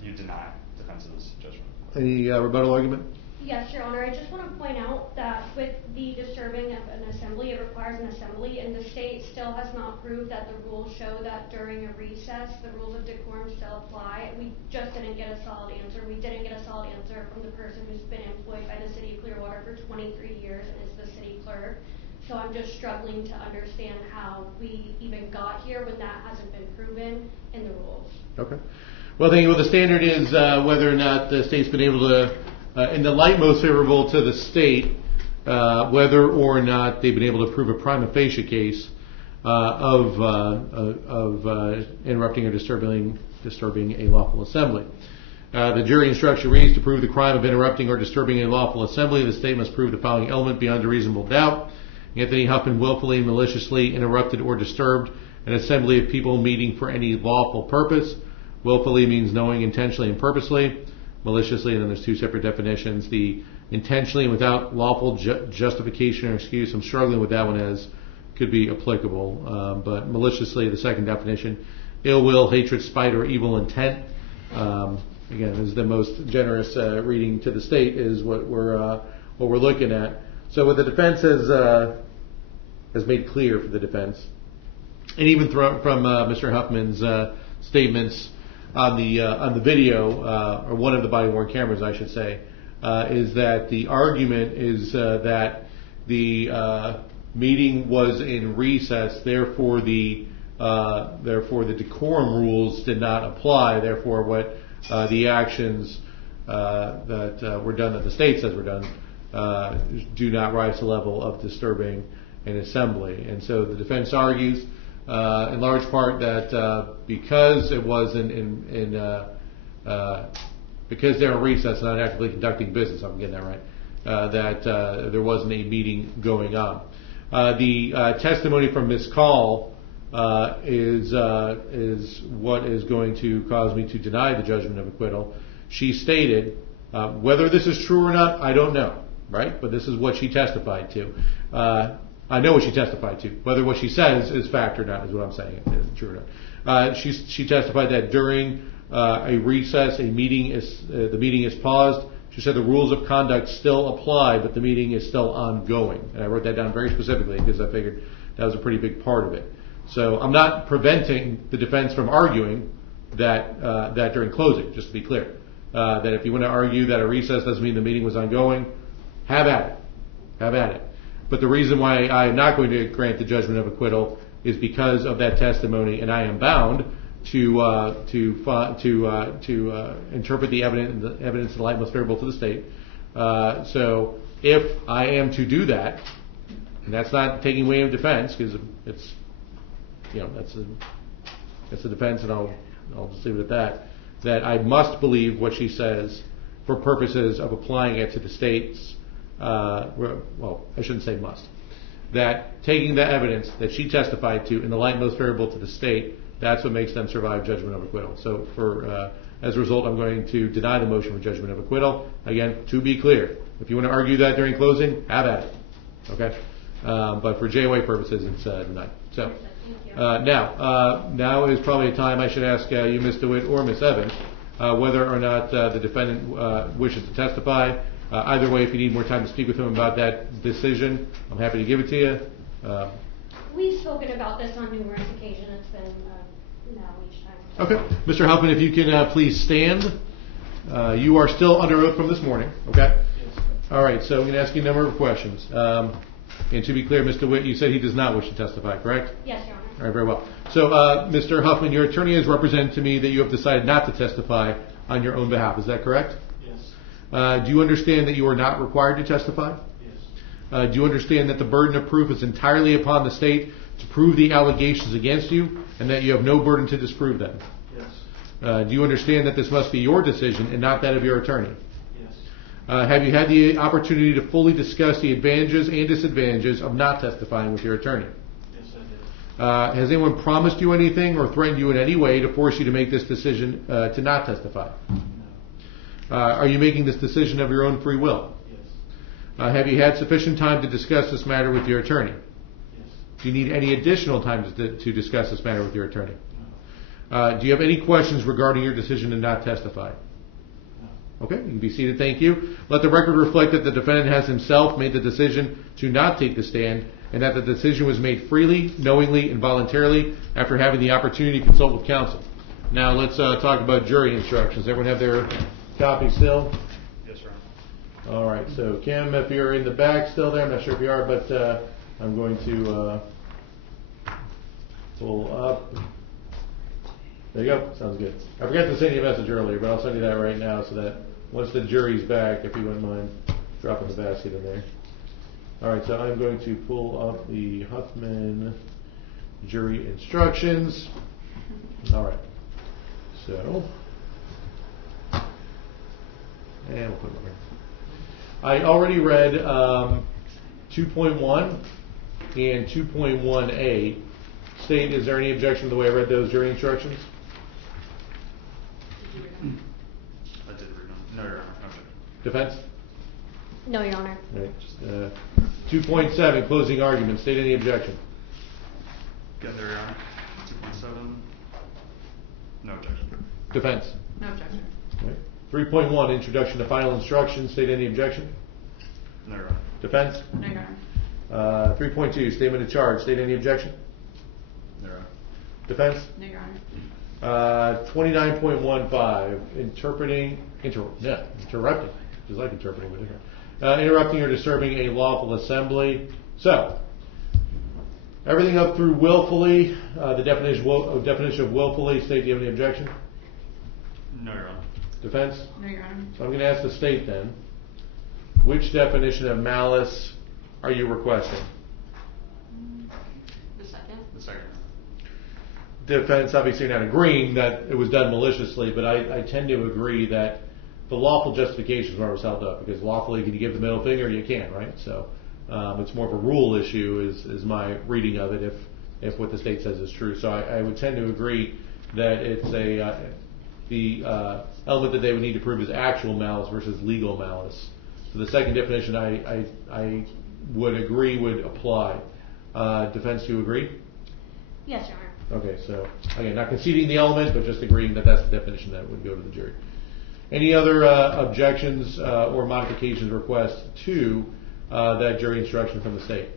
you deny defense's judgment. Any rebuttal argument? Yes, Your Honor. I just want to point out that with the disturbing of an assembly, it requires an assembly, and the state still has not proved that the rules show that during a recess, the rules of decorum still apply. We just didn't get a solid answer. We didn't get a solid answer from the person who's been employed by the city of Clearwater for 23 years and is the city clerk. So I'm just struggling to understand how we even got here when that hasn't been proven in the rules. Okay. Well, thank you. Well, the standard is whether or not the state's been able to, in the light most favorable to the state, whether or not they've been able to prove a prima facie case of interrupting or disturbing a lawful assembly. The jury instruction reads, to prove the crime of interrupting or disturbing a lawful assembly, the state must prove the following element beyond a reasonable doubt. Anthony Huffman willfully and maliciously interrupted or disturbed an assembly of people meeting for any lawful purpose. Willfully means knowing, intentionally, and purposely. Maliciously, and then there's two separate definitions. The intentionally and without lawful justification or excuse, I'm struggling with that one as could be applicable. But maliciously, the second definition, ill will, hatred, spite, or evil intent. Again, is the most generous reading to the state is what we're looking at. So what the defense has made clear for the defense, and even from Mr. Huffman's statements, on the video, or one of the body-worn cameras, I should say, is that the argument is that the meeting was in recess, therefore the decorum rules did not apply. Therefore, what the actions that were done, that the state says were done, do not rise to the level of disturbing an assembly. And so the defense argues, in large part, that because it wasn't because they're in recess, not actively conducting business, I'm getting that right, that there wasn't a meeting going on. The testimony from Ms. Call is what is going to cause me to deny the judgment of acquittal. She stated, whether this is true or not, I don't know, right? But this is what she testified to. I know what she testified to. Whether what she says is fact or not is what I'm saying. Is it true or not? She testified that during a recess, the meeting is paused. She said the rules of conduct still apply, but the meeting is still ongoing. And I wrote that down very specifically because I figured that was a pretty big part of it. So I'm not preventing the defense from arguing that during closing, just to be clear. That if you want to argue that a recess doesn't mean the meeting was ongoing, have at it. Have at it. But the reason why I am not going to grant the judgment of acquittal is because of that testimony, and I am bound to interpret the evidence in the light most favorable to the state. So if I am to do that, and that's not taking away of defense, because it's, that's a defense, and I'll just leave it at that I must believe what she says for purposes of applying it to the state's, well, I shouldn't say must, that taking the evidence that she testified to in the light most favorable to the state, that's what makes them survive judgment of acquittal. So as a result, I'm going to deny the motion for judgment of acquittal. Again, to be clear, if you want to argue that during closing, have at it. Okay? But for JOA purposes, it's denied. So now is probably a time I should ask you, Ms. DeWitt or Ms. Evans, whether or not the defendant wishes to testify. Either way, if you need more time to speak with him about that decision, I'm happy to give it to you. We've spoken about this on numerous occasions. It's been no each time. Okay. Mr. Huffman, if you can please stand. You are still under oath from this morning, okay? Yes. All right, so I'm going to ask you a number of questions. And to be clear, Mr. Witt, you said he does not wish to testify, correct? Yes, Your Honor. All right, very well. So, Mr. Huffman, your attorney has represented to me that you have decided not to testify on your own behalf. Is that correct? Yes. Do you understand that you are not required to testify? Yes. Do you understand that the burden of proof is entirely upon the state to prove the allegations against you, and that you have no burden to disprove them? Yes. Do you understand that this must be your decision and not that of your attorney? Yes. Have you had the opportunity to fully discuss the advantages and disadvantages of not testifying with your attorney? Yes, I did. Has anyone promised you anything or threatened you in any way to force you to make this decision to not testify? No. Are you making this decision of your own free will? Yes. Have you had sufficient time to discuss this matter with your attorney? Yes. Do you need any additional time to discuss this matter with your attorney? No. Do you have any questions regarding your decision to not testify? No. Okay, you can be seated. Thank you. Let the record reflect that the defendant has himself made the decision to not take the stand, and that the decision was made freely, knowingly, and voluntarily after having the opportunity to consult with counsel. Now let's talk about jury instructions. Everyone have their copy still? Yes, sir. All right. So Kim, if you're in the back still there, I'm not sure if you are, but I'm going to pull up. There you go. Sounds good. I forgot to send you a message earlier, but I'll send you that right now so that once the jury's back, if you wouldn't mind dropping the basket in there. All right, so I'm going to pull up the HUFFMAN jury instructions. All right. So, and we'll put them here. I already read 2.1 and 2.1a. State, is there any objection to the way I read those jury instructions? I did read them. No, Your Honor. Okay. Defense? No, Your Honor. All right. 2.7, closing argument. State, any objection? Got there, Your Honor. 2.7. No objection. Defense? No objection. All right. 3.1, introduction to final instructions. State, any objection? No, Your Honor. Defense? No, Your Honor. 3.2, statement of charge. State, any objection? No, Your Honor. Defense? No, Your Honor. 29.15, interrupting, just like interpreting, but different. Interrupting or disturbing a lawful assembly. So, everything up through willfully, the definition of willfully, state, do you have any objection? No, Your Honor. Defense? No, Your Honor. So I'm going to ask the state then, which definition of malice are you requesting? The second. The second. Defense, obviously you're not agreeing that it was done maliciously, but I tend to agree that the lawful justification is where it was held up, because lawfully, can you give the middle finger? You can, right? So it's more of a rule issue is my reading of it if what the state says is true. So I would tend to agree that it's the element that they would need to prove is actual malice versus legal malice. So the second definition I would agree would apply. Defense, do you agree? Yes, Your Honor. Okay, so again, not conceding the element, but just agreeing that that's the definition that would go to the jury. Any other objections or modifications requests to that jury instruction from the state?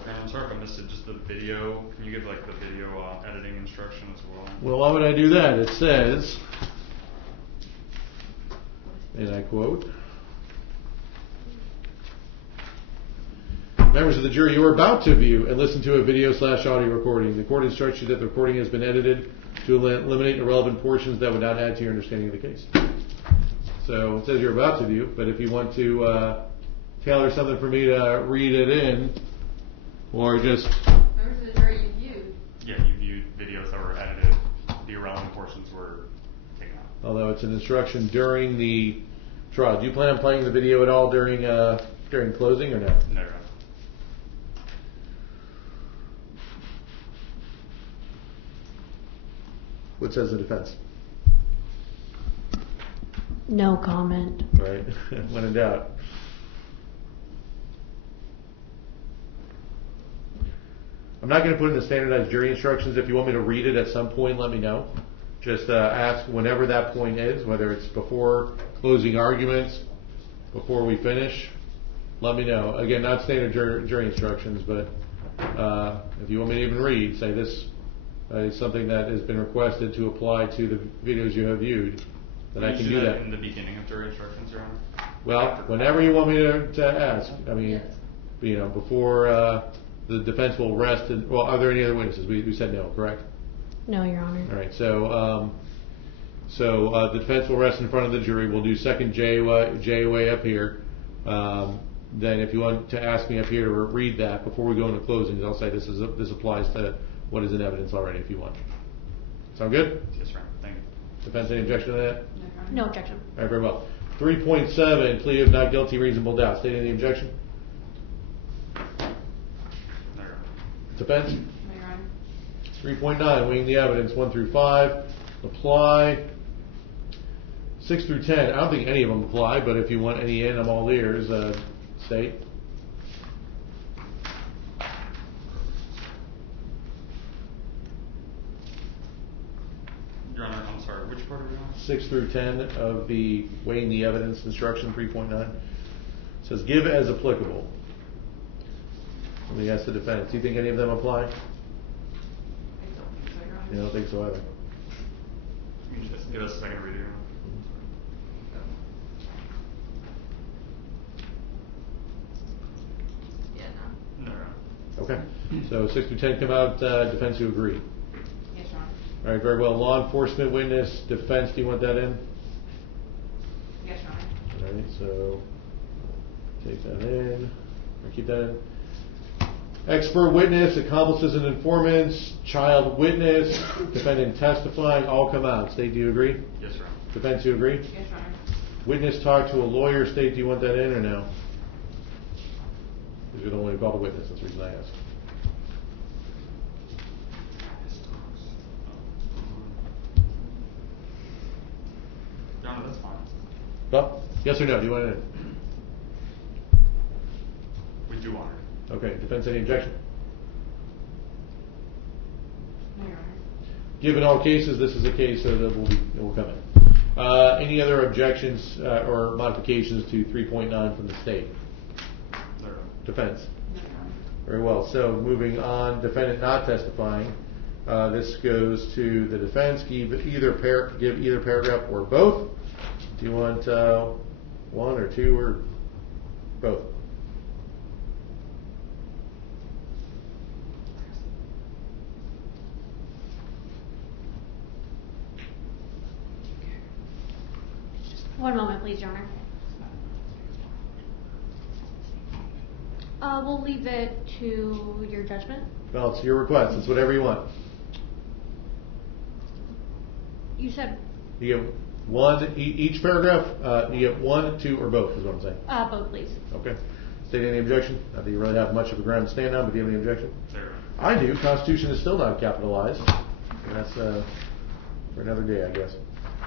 Okay, I'm sorry if I missed it. Just the video. Can you give like the video editing instruction as well? Well, why would I do that? It says, and I quote, members of the jury, you are about to view and listen to a video/audio recording. The court instructs you that the recording has been edited to eliminate irrelevant portions that would not add to your understanding of the case. So it says you're about to view, but if you want to tailor something for me to read it in, or just... Members of the jury, you viewed. Yeah, you viewed videos that were edited. The irrelevant portions were taken out. Although it's an instruction during the trial. Do you plan on playing the video at all during closing or no? No, Your Honor. What says the defense? No comment. Right, when in doubt. I'm not going to put in the standardized jury instructions. If you want me to read it at some point, let me know. Just ask whenever that point is, whether it's before closing arguments, before we finish, let me know. Again, not standard jury instructions, but if you want me to even read, say this is something that has been requested to apply to the videos you have viewed, then I can do that. In the beginning of jury instructions, Your Honor? Well, whenever you want me to ask. I mean, before the defense will rest. Well, are there any other witnesses? We said no, correct? No, Your Honor. All right. So the defense will rest in front of the jury. We'll do second JOA up here. Then, if you want to ask me up here to read that before we go into closings, I'll say this applies to what is in evidence already. If you want. Sound good? Yes, sir. Thank you. Defense, any objection to that? No objection. All right, very well. 3.7, plea of not guilty, reasonable doubt. State any objection? No, Your Honor. Defense? No, Your Honor. 3.9, weighing the evidence, 1 through 5, apply. 6 through 10, I don't think any of them apply, but if you want any in, I'm all ears. State. Your Honor, I'm sorry, which part are we on? 6 through 10 of the weighing the evidence instruction, 3.9. Says give as applicable. Let me ask the defense. Do you think any of them apply? I don't think so, Your Honor. You don't think so either? Can you just give us a second to read it, Your Honor? Yeah, no. No, Your Honor. Okay. So 6 through 10 come out. Defense, you agree? Yes, Your Honor. All right, very well. Law enforcement witness, defense, do you want that in? Yes, Your Honor. All right, so take that in, or keep that in. Expert witness, accomplices and informants, child witness, defendant testifying, all come out. State, do you agree? Yes, Your Honor. Defense, you agree? Yes, Your Honor. Witness talk to a lawyer, state, do you want that in or no? Because you're the one who called a witness, that's the reason I asked. Your Honor, that's fine. Well, yes or no, do you want it in? We do honor. Okay, defense, any objection? No, Your Honor. Given all cases, this is a case that it will come in. Any other objections or modifications to 3.9 from the state? No, Your Honor. Defense. No, Your Honor. Very well. So moving on, defendant not testifying. This goes to the defense. Give either paragraph or both. Do you want one or two or both? One moment, please, Your Honor. We'll leave it to your judgment. Well, it's your request. It's whatever you want. You said You get one, each paragraph, you get one, two, or both, is what I'm saying. both, please. Okay. State any objection? Not that you really have much of a ground to stand on, but do you have any objection? Zero. I do. Constitution is still not capitalized. And that's for another day, I guess.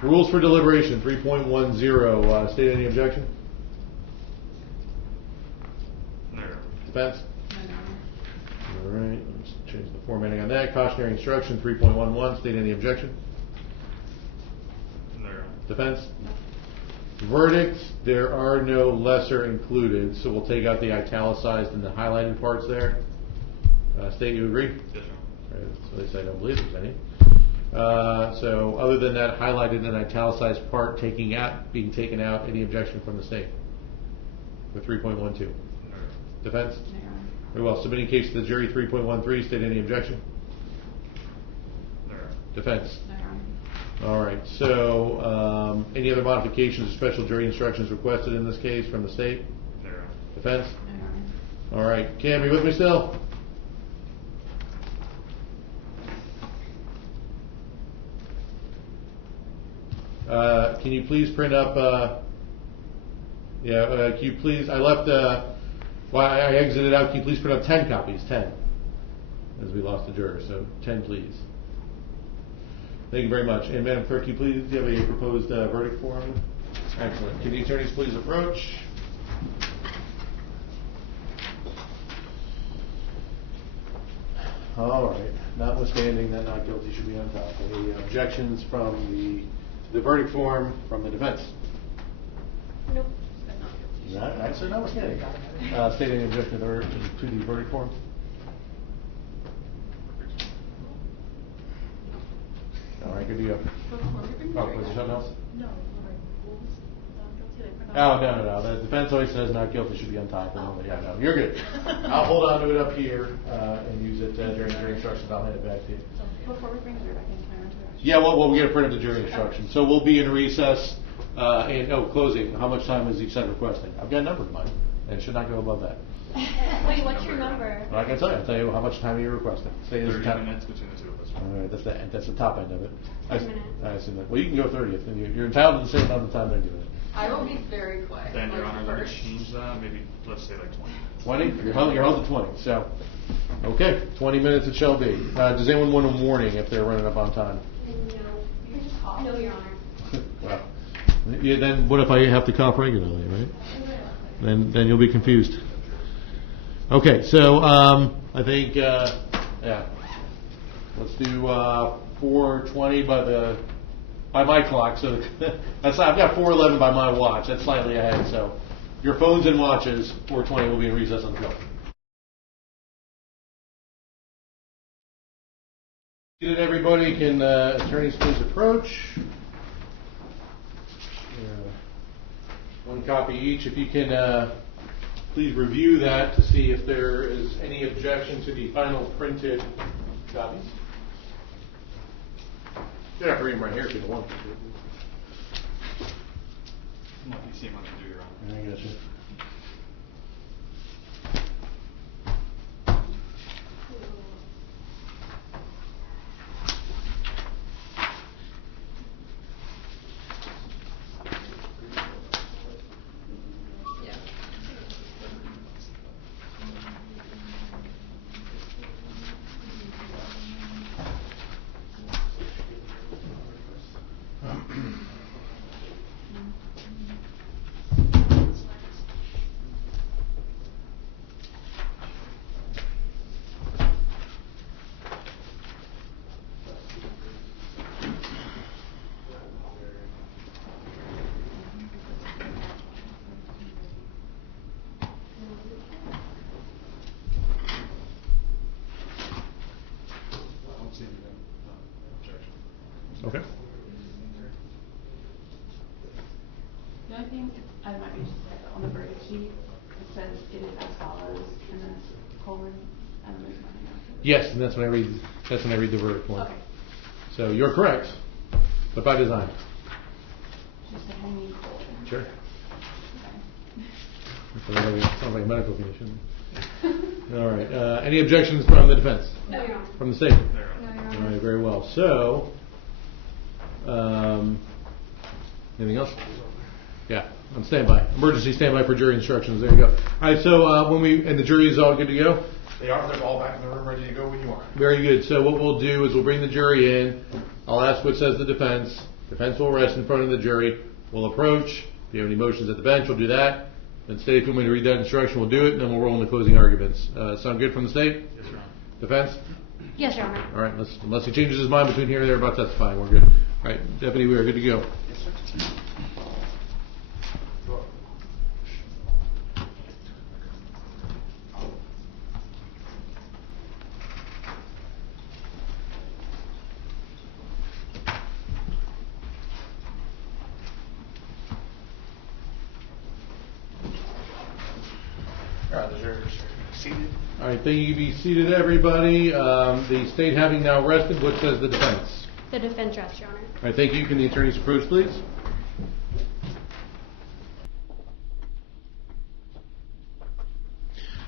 Rules for deliberation, 3.10. State any objection? Zero. Defense? All right. Let's change the formatting on that. Cautionary instruction, 3.11. State any objection? Zero. Defense? Verdicts, there are no lesser included, so we'll take out the italicized and the highlighted parts there. State, you agree? Yes, sir. At least I don't believe there's any. So other than that highlighted and italicized part being taken out, any objection from the state? For 3.12. Zero. Defense? Very well. Submitting case to the jury, 3.13. State any objection? Zero. Defense? All right. So any other modifications or special jury instructions requested in this case from the state? Zero. Defense? All right. Cam, you with me still? Can you please print up, can you please, I left, I exited out, can you please print up 10 copies, 10, as we lost a juror, so 10 please. Thank you very much. And Madam Clerk, can you please, do you have a proposed verdict form? Excellent. Can the attorneys please approach? All right. Notwithstanding that not guilty should be on top. Any objections from the verdict form from the defense? Nope. I said notwithstanding. State any objection to the verdict form? All right, good to go. Oh, was there something else? No. Oh, no. The defense always says not guilty should be on top. Yeah, no, you're good. I'll hold on to it up here and use it during jury instructions. I'll hand it back to you. Before we bring the jury back in, can I run to the Yeah, well, we got to print up the jury instructions. So we'll be in recess closing. How much time is each side requesting? I've got a number in mind, and it should not go above that. Wait, what's your number? I can tell you. I'll tell you how much time you're requesting. Say 30 minutes between the two of us. All right, that's the top end of it. 10 minutes. I assume that. Well, you can go 30 if you're entitled to the same amount of time they're doing it. I will be very quick. Then, Your Honor, let me first. change that. Maybe, let's say like 20? You're held to 20. So, okay, 20 minutes it shall be. Does anyone want a warning if they're running up on time? No. You can just call. No, Your Honor. Well, yeah, then what if I have to cough regularly, right? Then you'll be confused. Okay, so I think let's do 4:20 by my clock. So I've got 4:11 by my watch. That's slightly ahead. So your phones and watches, 4:20 will be in recess on the clock. Did everybody can attorneys please approach? One copy each. If you can please review that to see if there is any objection to the final printed copies. You don't have to read them right here if you don't want to. I'm not going to see him on the computer. I got you. says it is as follows, and then it's colon, and then there's nothing else. Yes, and that's when I read the verdict form. Okay. So you're correct, but by design. Just a hanging colon. Sure. Okay. Sounds like a medical condition. All right. Any objections from the defense? No, Your Honor. From the state? No, Your Honor. All right, very well. So, anything else? Yeah, on standby. Emergency standby for jury instructions. There you go. All right, so and the jury is all good to go? They are. They're all back in the room, ready to go when you are. Very good. So what we'll do is we'll bring the jury in. I'll ask what says the defense. Defense will rest in front of the jury. We'll approach. If you have any motions at the bench, we'll do that. Then state, if you want me to read that instruction, we'll do it, and then we'll roll into closing arguments. Sound good from the state? Yes, Your Honor. Defense? Yes, Your Honor. All right, unless he changes his mind between here and there about testifying, we're good. All right, Deputy, we are good to go. Yes, sir. All right, the jurors are seated. All right, thank you. Be seated, everybody. The state having now rested, what says the defense? The defense rests, Your Honor. All right, thank you. Can the attorneys approach, please?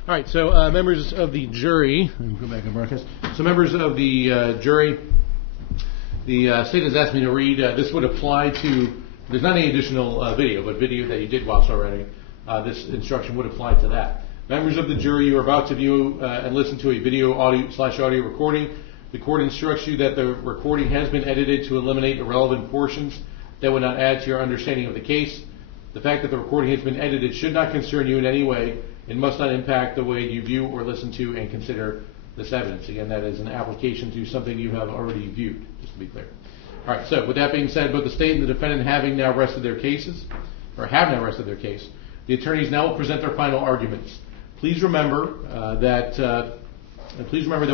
All right, so members of the jury, let me go back and broadcast. So members of the jury, the state has asked me to read, this would apply to, there's not any additional video, but video that you did watch already, this instruction would apply to that. Members of the jury, you are about to view and listen to a video audio recording. The court instructs you that the recording has been edited to eliminate irrelevant portions that would not add to your understanding of the case. The fact that the recording has been edited should not concern you in any way and must not impact the way you view or listen to and consider this evidence. Again, that is an application to something you have already viewed, just to be clear. All right, so with that being said, both the state and the defendant having now rested their cases, or have now rested their case, the attorneys now will present their final arguments. Please remember that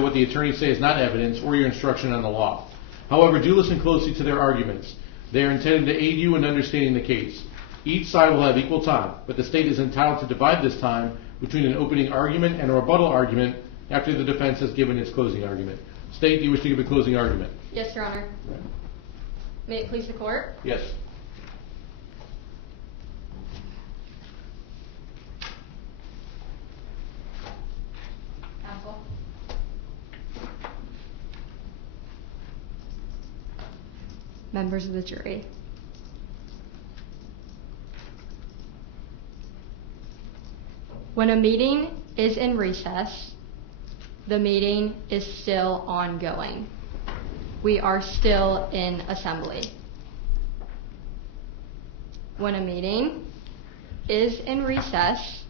what the attorneys say is not evidence or your instruction on the law. However, do listen closely to their arguments. They are intended to aid you in understanding the case. Each side will have equal time, but the state is entitled to divide this time between an opening argument and a rebuttal argument after the defense has given its closing argument. State, do you wish to give a closing argument? Yes, Your Honor. May it please the court? Yes. Counsel. Members of the jury. When a meeting is in recess, the meeting is still ongoing. We are still in assembly. When a meeting is in recess,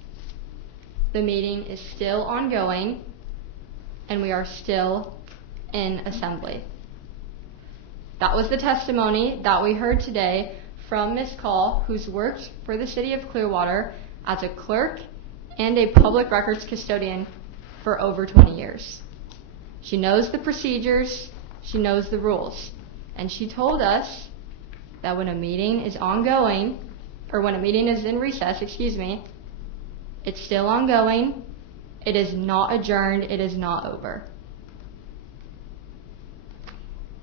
the meeting is still ongoing, and we are still in assembly. That was the testimony that we heard today from Ms. Call, who's worked for the city of Clearwater as a clerk and a public records custodian for over 20 years. She knows the procedures, she knows the rules, and she told us that when a meeting is ongoing, or when a meeting is in recess, it's still ongoing, it is not adjourned, it is not over.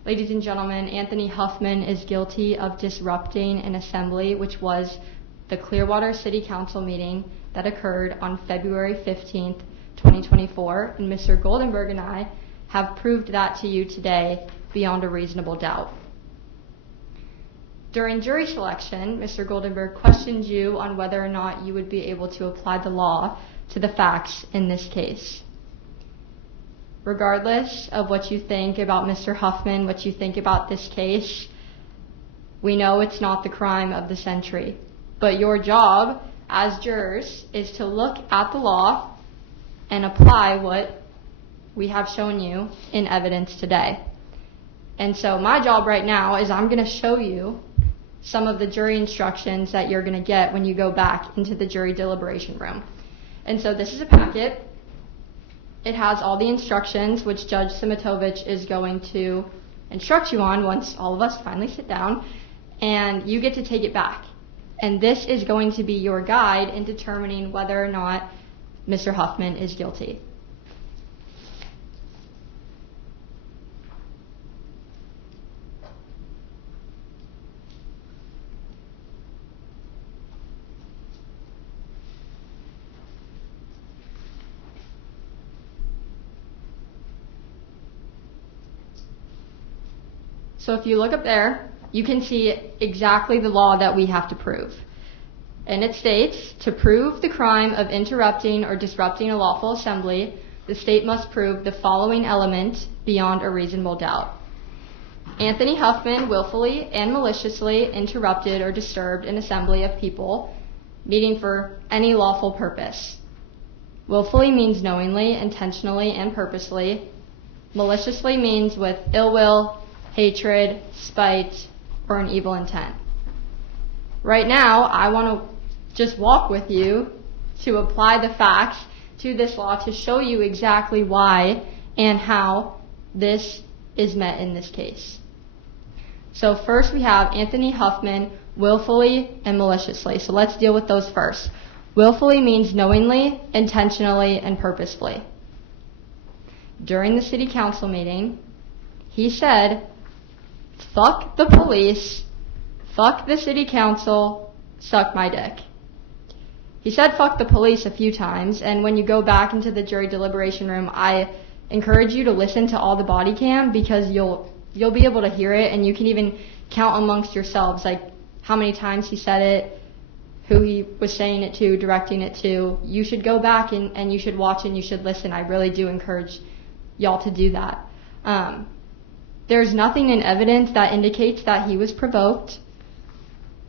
Ladies and gentlemen, Anthony Huffman is guilty of disrupting an assembly, which was the Clearwater City Council meeting that occurred on February 15th, 2024, and Mr. Goldenberg and I have proved that to you today beyond a reasonable doubt. During jury selection, Mr. Goldenberg questioned you on whether or not you would be able to apply the law to the facts in this case. Regardless of what you think about Mr. Huffman, what you think about this case, we know it's not the crime of the century. But your job as jurors is to look at the law and apply what we have shown you in evidence today. And so my job right now is I'm going to show you some of the jury instructions that you're going to get when you go back into the jury deliberation room. And so this is a packet. It has all the instructions which Judge Simitovich is going to instruct you on once all of us finally sit down, and you get to take it back. And this is going to be your guide in determining whether or not Mr. Huffman is guilty. So if you look up there, you can see exactly the law that we have to prove. And it states, to prove the crime of interrupting or disrupting a lawful assembly, the state must prove the following element beyond a reasonable doubt. Anthony Huffman willfully and maliciously interrupted or disturbed an assembly of people meeting for any lawful purpose. Willfully means knowingly, intentionally, and purposely. Maliciously means with ill will, hatred, spite, or an evil intent. Right now, I want to just walk with you to apply the facts to this law to show you exactly why and how this is met in this case. So first we have Anthony Huffman willfully and maliciously. So let's deal with those first. Willfully means knowingly, intentionally, and purposefully. During the city council meeting, he said, "Fuck the police, fuck the city council, suck my dick." He said fuck the police a few times, and when you go back into the jury deliberation room, I encourage you to listen to all the body cam because you'll be able to hear it, and you can even count amongst yourselves like how many times he said it, who he was saying it to, directing it to. You should go back and you should watch and you should listen. I really do encourage y'all to do that. There's nothing in evidence that indicates that he was provoked.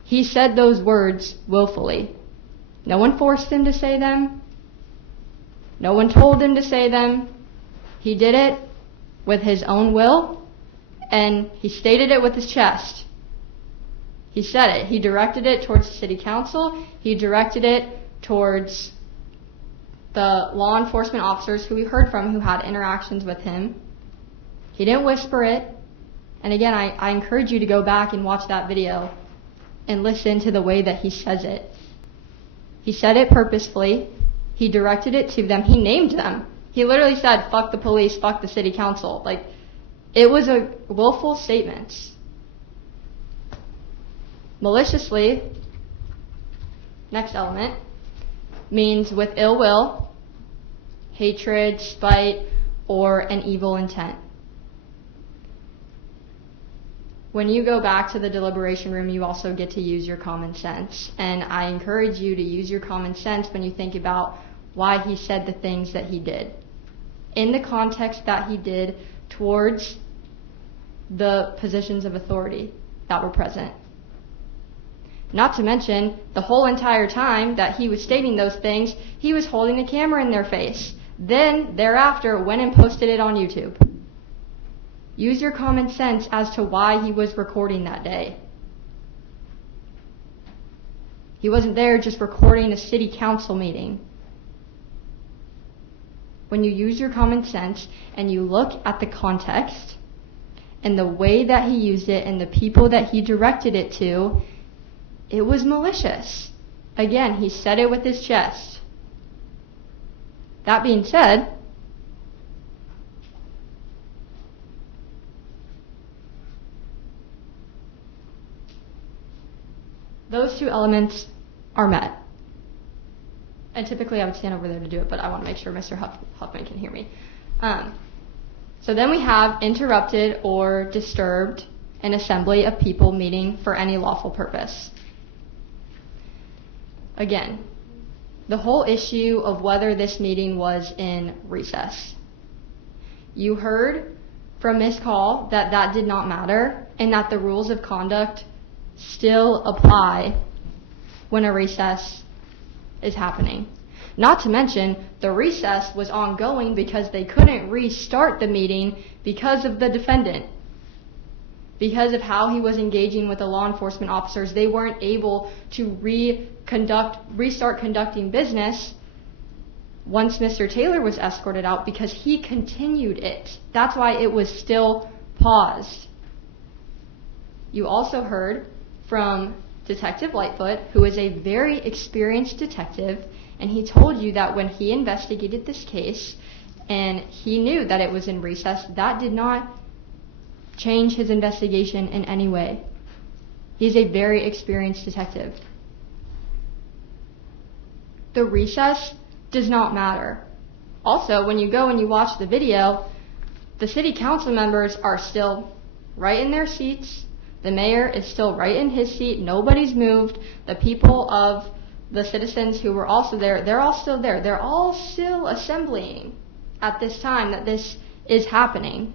He said those words willfully. No one forced him to say them. No one told him to say them. He did it with his own will, and he stated it with his chest. He said it. He directed it towards the city council. He directed it towards the law enforcement officers who we heard from who had interactions with him. He didn't whisper it. And again, I encourage you to go back and watch that video and listen to the way that he says it. He said it purposefully. He directed it to them. He named them. He literally said, fuck the police, fuck the city council. Like, it was a willful statement. Maliciously, next element, means with ill will, hatred, spite, or an evil intent. When you go back to the deliberation room, you also get to use your common sense. And I encourage you to use your common sense when you think about why he said the things that he did. In the context that he did towards the positions of authority that were present. Not to mention, the whole entire time that he was stating those things, he was holding a camera in their face. Then, thereafter, went and posted it on YouTube. Use your common sense as to why he was recording that day. He wasn't there just recording a city council meeting. When you use your common sense and you look at the context and the way that he used it and the people that he directed it to, it was malicious. Again, he said it with his chest. That being said, those two elements are met. And typically I would stand over there to do it, but I want to make sure Mr. Huffman can hear me. So then we have interrupted or disturbed an assembly of people meeting for any lawful purpose. Again, the whole issue of whether this meeting was in recess. You heard from Ms. Call that that did not matter and that the rules of conduct still apply when a recess is happening. Not to mention, the recess was ongoing because they couldn't restart the meeting because of the defendant. Because of how he was engaging with the law enforcement officers, they weren't able to restart conducting business once Mr. Taylor was escorted out because he continued it. That's why it was still paused. You also heard from Detective Lightfoot, who is a very experienced detective, and he told you that when he investigated this case and he knew that it was in recess, that did not change his investigation in any way. He's a very experienced detective. The recess does not matter. Also, when you go and you watch the video, the city council members are still right in their seats. The mayor is still right in his seat. Nobody's moved. The people of the citizens who were also there, they're all still there. They're all still assembling at this time that this is happening.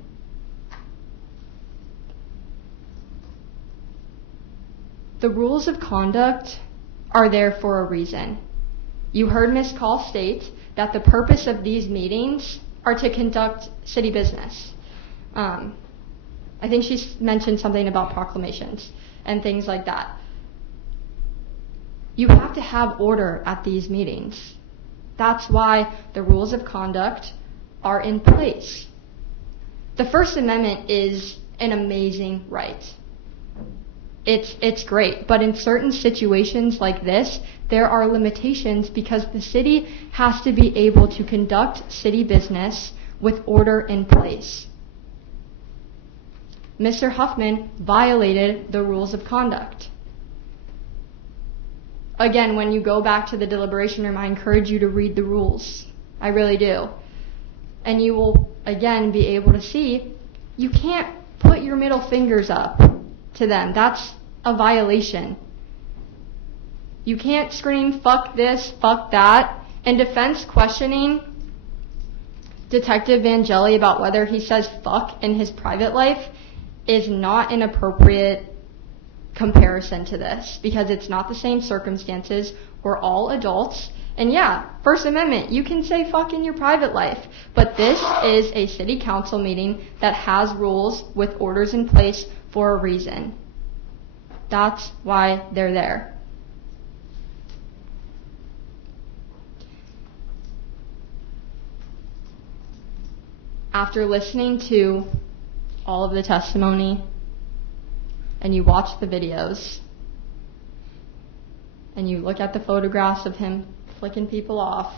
The rules of conduct are there for a reason. You heard Ms. Call state that the purpose of these meetings are to conduct city business. I think she mentioned something about proclamations and things like that. You have to have order at these meetings. That's why the rules of conduct are in place. The First Amendment is an amazing right. It's great, but in certain situations like this, there are limitations because the city has to be able to conduct city business with order in place. Mr. Huffman violated the rules of conduct. Again, when you go back to the deliberation room, I encourage you to read the rules. I really do. And you will, again, be able to see you can't put your middle fingers up to them. That's a violation. You can't scream, fuck this, fuck that. And defense questioning Detective Vangeli about whether he says fuck in his private life is not an appropriate comparison to this because it's not the same circumstances. We're all adults. And yeah, First Amendment, you can say fuck in your private life, but this is a city council meeting that has rules with orders in place for a reason. That's why they're there. After listening to all of the testimony and you watch the videos and you look at the photographs of him flicking people off,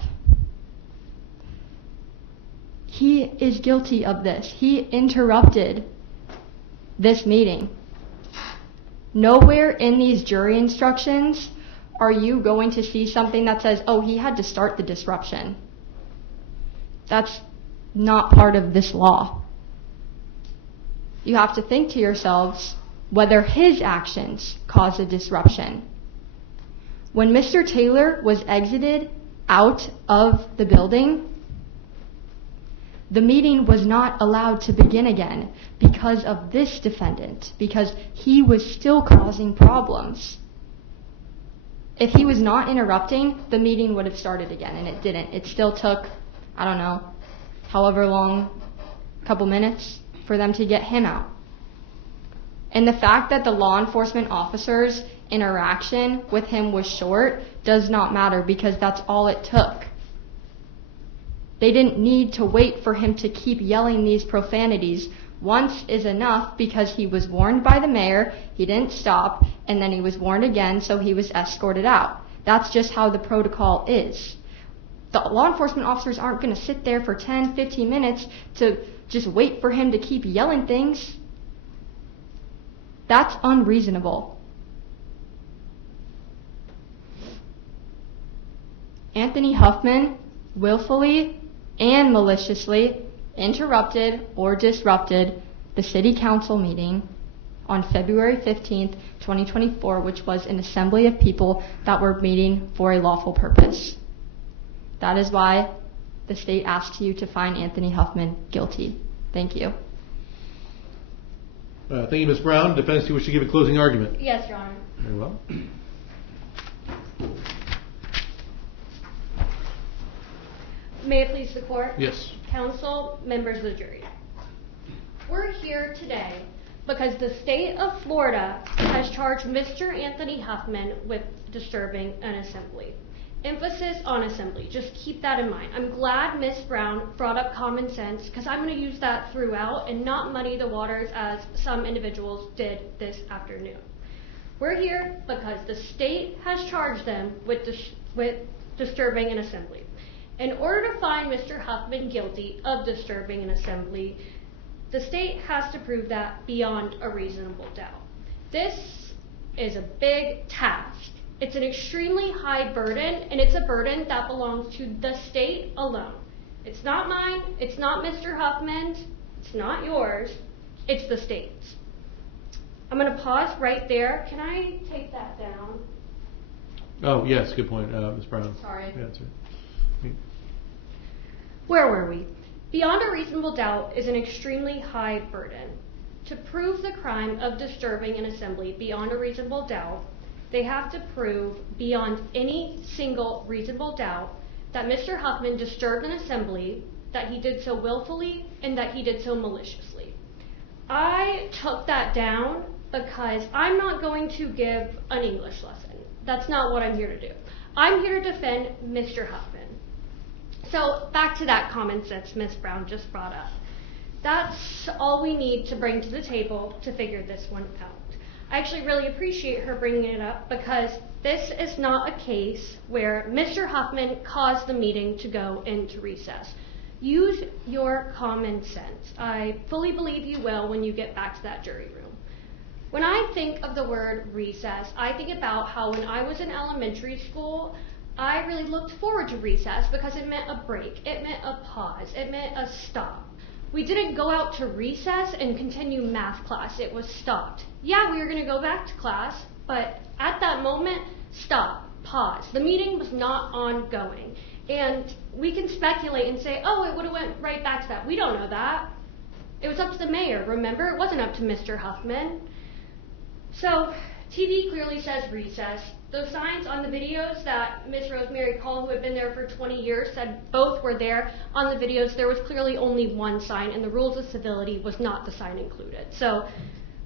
he is guilty of this. He interrupted this meeting. Nowhere in these jury instructions are you going to see something that says, oh, he had to start the disruption. That's not part of this law. You have to think to yourselves whether his actions caused a disruption. When Mr. Taylor was exited out of the building, the meeting was not allowed to begin again because of this defendant, because he was still causing problems. If he was not interrupting, the meeting would have started again, and it didn't. It still took, I don't know, however long, a couple minutes for them to get him out. And the fact that the law enforcement officers' interaction with him was short does not matter because that's all it took. They didn't need to wait for him to keep yelling these profanities. Once is enough because he was warned by the mayor, he didn't stop, and then he was warned again, so he was escorted out. That's just how the protocol is. The law enforcement officers aren't going to sit there for 10, 15 minutes to just wait for him to keep yelling things. That's unreasonable. Anthony Huffman willfully and maliciously interrupted or disrupted the city council meeting on February 15th, 2024, which was an assembly of people that were meeting for a lawful purpose. That is why the state asks you to find Anthony Huffman guilty. Thank you. Thank you, Ms. Brown. Defense, do you wish to give a closing argument? Yes, Your Honor. Very well. May it please the court? Yes. Counsel, members of the jury. We're here today because the state of Florida has charged Mr. Anthony Huffman with disturbing an assembly. Emphasis on assembly. Just keep that in mind. I'm glad Ms. Brown brought up common sense because I'm going to use that throughout and not muddy the waters as some individuals did this afternoon. We're here because the state has charged them with disturbing an assembly. In order to find Mr. Huffman guilty of disturbing an assembly, the state has to prove that beyond a reasonable doubt. This is a big task. It's an extremely high burden, and it's a burden that belongs to the state alone. It's not mine, it's not Mr. Huffman's, it's not yours, it's the state's. I'm going to pause right there. Can I take that down? Oh, yes, good point, Ms. Brown. Sorry. Yeah, that's right. Where were we? Beyond a reasonable doubt is an extremely high burden. To prove the crime of disturbing an assembly beyond a reasonable doubt, they have to prove beyond any single reasonable doubt that Mr. Huffman disturbed an assembly, that he did so willfully, and that he did so maliciously. I took that down because I'm not going to give an English lesson. That's not what I'm here to do. I'm here to defend Mr. Huffman. So back to that common sense Ms. Brown just brought up. That's all we need to bring to the table to figure this one out. I actually really appreciate her bringing it up because this is not a case where Mr. Huffman caused the meeting to go into recess. Use your common sense. I fully believe you will when you get back to that jury room. When I think of the word recess, I think about how when I was in elementary school, I really looked forward to recess because it meant a break, it meant a pause, it meant a stop. We didn't go out to recess and continue math class, it was stopped. Yeah, we were going to go back to class, but at that moment, stop, pause. The meeting was not ongoing. And we can speculate and say, oh, it would have went right back to that. We don't know that. It was up to the mayor, remember? It wasn't up to Mr. Huffman. So, TV clearly says recess. Those signs on the videos that Miss Rosemary Call, who had been there for 20 years, said both were there. On the videos, there was clearly only one sign, and the rules of civility was not the sign included. So,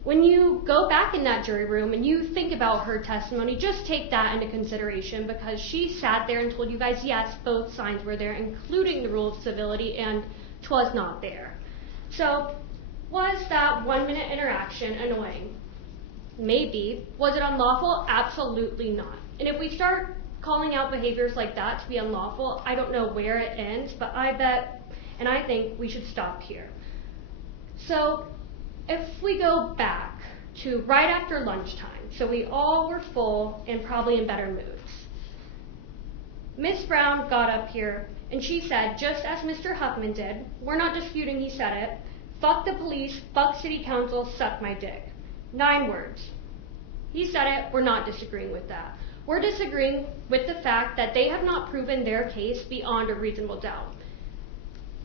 when you go back in that jury room and you think about her testimony, just take that into consideration because she sat there and told you guys, yes, both signs were there, including the rules of civility, and 'twas not there. So, was that 1 minute interaction annoying? Maybe. Was it unlawful? Absolutely not. And if we start calling out behaviors like that to be unlawful, I don't know where it ends, but I bet, and I think we should stop here. So, if we go back to right after lunchtime, so we all were full and probably in better moods, Miss Brown got up here and she said, just as Mr. Huffman did, we're not disputing he said it, fuck the police, fuck city council, suck my dick. 9 words. He said it, we're not disagreeing with that. We're disagreeing with the fact that they have not proven their case beyond a reasonable doubt.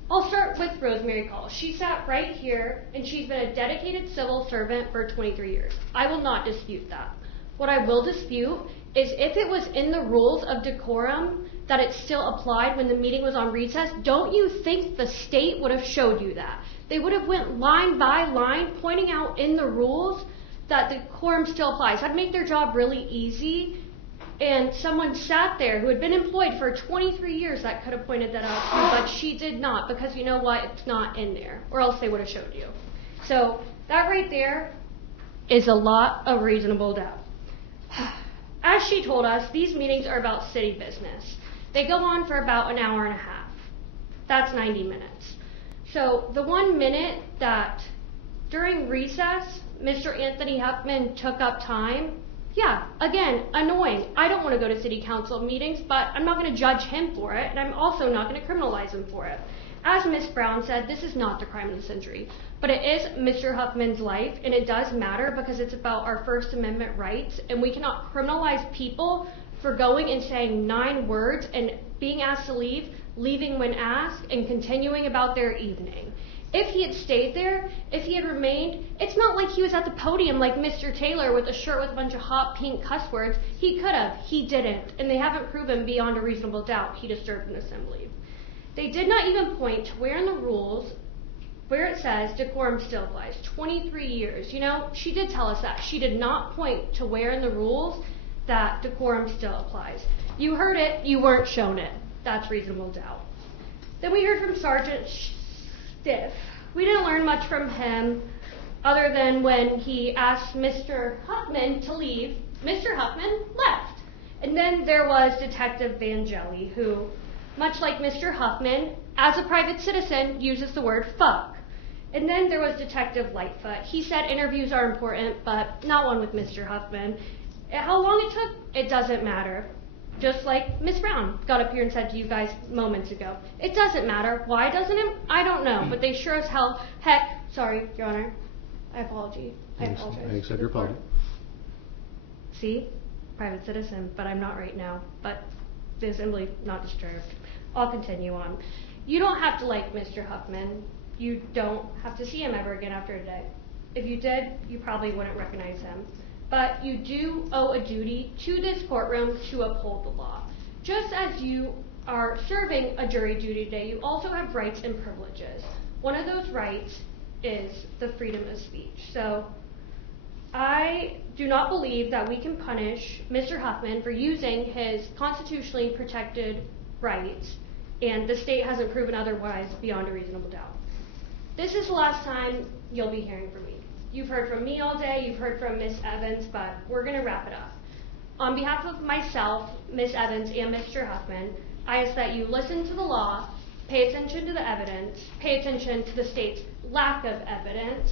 I'll start with Rosemary Call. She sat right here, and she's been a dedicated civil servant for 23 years. I will not dispute that. What I will dispute is if it was in the rules of decorum that it still applied when the meeting was on recess, don't you think the state would have showed you that? They would have went line by line, pointing out in the rules that decorum still applies. That'd make their job really easy. And someone sat there who had been employed for 23 years that could have pointed that out to you, but she did not, because you know what? It's not in there, or else they would have showed you. So that right there is a lot of reasonable doubt. As she told us, these meetings are about city business. They go on for about an hour and a half. That's 90 minutes. So the 1 minute that during recess, Mr. Anthony Huffman took up time, yeah, again, annoying. I don't want to go to city council meetings, but I'm not going to judge him for it, and I'm also not going to criminalize him for it. As Ms. Brown said, this is not the crime of the century, but it is Mr. Huffman's life, and it does matter because it's about our First Amendment rights, and we cannot criminalize people for going and saying 9 words and being asked to leave, leaving when asked, and continuing about their evening. If he had stayed there, if he had remained, it's not like he was at the podium like Mr. Taylor with a shirt with a bunch of hot pink cuss words. He could have. He didn't. And they haven't proven beyond a reasonable doubt he disturbed an assembly. They did not even point to where in the rules, where it says decorum still applies. 23 years. You know, she did tell us that. She did not point to where in the rules that decorum still applies. You heard it. You weren't shown it. That's reasonable doubt. Then we heard from Sergeant Stiff. We didn't learn much from him. other than when he asked Mr. Huffman to leave. Mr. Huffman left. And then there was Detective Vangeli, who, much like Mr. Huffman, as a private citizen, uses the word fuck. And then there was Detective Lightfoot. He said interviews are important, but not one with Mr. Huffman. How long it took, it doesn't matter. Just like Miss Brown got up here and said to you guys moments ago. It doesn't matter. Why doesn't it? I don't know. But they sure as hell, heck, sorry, Your Honor. I apologize. I accept your apology. See? Private citizen, but I'm not right now. But the assembly not disturbed. I'll continue on. You don't have to like Mr. Huffman. You don't have to see him ever again after a day. If you did, you probably wouldn't recognize him. But you do owe a duty to this courtroom to uphold the law. Just as you are serving a jury duty today, you also have rights and privileges. One of those rights is the freedom of speech. So I do not believe that we can punish Mr. Huffman for using his constitutionally protected rights, and the state hasn't proven otherwise beyond a reasonable doubt. This is the last time you'll be hearing from me. You've heard from me all day, you've heard from Ms. Evans, but we're going to wrap it up. On behalf of myself, Ms. Evans, and Mr. Huffman, I ask that you listen to the law, pay attention to the evidence, pay attention to the state's lack of evidence,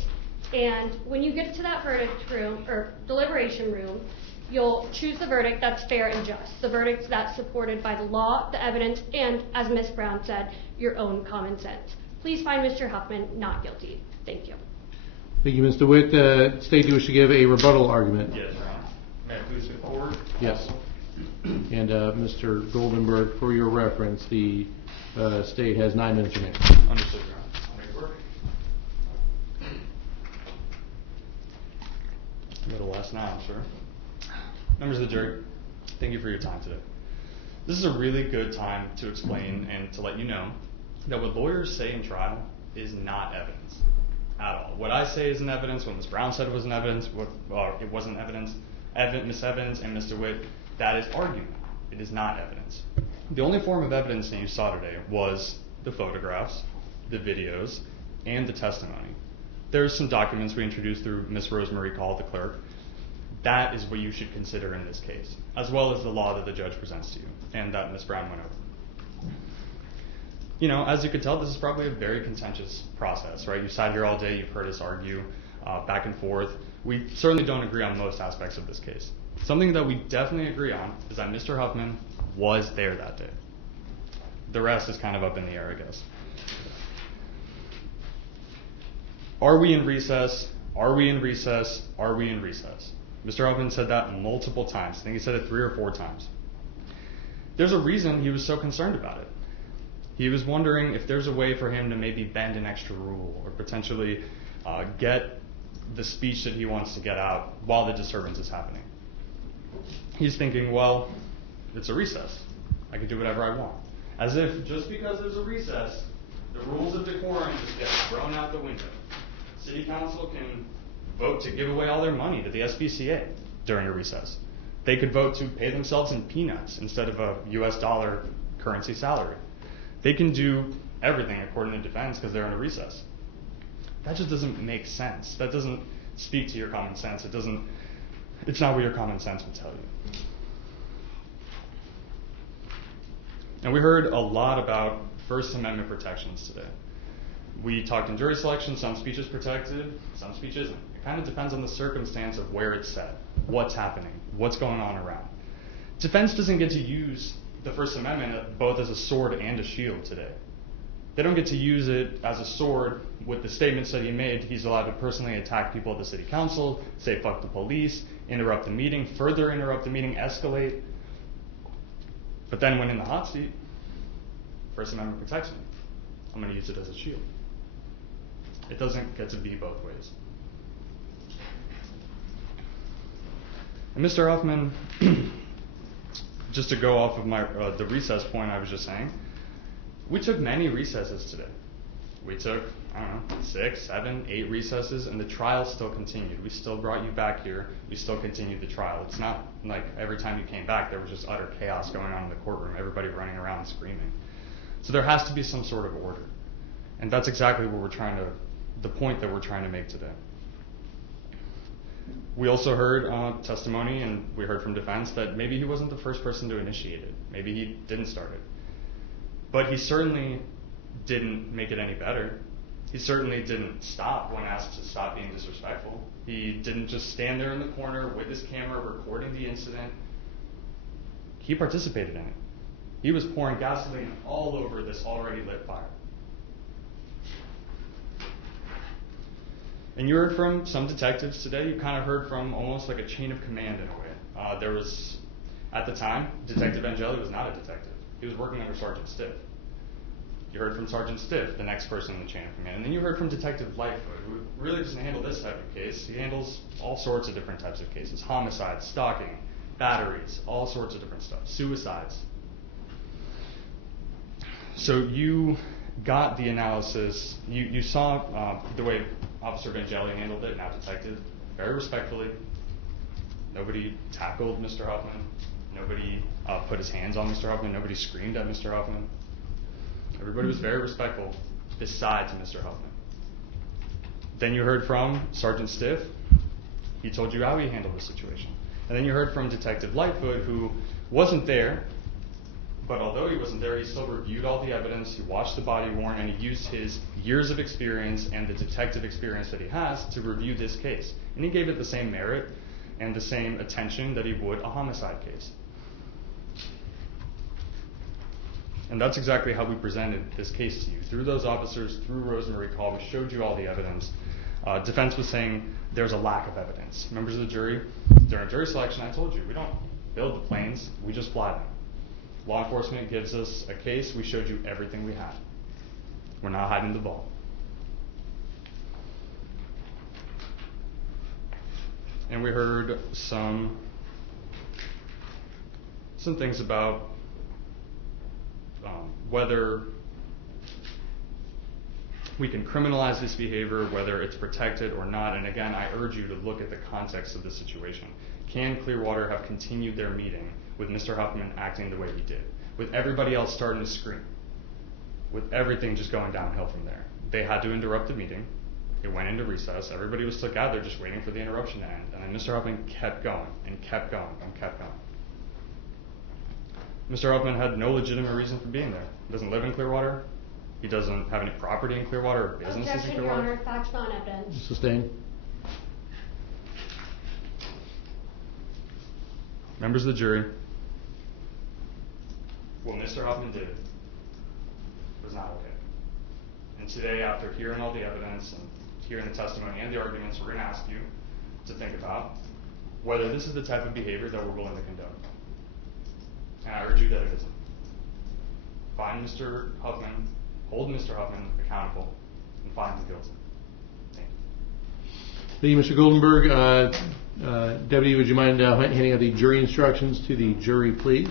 and when you get to that verdict room, or deliberation room, you'll choose the verdict that's fair and just, the verdict that's supported by the law, the evidence, and, as Ms. Brown said, your own common sense. Please find Mr. Huffman not guilty. Thank you. Thank you, Mr. Witt. State, do you wish to give a rebuttal argument? Yes, Your Honor. May I please come forward? Yes. And Mr. Goldenberg, for your reference, the state has 9 minutes remaining. Understood, Your Honor. I'll make it work. Middle last now, sir. Members of the jury, thank you for your time today. This is a really good time to explain and to let you know that what lawyers say in trial is not evidence at all. What I say isn't evidence, what Ms. Brown said wasn't evidence, it wasn't evidence. Ms. Evans and Mr. Witt, that is argument. It is not evidence. The only form of evidence that you saw today was the photographs, the videos, and the testimony. There's some documents we introduced through Ms. Rosemary Call, the clerk. That is what you should consider in this case, as well as the law that the judge presents to you, and that Ms. Brown went over. You know, as you can tell, this is probably a very contentious process, right? You sat here all day, you've heard us argue back and forth. We certainly don't agree on most aspects of this case. Something that we definitely agree on is that Mr. Huffman was there that day. The rest is kind of up in the air, I guess. Are we in recess? Are we in recess? Are we in recess? Mr. Huffman said that multiple times. I think he said it 3 or 4 times. There's a reason he was so concerned about it. He was wondering if there's a way for him to maybe bend an extra rule or potentially get the speech that he wants to get out while the disturbance is happening. He's thinking, well, it's a recess. I can do whatever I want. As if just because there's a recess, the rules of decorum just get thrown out the window. City Council can vote to give away all their money to the SPCA during a recess. They could vote to pay themselves in peanuts instead of a US dollar currency salary. They can do everything according to defense because they're in a recess. That just doesn't make sense. That doesn't speak to your common sense. It's not what your common sense would tell you. And we heard a lot about First Amendment protections today. We talked in jury selection, some speech is protected, some speech isn't. It kind of depends on the circumstance of where it's said, what's happening, what's going on around. Defense doesn't get to use the First Amendment both as a sword and a shield today. They don't get to use it as a sword with the statements that he made. He's allowed to personally attack people at the city council, say fuck the police, interrupt the meeting, further interrupt the meeting, escalate. But then when in the hot seat, First Amendment protects me. I'm going to use it as a shield. It doesn't get to be both ways. And Mr. Huffman, just to go off of my the recess point I was just saying, we took many recesses today. We took, 6, 7, 8 recesses, and the trial still continued. We still brought you back here. We still continued the trial. It's not like every time you came back there was just utter chaos going on in the courtroom, everybody running around and screaming. So there has to be some sort of order. And that's exactly what the point that we're trying to make today. We also heard testimony, and we heard from defense, that maybe he wasn't the first person to initiate it. Maybe he didn't start it. But he certainly didn't make it any better. He certainly didn't stop when asked to stop being disrespectful. He didn't just stand there in the corner with his camera recording the incident. He participated in it. He was pouring gasoline all over this already lit fire. And you heard from some detectives today. You kind of heard from almost like a chain of command in a way. There was, at the time, Detective Angeli was not a detective. He was working under Sergeant Stiff. You heard from Sergeant Stiff, the next person in the chain of command. And then you heard from Detective Lightfoot, who really doesn't handle this type of case. He handles all sorts of different types of cases. Homicides, stalking, batteries, all sorts of different stuff. Suicides. So you got the analysis. You saw the way Officer Vangeli handled it, now detective, very respectfully. Nobody tackled Mr. Huffman. Nobody put his hands on Mr. Huffman. Nobody screamed at Mr. Huffman. Everybody was very respectful besides Mr. Huffman. Then you heard from Sergeant Stiff. He told you how he handled the situation. And then you heard from Detective Lightfoot, who wasn't there, but although he wasn't there, he still reviewed all the evidence, he watched the body worn, and he used his years of experience and the detective experience that he has to review this case. And he gave it the same merit and the same attention that he would a homicide case. And that's exactly how we presented this case to you. Through those officers, through Rosemary Call, we showed you all the evidence. Defense was saying there's a lack of evidence. Members of the jury, during jury selection, I told you, we don't build the planes, we just fly them. Law enforcement gives us a case, we showed you everything we had. We're not hiding the ball. And we heard some things about whether we can criminalize this behavior, whether it's protected or not. And again, I urge you to look at the context of the situation. Can Clearwater have continued their meeting with Mr. Huffman acting the way he did, with everybody else starting to scream, with everything just going downhill from there? They had to interrupt the meeting. It went into recess. Everybody was still gathered just waiting for the interruption to end. And then Mr. Huffman kept going and kept going and kept going. Mr. Huffman had no legitimate reason for being there. He doesn't live in Clearwater. He doesn't have any property in Clearwater or businesses in Objection, Your Clearwater. Honor. Facts, not evidence. Sustained. Members of the jury, what Mr. Huffman did was not okay. And today, after hearing all the evidence and hearing the testimony and the arguments, we're going to ask you to think about whether this is the type of behavior that we're willing to condone. And I urge you that it isn't. Find Mr. Huffman, hold Mr. Huffman accountable, and find him guilty. Thank you. Thank you, Mr. Goldenberg. Deputy, would you mind handing out the jury instructions to the jury, please?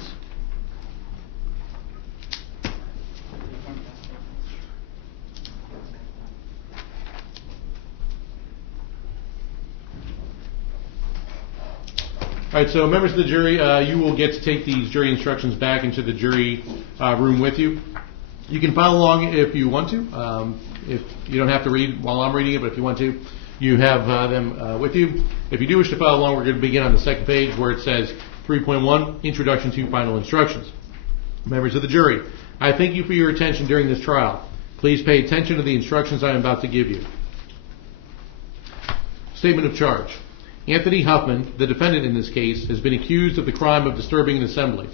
All right, so members of the jury, you will get to take these jury instructions back into the jury room with you. You can follow along if you want to. If you don't have to read while I'm reading it, but if you want to, you have them with you. If you do wish to follow along, we're going to begin on the second page where it says 3.1, Introduction to Final Instructions. Members of the jury, I thank you for your attention during this trial. Please pay attention to the instructions I am about to give you. Statement of charge. Anthony Huffman, the defendant in this case, has been accused of the crime of disturbing an assembly,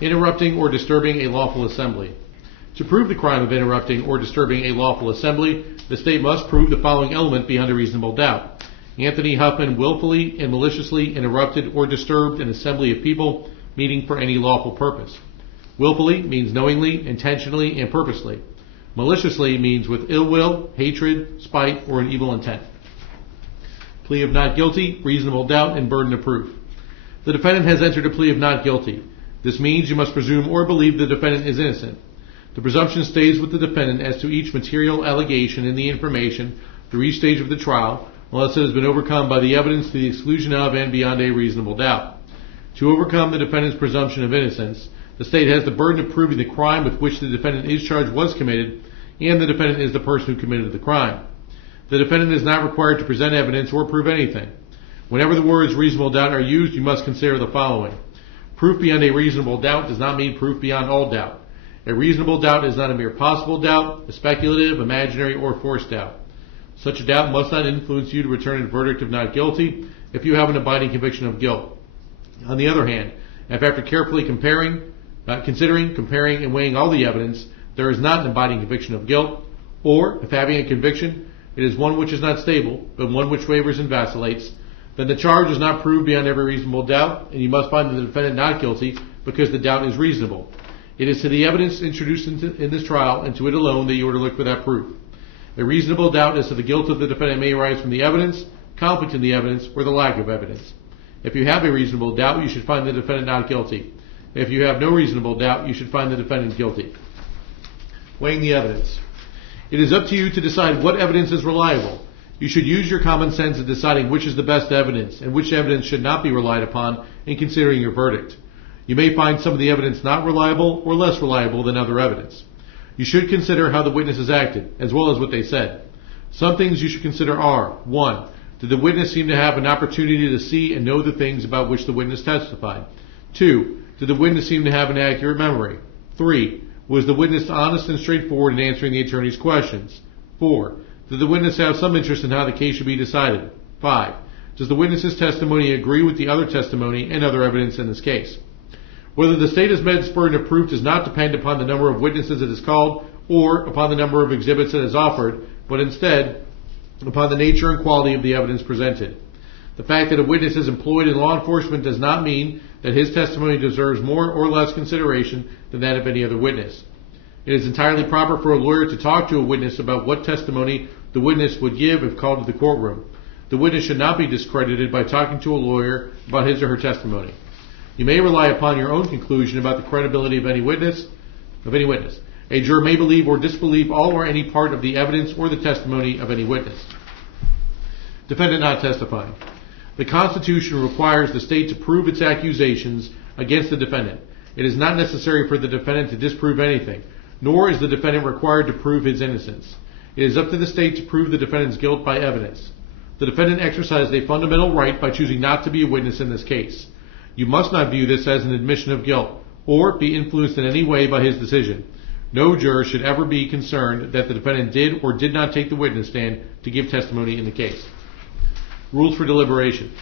interrupting or disturbing a lawful assembly. To prove the crime of interrupting or disturbing a lawful assembly, the state must prove the following element beyond a reasonable doubt. Anthony Huffman willfully and maliciously interrupted or disturbed an assembly of people meeting for any lawful purpose. Willfully means knowingly, intentionally, and purposely. Maliciously means with ill will, hatred, spite, or an evil intent. Plea of not guilty, reasonable doubt, and burden of proof. The defendant has entered a plea of not guilty. This means you must presume or believe the defendant is innocent. The presumption stays with the defendant as to each material allegation in the information through each stage of the trial, unless it has been overcome by the evidence to the exclusion of and beyond a reasonable doubt. To overcome the defendant's presumption of innocence, the state has the burden of proving the crime with which the defendant is charged was committed, and the defendant is the person who committed the crime. The defendant is not required to present evidence or prove anything. Whenever the words reasonable doubt are used, you must consider the following. Proof beyond a reasonable doubt does not mean proof beyond all doubt. A reasonable doubt is not a mere possible doubt, a speculative, imaginary, or forced doubt. Such a doubt must not influence you to return a verdict of not guilty if you have an abiding conviction of guilt. On the other hand, if after carefully considering, comparing, and weighing all the evidence, there is not an abiding conviction of guilt, or if having a conviction, it is one which is not stable, but one which wavers and vacillates, then the charge is not proved beyond every reasonable doubt, and you must find the defendant not guilty because the doubt is reasonable. It is to the evidence introduced in this trial, and to it alone, that you are to look for that proof. A reasonable doubt as to the guilt of the defendant may arise from the evidence, conflict in the evidence, or the lack of evidence. If you have a reasonable doubt, you should find the defendant not guilty. If you have no reasonable doubt, you should find the defendant guilty. Weighing the evidence. It is up to you to decide what evidence is reliable. You should use your common sense in deciding which is the best evidence and which evidence should not be relied upon in considering your verdict. You may find some of the evidence not reliable or less reliable than other evidence. You should consider how the witnesses acted, as well as what they said. Some things you should consider are: 1. Did the witness seem to have an opportunity to see and know the things about which the witness testified? 2. Did the witness seem to have an accurate memory? 3. Was the witness honest and straightforward in answering the attorney's questions? 4. Did the witness have some interest in how the case should be decided? 5. Does the witness's testimony agree with the other testimony and other evidence in this case? Whether the state has met its burden of proof does not depend upon the number of witnesses it has called or upon the number of exhibits it has offered, but instead upon the nature and quality of the evidence presented. The fact that a witness is employed in law enforcement does not mean that his testimony deserves more or less consideration than that of any other witness. It is entirely proper for a lawyer to talk to a witness about what testimony the witness would give if called to the courtroom. The witness should not be discredited by talking to a lawyer about his or her testimony. You may rely upon your own conclusion about the credibility of any witness. A juror may believe or disbelieve all or any part of the evidence or the testimony of any witness. Defendant not testifying. The Constitution requires the state to prove its accusations against the defendant. It is not necessary for the defendant to disprove anything, nor is the defendant required to prove his innocence. It is up to the state to prove the defendant's guilt by evidence. The defendant exercised a fundamental right by choosing not to be a witness in this case. You must not view this as an admission of guilt, or be influenced in any way by his decision. No juror should ever be concerned that the defendant did or did not take the witness stand to give testimony in the case. Rules for deliberation.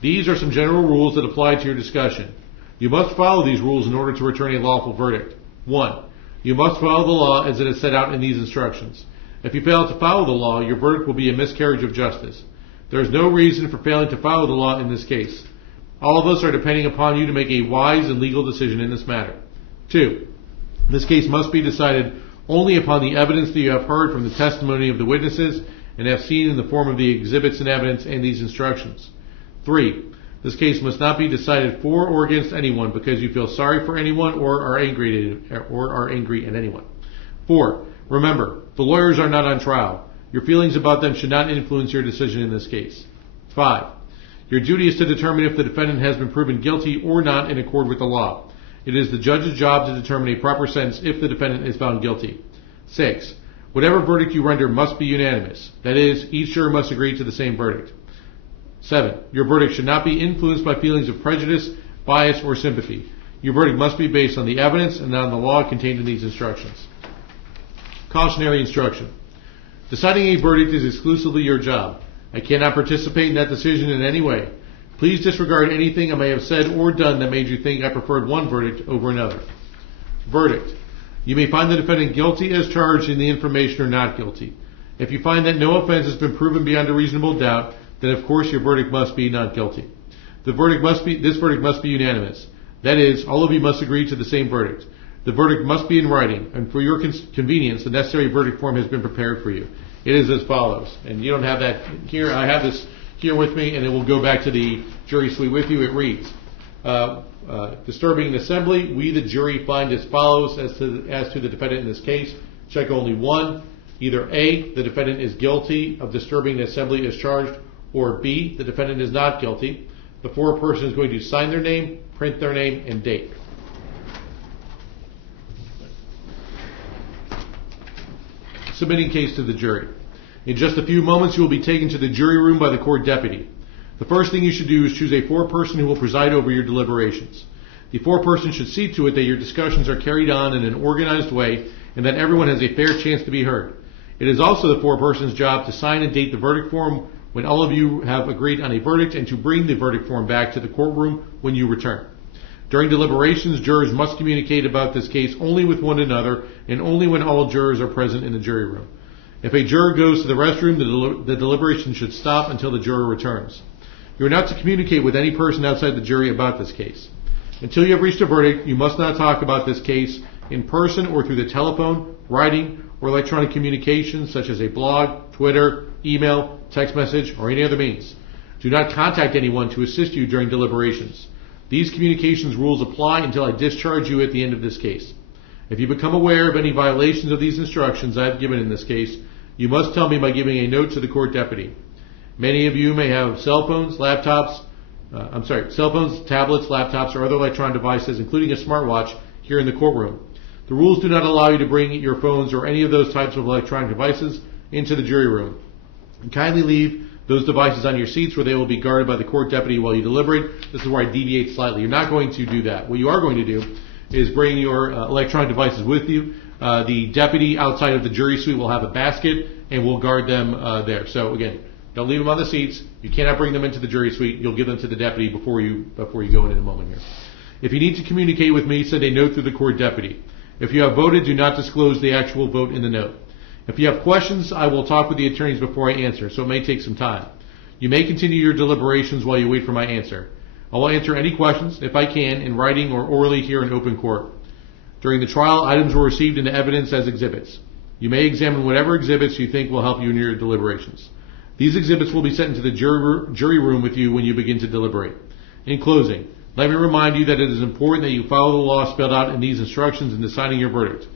These are some general rules that apply to your discussion. You must follow these rules in order to return a lawful verdict. 1. You must follow the law as it is set out in these instructions. If you fail to follow the law, your verdict will be a miscarriage of justice. There is no reason for failing to follow the law in this case. All of us are depending upon you to make a wise and legal decision in this matter. 2. This case must be decided only upon the evidence that you have heard from the testimony of the witnesses and have seen in the form of the exhibits and evidence and these instructions. 3. This case must not be decided for or against anyone because you feel sorry for anyone or are angry at anyone. 4. Remember, the lawyers are not on trial. Your feelings about them should not influence your decision in this case. 5. Your duty is to determine if the defendant has been proven guilty or not in accord with the law. It is the judge's job to determine a proper sentence if the defendant is found guilty. 6. Whatever verdict you render must be unanimous. That is, each juror must agree to the same verdict. 7. Your verdict should not be influenced by feelings of prejudice, bias, or sympathy. Your verdict must be based on the evidence and on the law contained in these instructions. Cautionary instruction. Deciding a verdict is exclusively your job. I cannot participate in that decision in any way. Please disregard anything I may have said or done that made you think I preferred one verdict over another. Verdict. You may find the defendant guilty as charged in the information or not guilty. If you find that no offense has been proven beyond a reasonable doubt, then of course your verdict must be not guilty. This verdict must be unanimous. That is, all of you must agree to the same verdict. The verdict must be in writing, and for your convenience, the necessary verdict form has been prepared for you. It is as follows, and you don't have that here. I have this here with me, and it will go back to the jury suite with you. It reads, disturbing an assembly, we the jury find as follows as to the defendant in this case. Check only one. Either A, the defendant is guilty of disturbing the assembly as charged, or B, the defendant is not guilty. The foreperson is going to sign their name, print their name, and date. Submitting case to the jury. In just a few moments, you will be taken to the jury room by the court deputy. The first thing you should do is choose a foreperson who will preside over your deliberations. The foreperson should see to it that your discussions are carried on in an organized way and that everyone has a fair chance to be heard. It is also the foreperson's job to sign and date the verdict form when all of you have agreed on a verdict and to bring the verdict form back to the courtroom when you return. During deliberations, jurors must communicate about this case only with one another and only when all jurors are present in the jury room. If a juror goes to the restroom, the deliberation should stop until the juror returns. You are not to communicate with any person outside the jury about this case. Until you have reached a verdict, you must not talk about this case in person or through the telephone, writing, or electronic communications such as a blog, Twitter, email, text message, or any other means. Do not contact anyone to assist you during deliberations. These communications rules apply until I discharge you at the end of this case. If you become aware of any violations of these instructions I have given in this case, you must tell me by giving a note to the court deputy. Many of you may have cell phones, tablets, laptops, or other electronic devices, including a smartwatch, here in the courtroom. The rules do not allow you to bring your phones or any of those types of electronic devices into the jury room. And kindly leave those devices on your seats where they will be guarded by the court deputy while you deliberate. This is where I deviate slightly. You're not going to do that. What you are going to do is bring your electronic devices with you. The deputy outside of the jury suite will have a basket and will guard them there. So again, don't leave them on the seats. You cannot bring them into the jury suite. You'll give them to the deputy before you go in a moment here. If you need to communicate with me, send a note through the court deputy. If you have voted, do not disclose the actual vote in the note. If you have questions, I will talk with the attorneys before I answer, so it may take some time. You may continue your deliberations while you wait for my answer. I will answer any questions, if I can, in writing or orally here in open court. During the trial, items were received into evidence as exhibits. You may examine whatever exhibits you think will help you in your deliberations. These exhibits will be sent into the jury room with you when you begin to deliberate. In closing, let me remind you that it is important that you follow the law spelled out in these instructions in deciding your verdict.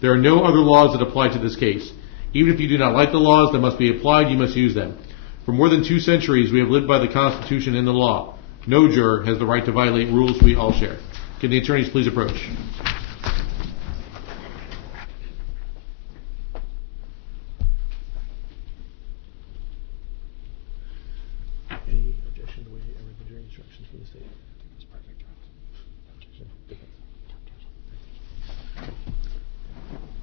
There are no other laws that apply to this case. Even if you do not like the laws that must be applied, you must use them. For more than 2 centuries, we have lived by the Constitution and the law. No juror has the right to violate rules we all share. Can the attorneys please approach? Any objection to the way I read the jury instructions for the state? That's perfect.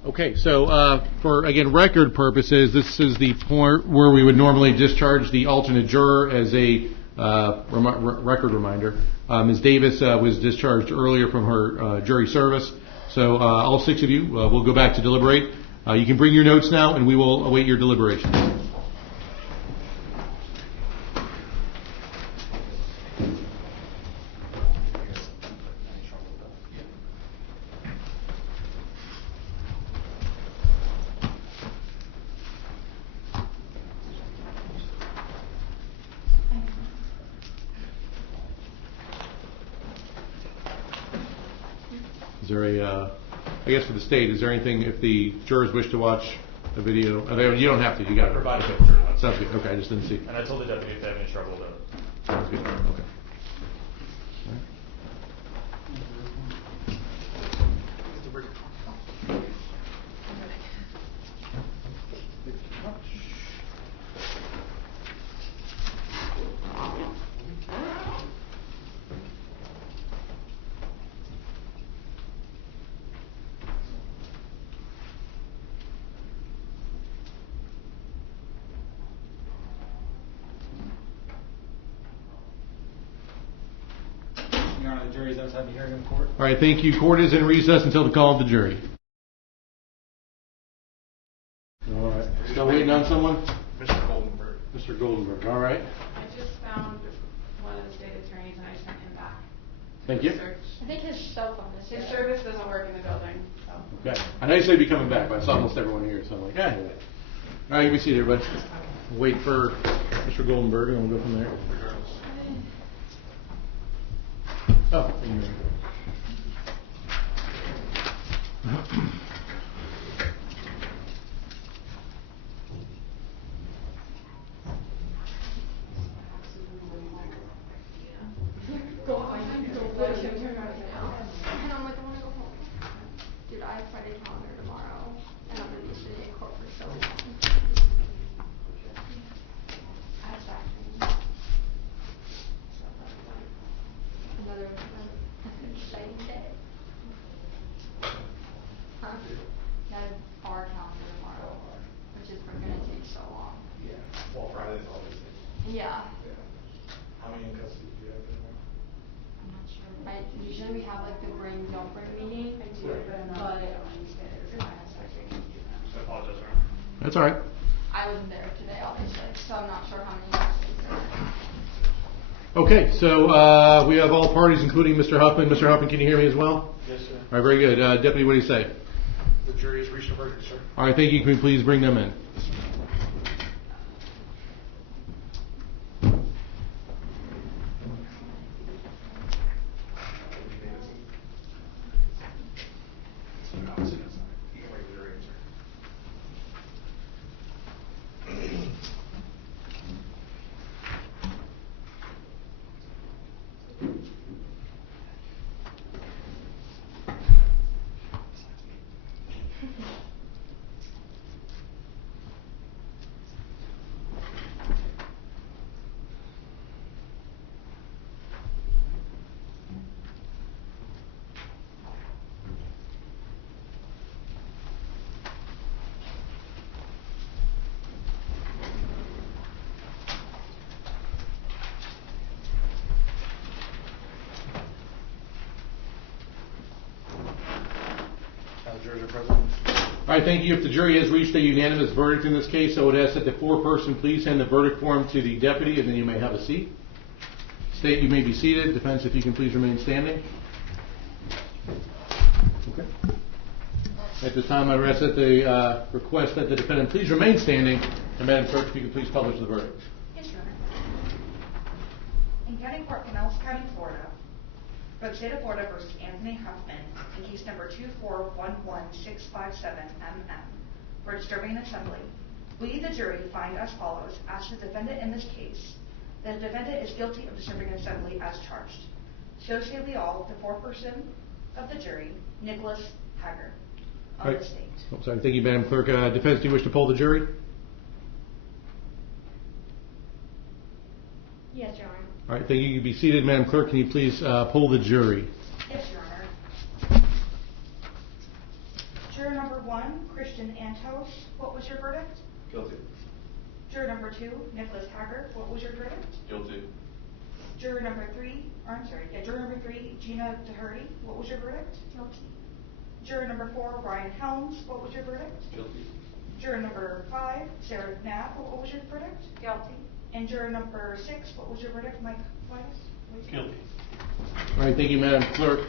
Okay, so for, again, record purposes, this is the point where we would normally discharge the alternate juror as a record reminder. Ms. Davis was discharged earlier from her jury service, so all 6 of you will go back to deliberate. You can bring your notes now, and we will await your deliberation. Is there I guess for the state, is there anything, if the jurors wish to watch a video, you don't have to, you got it. Provided Okay. it. Sounds good, okay, I just didn't see. And I told the deputy if they have any trouble to. Sounds good, okay. Your Honor, the jury is outside the hearing of the court. All right, thank you. Court is in recess until the call of the jury. All right. Still waiting on someone? Mr. Goldenberg. Mr. Goldenberg, all right. I just found one of the state attorneys and I sent him back. Thank you. Search. I think his cell phone is His dead. service doesn't work in the building, so. Okay. I know you said you'd be coming back, but I saw almost everyone here, so I'm like, yeah. All right, you can see it, everybody. Wait for Mr. Goldenberg, and we'll go from there. Oh, And I'm like, I want to go home. Dude, I have Friday calendar tomorrow, and I'm going to be sitting in court for so long. Yeah. How many in custody do you have anymore? I'm not sure. Usually we have like the bring, don't bring meeting. I do, but I'm not. I apologize, Aaron. That's all right. I wasn't there today, obviously, so I'm not sure how many custodies there are. Okay, so we have all parties, including Mr. Huffman. Mr. Huffman, can you hear me as well? Yes, sir. All right, very good. Deputy, what do you say? The jury has reached a verdict, sir. All right, thank you. Can we please bring them in? Jurors are present. All right, thank you. If the jury has reached a unanimous verdict in this case, I would ask that the foreperson please hand the verdict form to the deputy, and then you may have a seat. State you may be seated. Defense, if you can please remain standing. Okay. At this time, I would ask that the request that the defendant please remain standing, and Madam Clerk, if you can please publish the verdict. Yes, Your Honor. In County Court, Pinellas County, Florida, for the state of Florida versus Anthony Huffman, in case number 2411657MM, for disturbing an assembly, we, the jury, find as follows: as to the defendant in this case, the defendant is guilty of disturbing an assembly as charged. So say we all, the foreperson of the jury, Nicholas Hager, on the state. Oh, sorry. Thank you, Madam Clerk. Defense, do you wish to poll the jury? Yes, Your Honor. All right, thank you. You be seated. Madam Clerk, can you please poll the jury? Yes, Your Honor. Juror number 1, Christian Antos, what was your verdict? Guilty. Juror number 2, Nicholas Hager, what was your verdict? Guilty. Juror number 3, juror number 3, Gina DeHurdy, what was your verdict? Guilty. Juror number 4, Ryan Helms, what was your verdict? Guilty. Juror number 5, Sarah Knapp, what was your verdict? Guilty. And juror number 6, what was your verdict, Mike Weiss? Guilty. All right, thank you, Madam Clerk.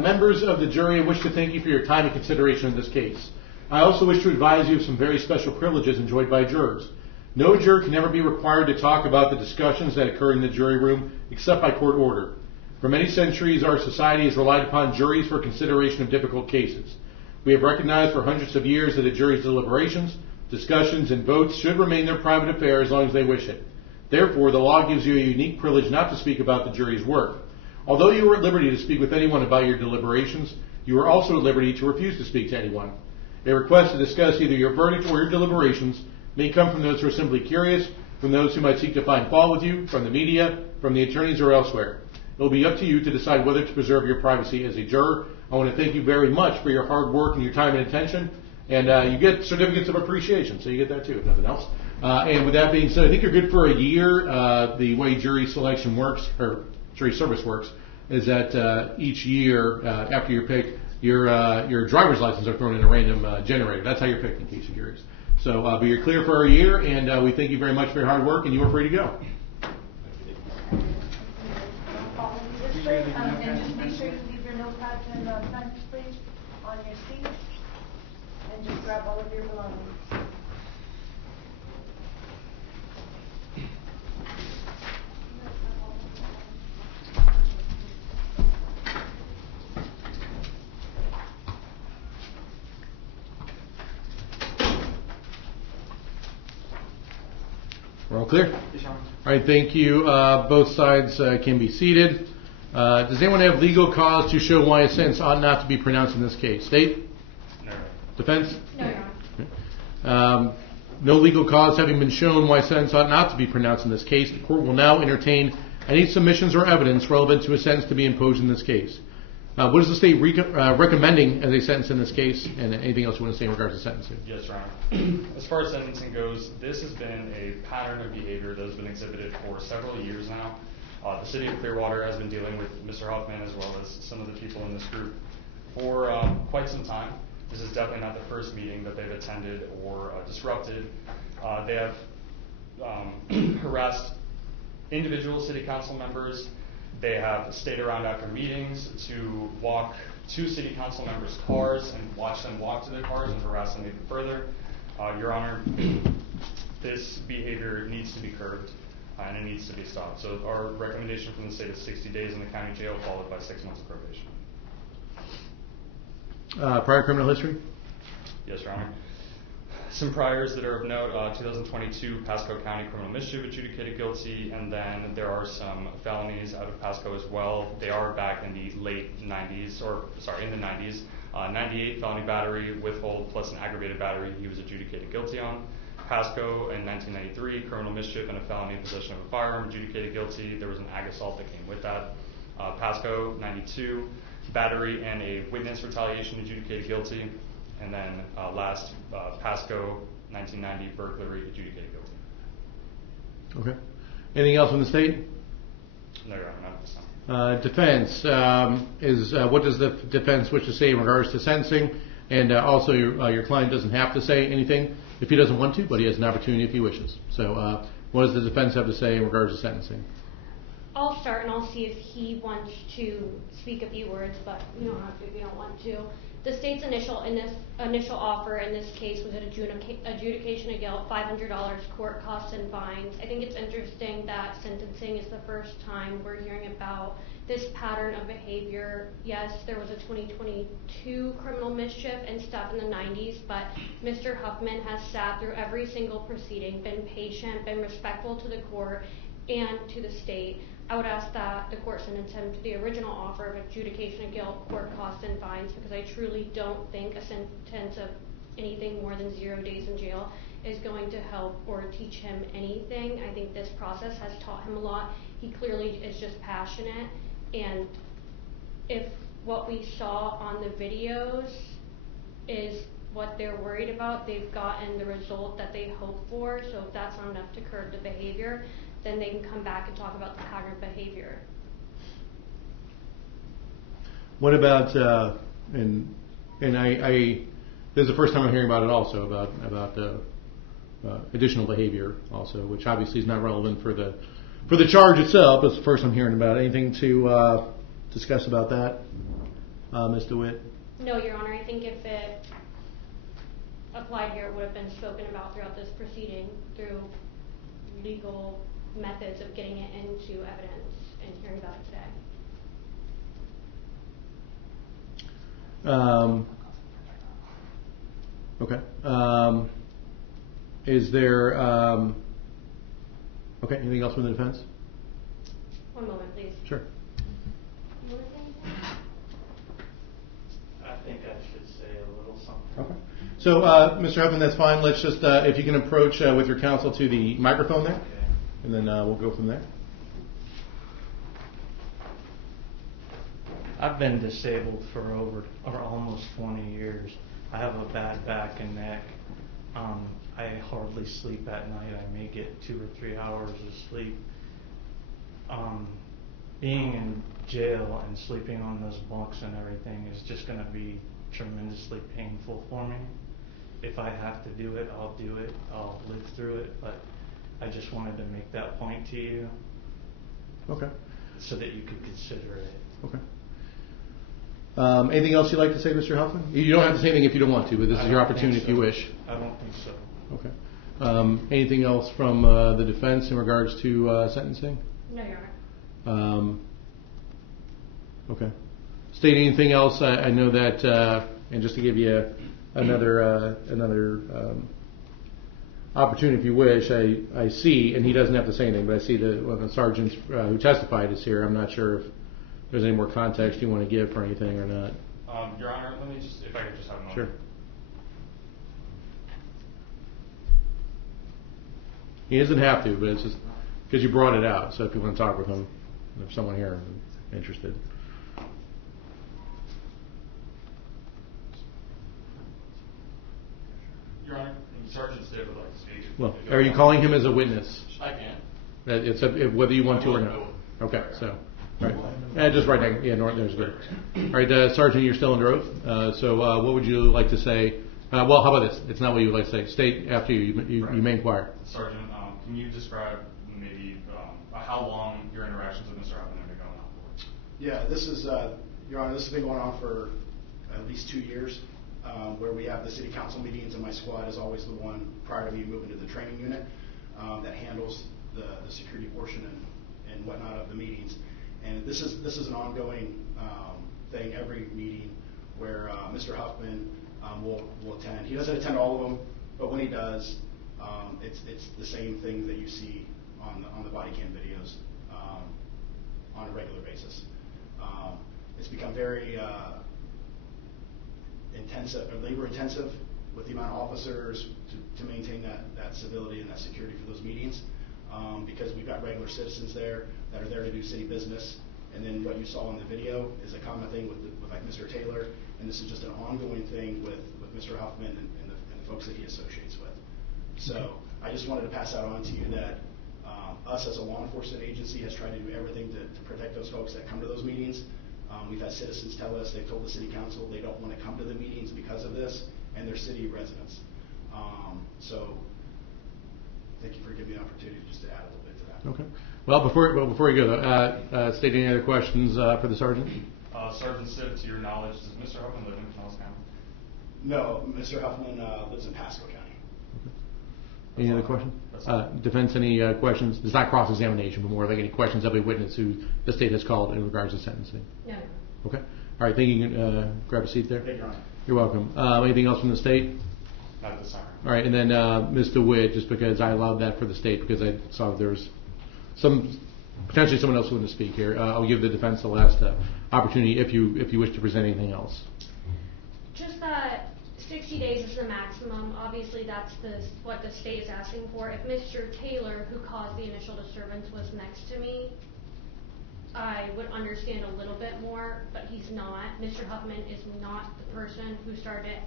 Members of the jury, I wish to thank you for your time and consideration in this case. I also wish to advise you of some very special privileges enjoyed by jurors. No juror can ever be required to talk about the discussions that occur in the jury room except by court order. For many centuries, our society has relied upon juries for consideration of difficult cases. We have recognized for hundreds of years that a jury's deliberations, discussions, and votes should remain their private affair as long as they wish it. Therefore, the law gives you a unique privilege not to speak about the jury's work. Although you are at liberty to speak with anyone about your deliberations, you are also at liberty to refuse to speak to anyone. A request to discuss either your verdict or your deliberations may come from those who are simply curious, from those who might seek to find fault with you, from the media, from the attorneys, or elsewhere. It will be up to you to decide whether to preserve your privacy as a juror. I want to thank you very much for your hard work and your time and attention. And you get certificates of appreciation, so you get that too, if nothing else. And with that being said, I think you're good for a year. The way jury selection works, or jury service works, is that each year after you're picked, your driver's license are thrown in a random generator. That's how you're picked, in case you're curious. So, but you're clear for a year, and we thank you very much for your hard work, and you are free to go. And just make sure you leave your notepads and pens, please, on your seat, and just grab all of your belongings. We're all clear? All right, thank you. Both sides can be seated. Does anyone have legal cause to show why a sentence ought not to be pronounced in this case? State? No. Defense? No, Your Honor. No legal cause having been shown why a sentence ought not to be pronounced in this case, the court will now entertain any submissions or evidence relevant to a sentence to be imposed in this case. What is the state recommending as a sentence in this case, and anything else you want to say in regards to sentencing? Yes, Your Honor. As far as sentencing goes, this has been a pattern of behavior that has been exhibited for several years now. The city of Clearwater has been dealing with Mr. Huffman as well as some of the people in this group for quite some time. This is definitely not the first meeting that they've attended or disrupted. They have harassed individual city council members. They have stayed around after meetings to walk to city council members' cars and watch them walk to their cars and harass them even further. Your Honor, this behavior needs to be curbed and it needs to be stopped. So our recommendation from the state is 60 days in the county jail followed by 6 months of probation. Prior criminal history? Yes, Your Honor. Some priors that are of note, 2022 Pasco County criminal mischief adjudicated guilty, and then there are some felonies out of Pasco as well. They are back in the late 90s, in the 90s. 98 felony battery, withhold plus an aggravated battery he was adjudicated guilty on. Pasco in 1993, criminal mischief and a felony in possession of a firearm adjudicated guilty. There was an ag assault that came with that. Pasco 92, battery and a witness retaliation adjudicated guilty. And then last, Pasco, 1990, burglary adjudicated guilty. Okay. Anything else from the state? No, Your Honor, not at this time. Defense, what does the defense wish to say in regards to sentencing? And also your client doesn't have to say anything if he doesn't want to, but he has an opportunity if he wishes. So what does the defense have to say in regards to sentencing? I'll start and I'll see if he wants to speak a few words, but you don't have to if you don't want to. The state's initial offer in this case was an adjudication of guilt, $500 court costs and fines. I think it's interesting that sentencing is the first time we're hearing about this pattern of behavior. Yes, there was a 2022 criminal mischief and stuff in the 90s, but Mr. Huffman has sat through every single proceeding, been patient, been respectful to the court and to the state. I would ask that the court sentence him to the original offer of adjudication of guilt, court costs, and fines, because I truly don't think a sentence of anything more than 0 days in jail is going to help or teach him anything. I think this process has taught him a lot. He clearly is just passionate, and if what we saw on the videos is what they're worried about, they've gotten the result that they hope for. So if that's not enough to curb the behavior, then they can come back and talk about the pattern of behavior. What about and I this is the first time I'm hearing about it also about additional behavior also, which obviously is not relevant for the charge itself. It's the first I'm hearing about. Anything to discuss about that, Ms. DeWitt? No, Your Honor. I think if it applied here, it would have been spoken about throughout this proceeding through legal methods of getting it into evidence and hearing about it today. Okay. Is there okay? Anything else from the defense? One moment, please. Sure. I think I should say a little something. Okay. So, Mr. Huffman, that's fine. Let's just, if you can approach with your counsel to the microphone there, and then we'll go from there. I've been disabled for almost 20 years. I have a bad back and neck. I hardly sleep at night. I may get 2 or 3 hours of sleep. Being in jail and sleeping on those bunks and everything is just going to be tremendously painful for me. If I have to do it, I'll do it. I'll live through it. But I just wanted to make that point to you. Okay. So that you could consider it. Okay. Anything else you'd like to say, Mr. Huffman? You don't have to say anything if you don't want to, but this is your opportunity if you wish. I don't think so. Okay. Anything else from the defense in regards to sentencing? No, Your Honor. Okay. State anything else? I know that, and just to give you another opportunity if you wish, I see, and he doesn't have to say anything, but I see that one of the sergeants who testified is here. I'm not sure if there's any more context you want to give for anything or not. Your Honor, let me just, if I could just have a moment. Sure. He doesn't have to, but it's just because you brought it out. So if you want to talk with him, if someone here is interested. Sergeant Stitt would like to speak. Well, are you calling him as a witness? I can. It's whether you want to or not. Okay, so, all right. Just right there. Yeah, Norton, there's good. All right, Sergeant, you're still under oath. So what would you like to say? Well, how about this? It's not what you would like to say. State after you may inquire. Sergeant, can you describe maybe how long your interactions with Mr. Huffman have been going on for? Yeah, this is, Your Honor, this has been going on for at least 2 years, where we have the city council meetings, and my squad is always the one, prior to me moving to the training unit, that handles the security portion and whatnot of the meetings. And this is an ongoing thing every meeting where Mr. Huffman will attend. He doesn't attend all of them, but when he does, it's the same thing that you see on the body cam videos on a regular basis. It's become very intensive, or labor intensive, with the amount of officers to maintain that civility and that security for those meetings, because we've got regular citizens there that are there to do city business. And then what you saw in the video is a common thing with like Mr. Taylor, and this is just an ongoing thing with Mr. Huffman and the folks that he associates with. So I just wanted to pass that on to you that us as a law enforcement agency has tried to do everything to protect those folks that come to those meetings. We've had citizens tell us, they've told the city council they don't want to come to the meetings because of this, and they're city residents. So thank you for giving me the opportunity just to add a little bit to that. Okay. Well, before you go, though, state any other questions for the sergeant? Sergeant Stitt, to your knowledge, does Mr. Huffman live in Pinellas County? No, Mr. Huffman lives in Pasco County. Any other questions? Defense, any questions? It's not cross-examination, but more like any questions of a witness who the state has called in regards to sentencing. No. Okay. All right. Thank you. Grab a seat there. Thank you, Your Honor. You're welcome. Anything else from the state? Not this time. All right. And then Mr. Witt, just because I allowed that for the state because I saw there was potentially someone else who wanted to speak here. I'll give the defense the last opportunity if you wish to present anything else. Just that 60 days is the maximum. Obviously, that's what the state is asking for. If Mr. Taylor, who caused the initial disturbance, was next to me, I would understand a little bit more, but he's not. Mr. Huffman is not the person who started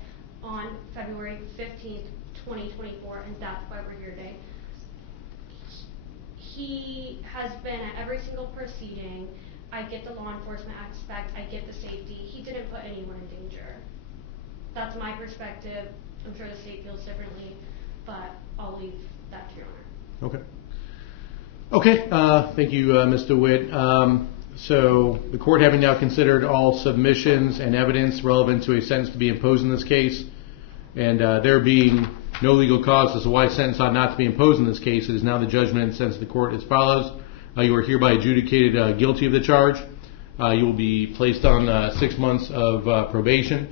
on February 15th, 2024, and that's why we're here today. He has been at every single proceeding. I get the law enforcement aspect, I get the safety. He didn't put anyone in danger. That's my perspective. I'm sure the state feels differently, but I'll leave that to Your Honor. Okay. Okay. Thank you, Mr. Witt. So the court, having now considered all submissions and evidence relevant to a sentence to be imposed in this case, and there being no legal cause as to why a sentence ought not to be imposed in this case, it is now the judgment and sentence of the court as follows. You are hereby adjudicated guilty of the charge. You will be placed on 6 months of probation.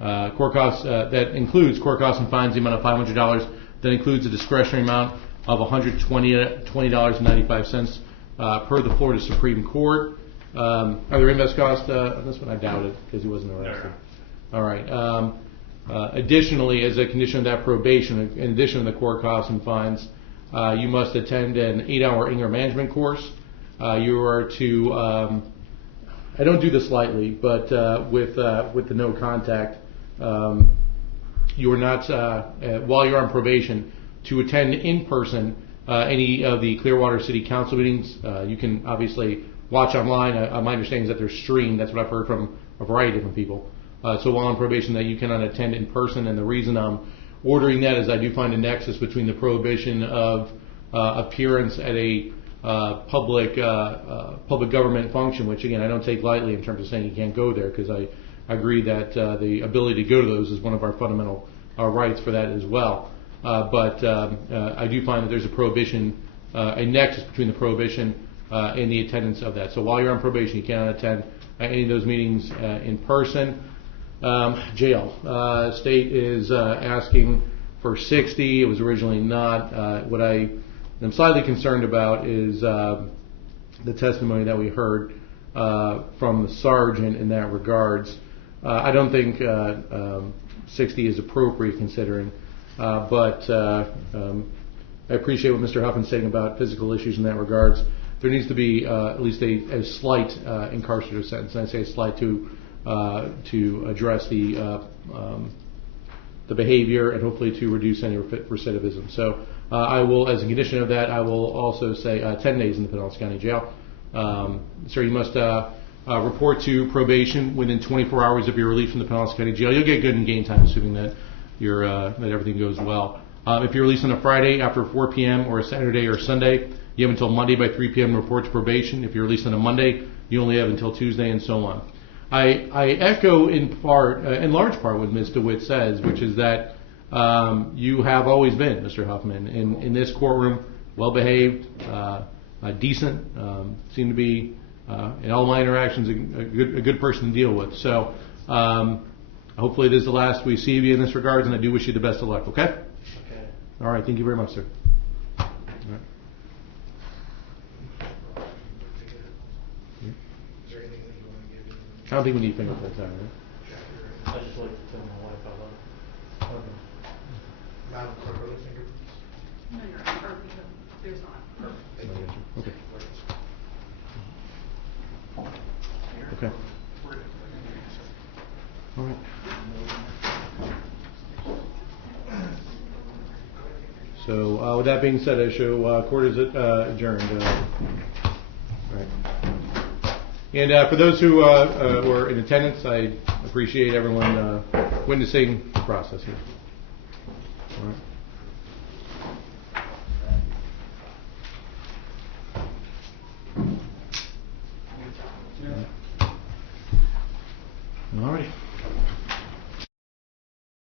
Court costs, that includes court costs and fines, the amount of $500. That includes a discretionary amount of $120.95 per the Florida Supreme Court. Are there invest costs on this one? I doubt it because he wasn't arrested. All right. Additionally, as a condition of that probation, in addition to the court costs and fines, you must attend an 8-hour anger management course. You are to, I don't do this lightly, but with the no contact, you are not, while you're on probation, to attend in person any of the Clearwater City Council meetings. You can obviously watch online. My understanding is that they're streamed. That's what I've heard from a variety of different people. So while on probation, that you cannot attend in person, and the reason I'm ordering that is I do find a nexus between the prohibition of appearance at a public government function, which again I don't take lightly in terms of saying you can't go there, because I agree that the ability to go to those is one of our fundamental rights for that as well. But I do find that there's a prohibition, a nexus between the prohibition and the attendance of that. So while you're on probation, you cannot attend any of those meetings in person. Jail. State is asking for 60. It was originally not. What I am slightly concerned about is the testimony that we heard from the sergeant in that regards. I don't think 60 is appropriate considering, but I appreciate what Mr. Huffman's saying about physical issues in that regards. There needs to be at least a slight incarcerative sentence, and I say slight to address the the behavior and hopefully to reduce any recidivism. So I will, as a condition of that, I will also say 10 days in the Pinellas County Jail. Sir, you must report to probation within 24 hours of your release from the Pinellas County Jail. You'll get good and gain time, assuming that that everything goes well. If you're released on a Friday after 4 p.m. or a Saturday or Sunday, you have until Monday by 3 p.m. to report to probation. If you're released on a Monday, you only have until Tuesday, and so on. I echo in large part what Ms. DeWitt says, which is that you have always been, Mr. Huffman, in this courtroom, well-behaved, decent, seem to be, in all my interactions, a good person to deal with. So hopefully this is the last we see of you in this regard, and I do wish you the best of luck, okay? Okay. All right, thank you very much, sir. All right. I don't think we need fingerprints out, right? I just like to tell my wife I love her. Okay. Madam Clerk, are there fingerprints? No, you're right. There's not. Okay. Okay. All right. So with that being said, I show court is adjourned. All right. And for those who were in attendance, I appreciate everyone witnessing the process here. All right.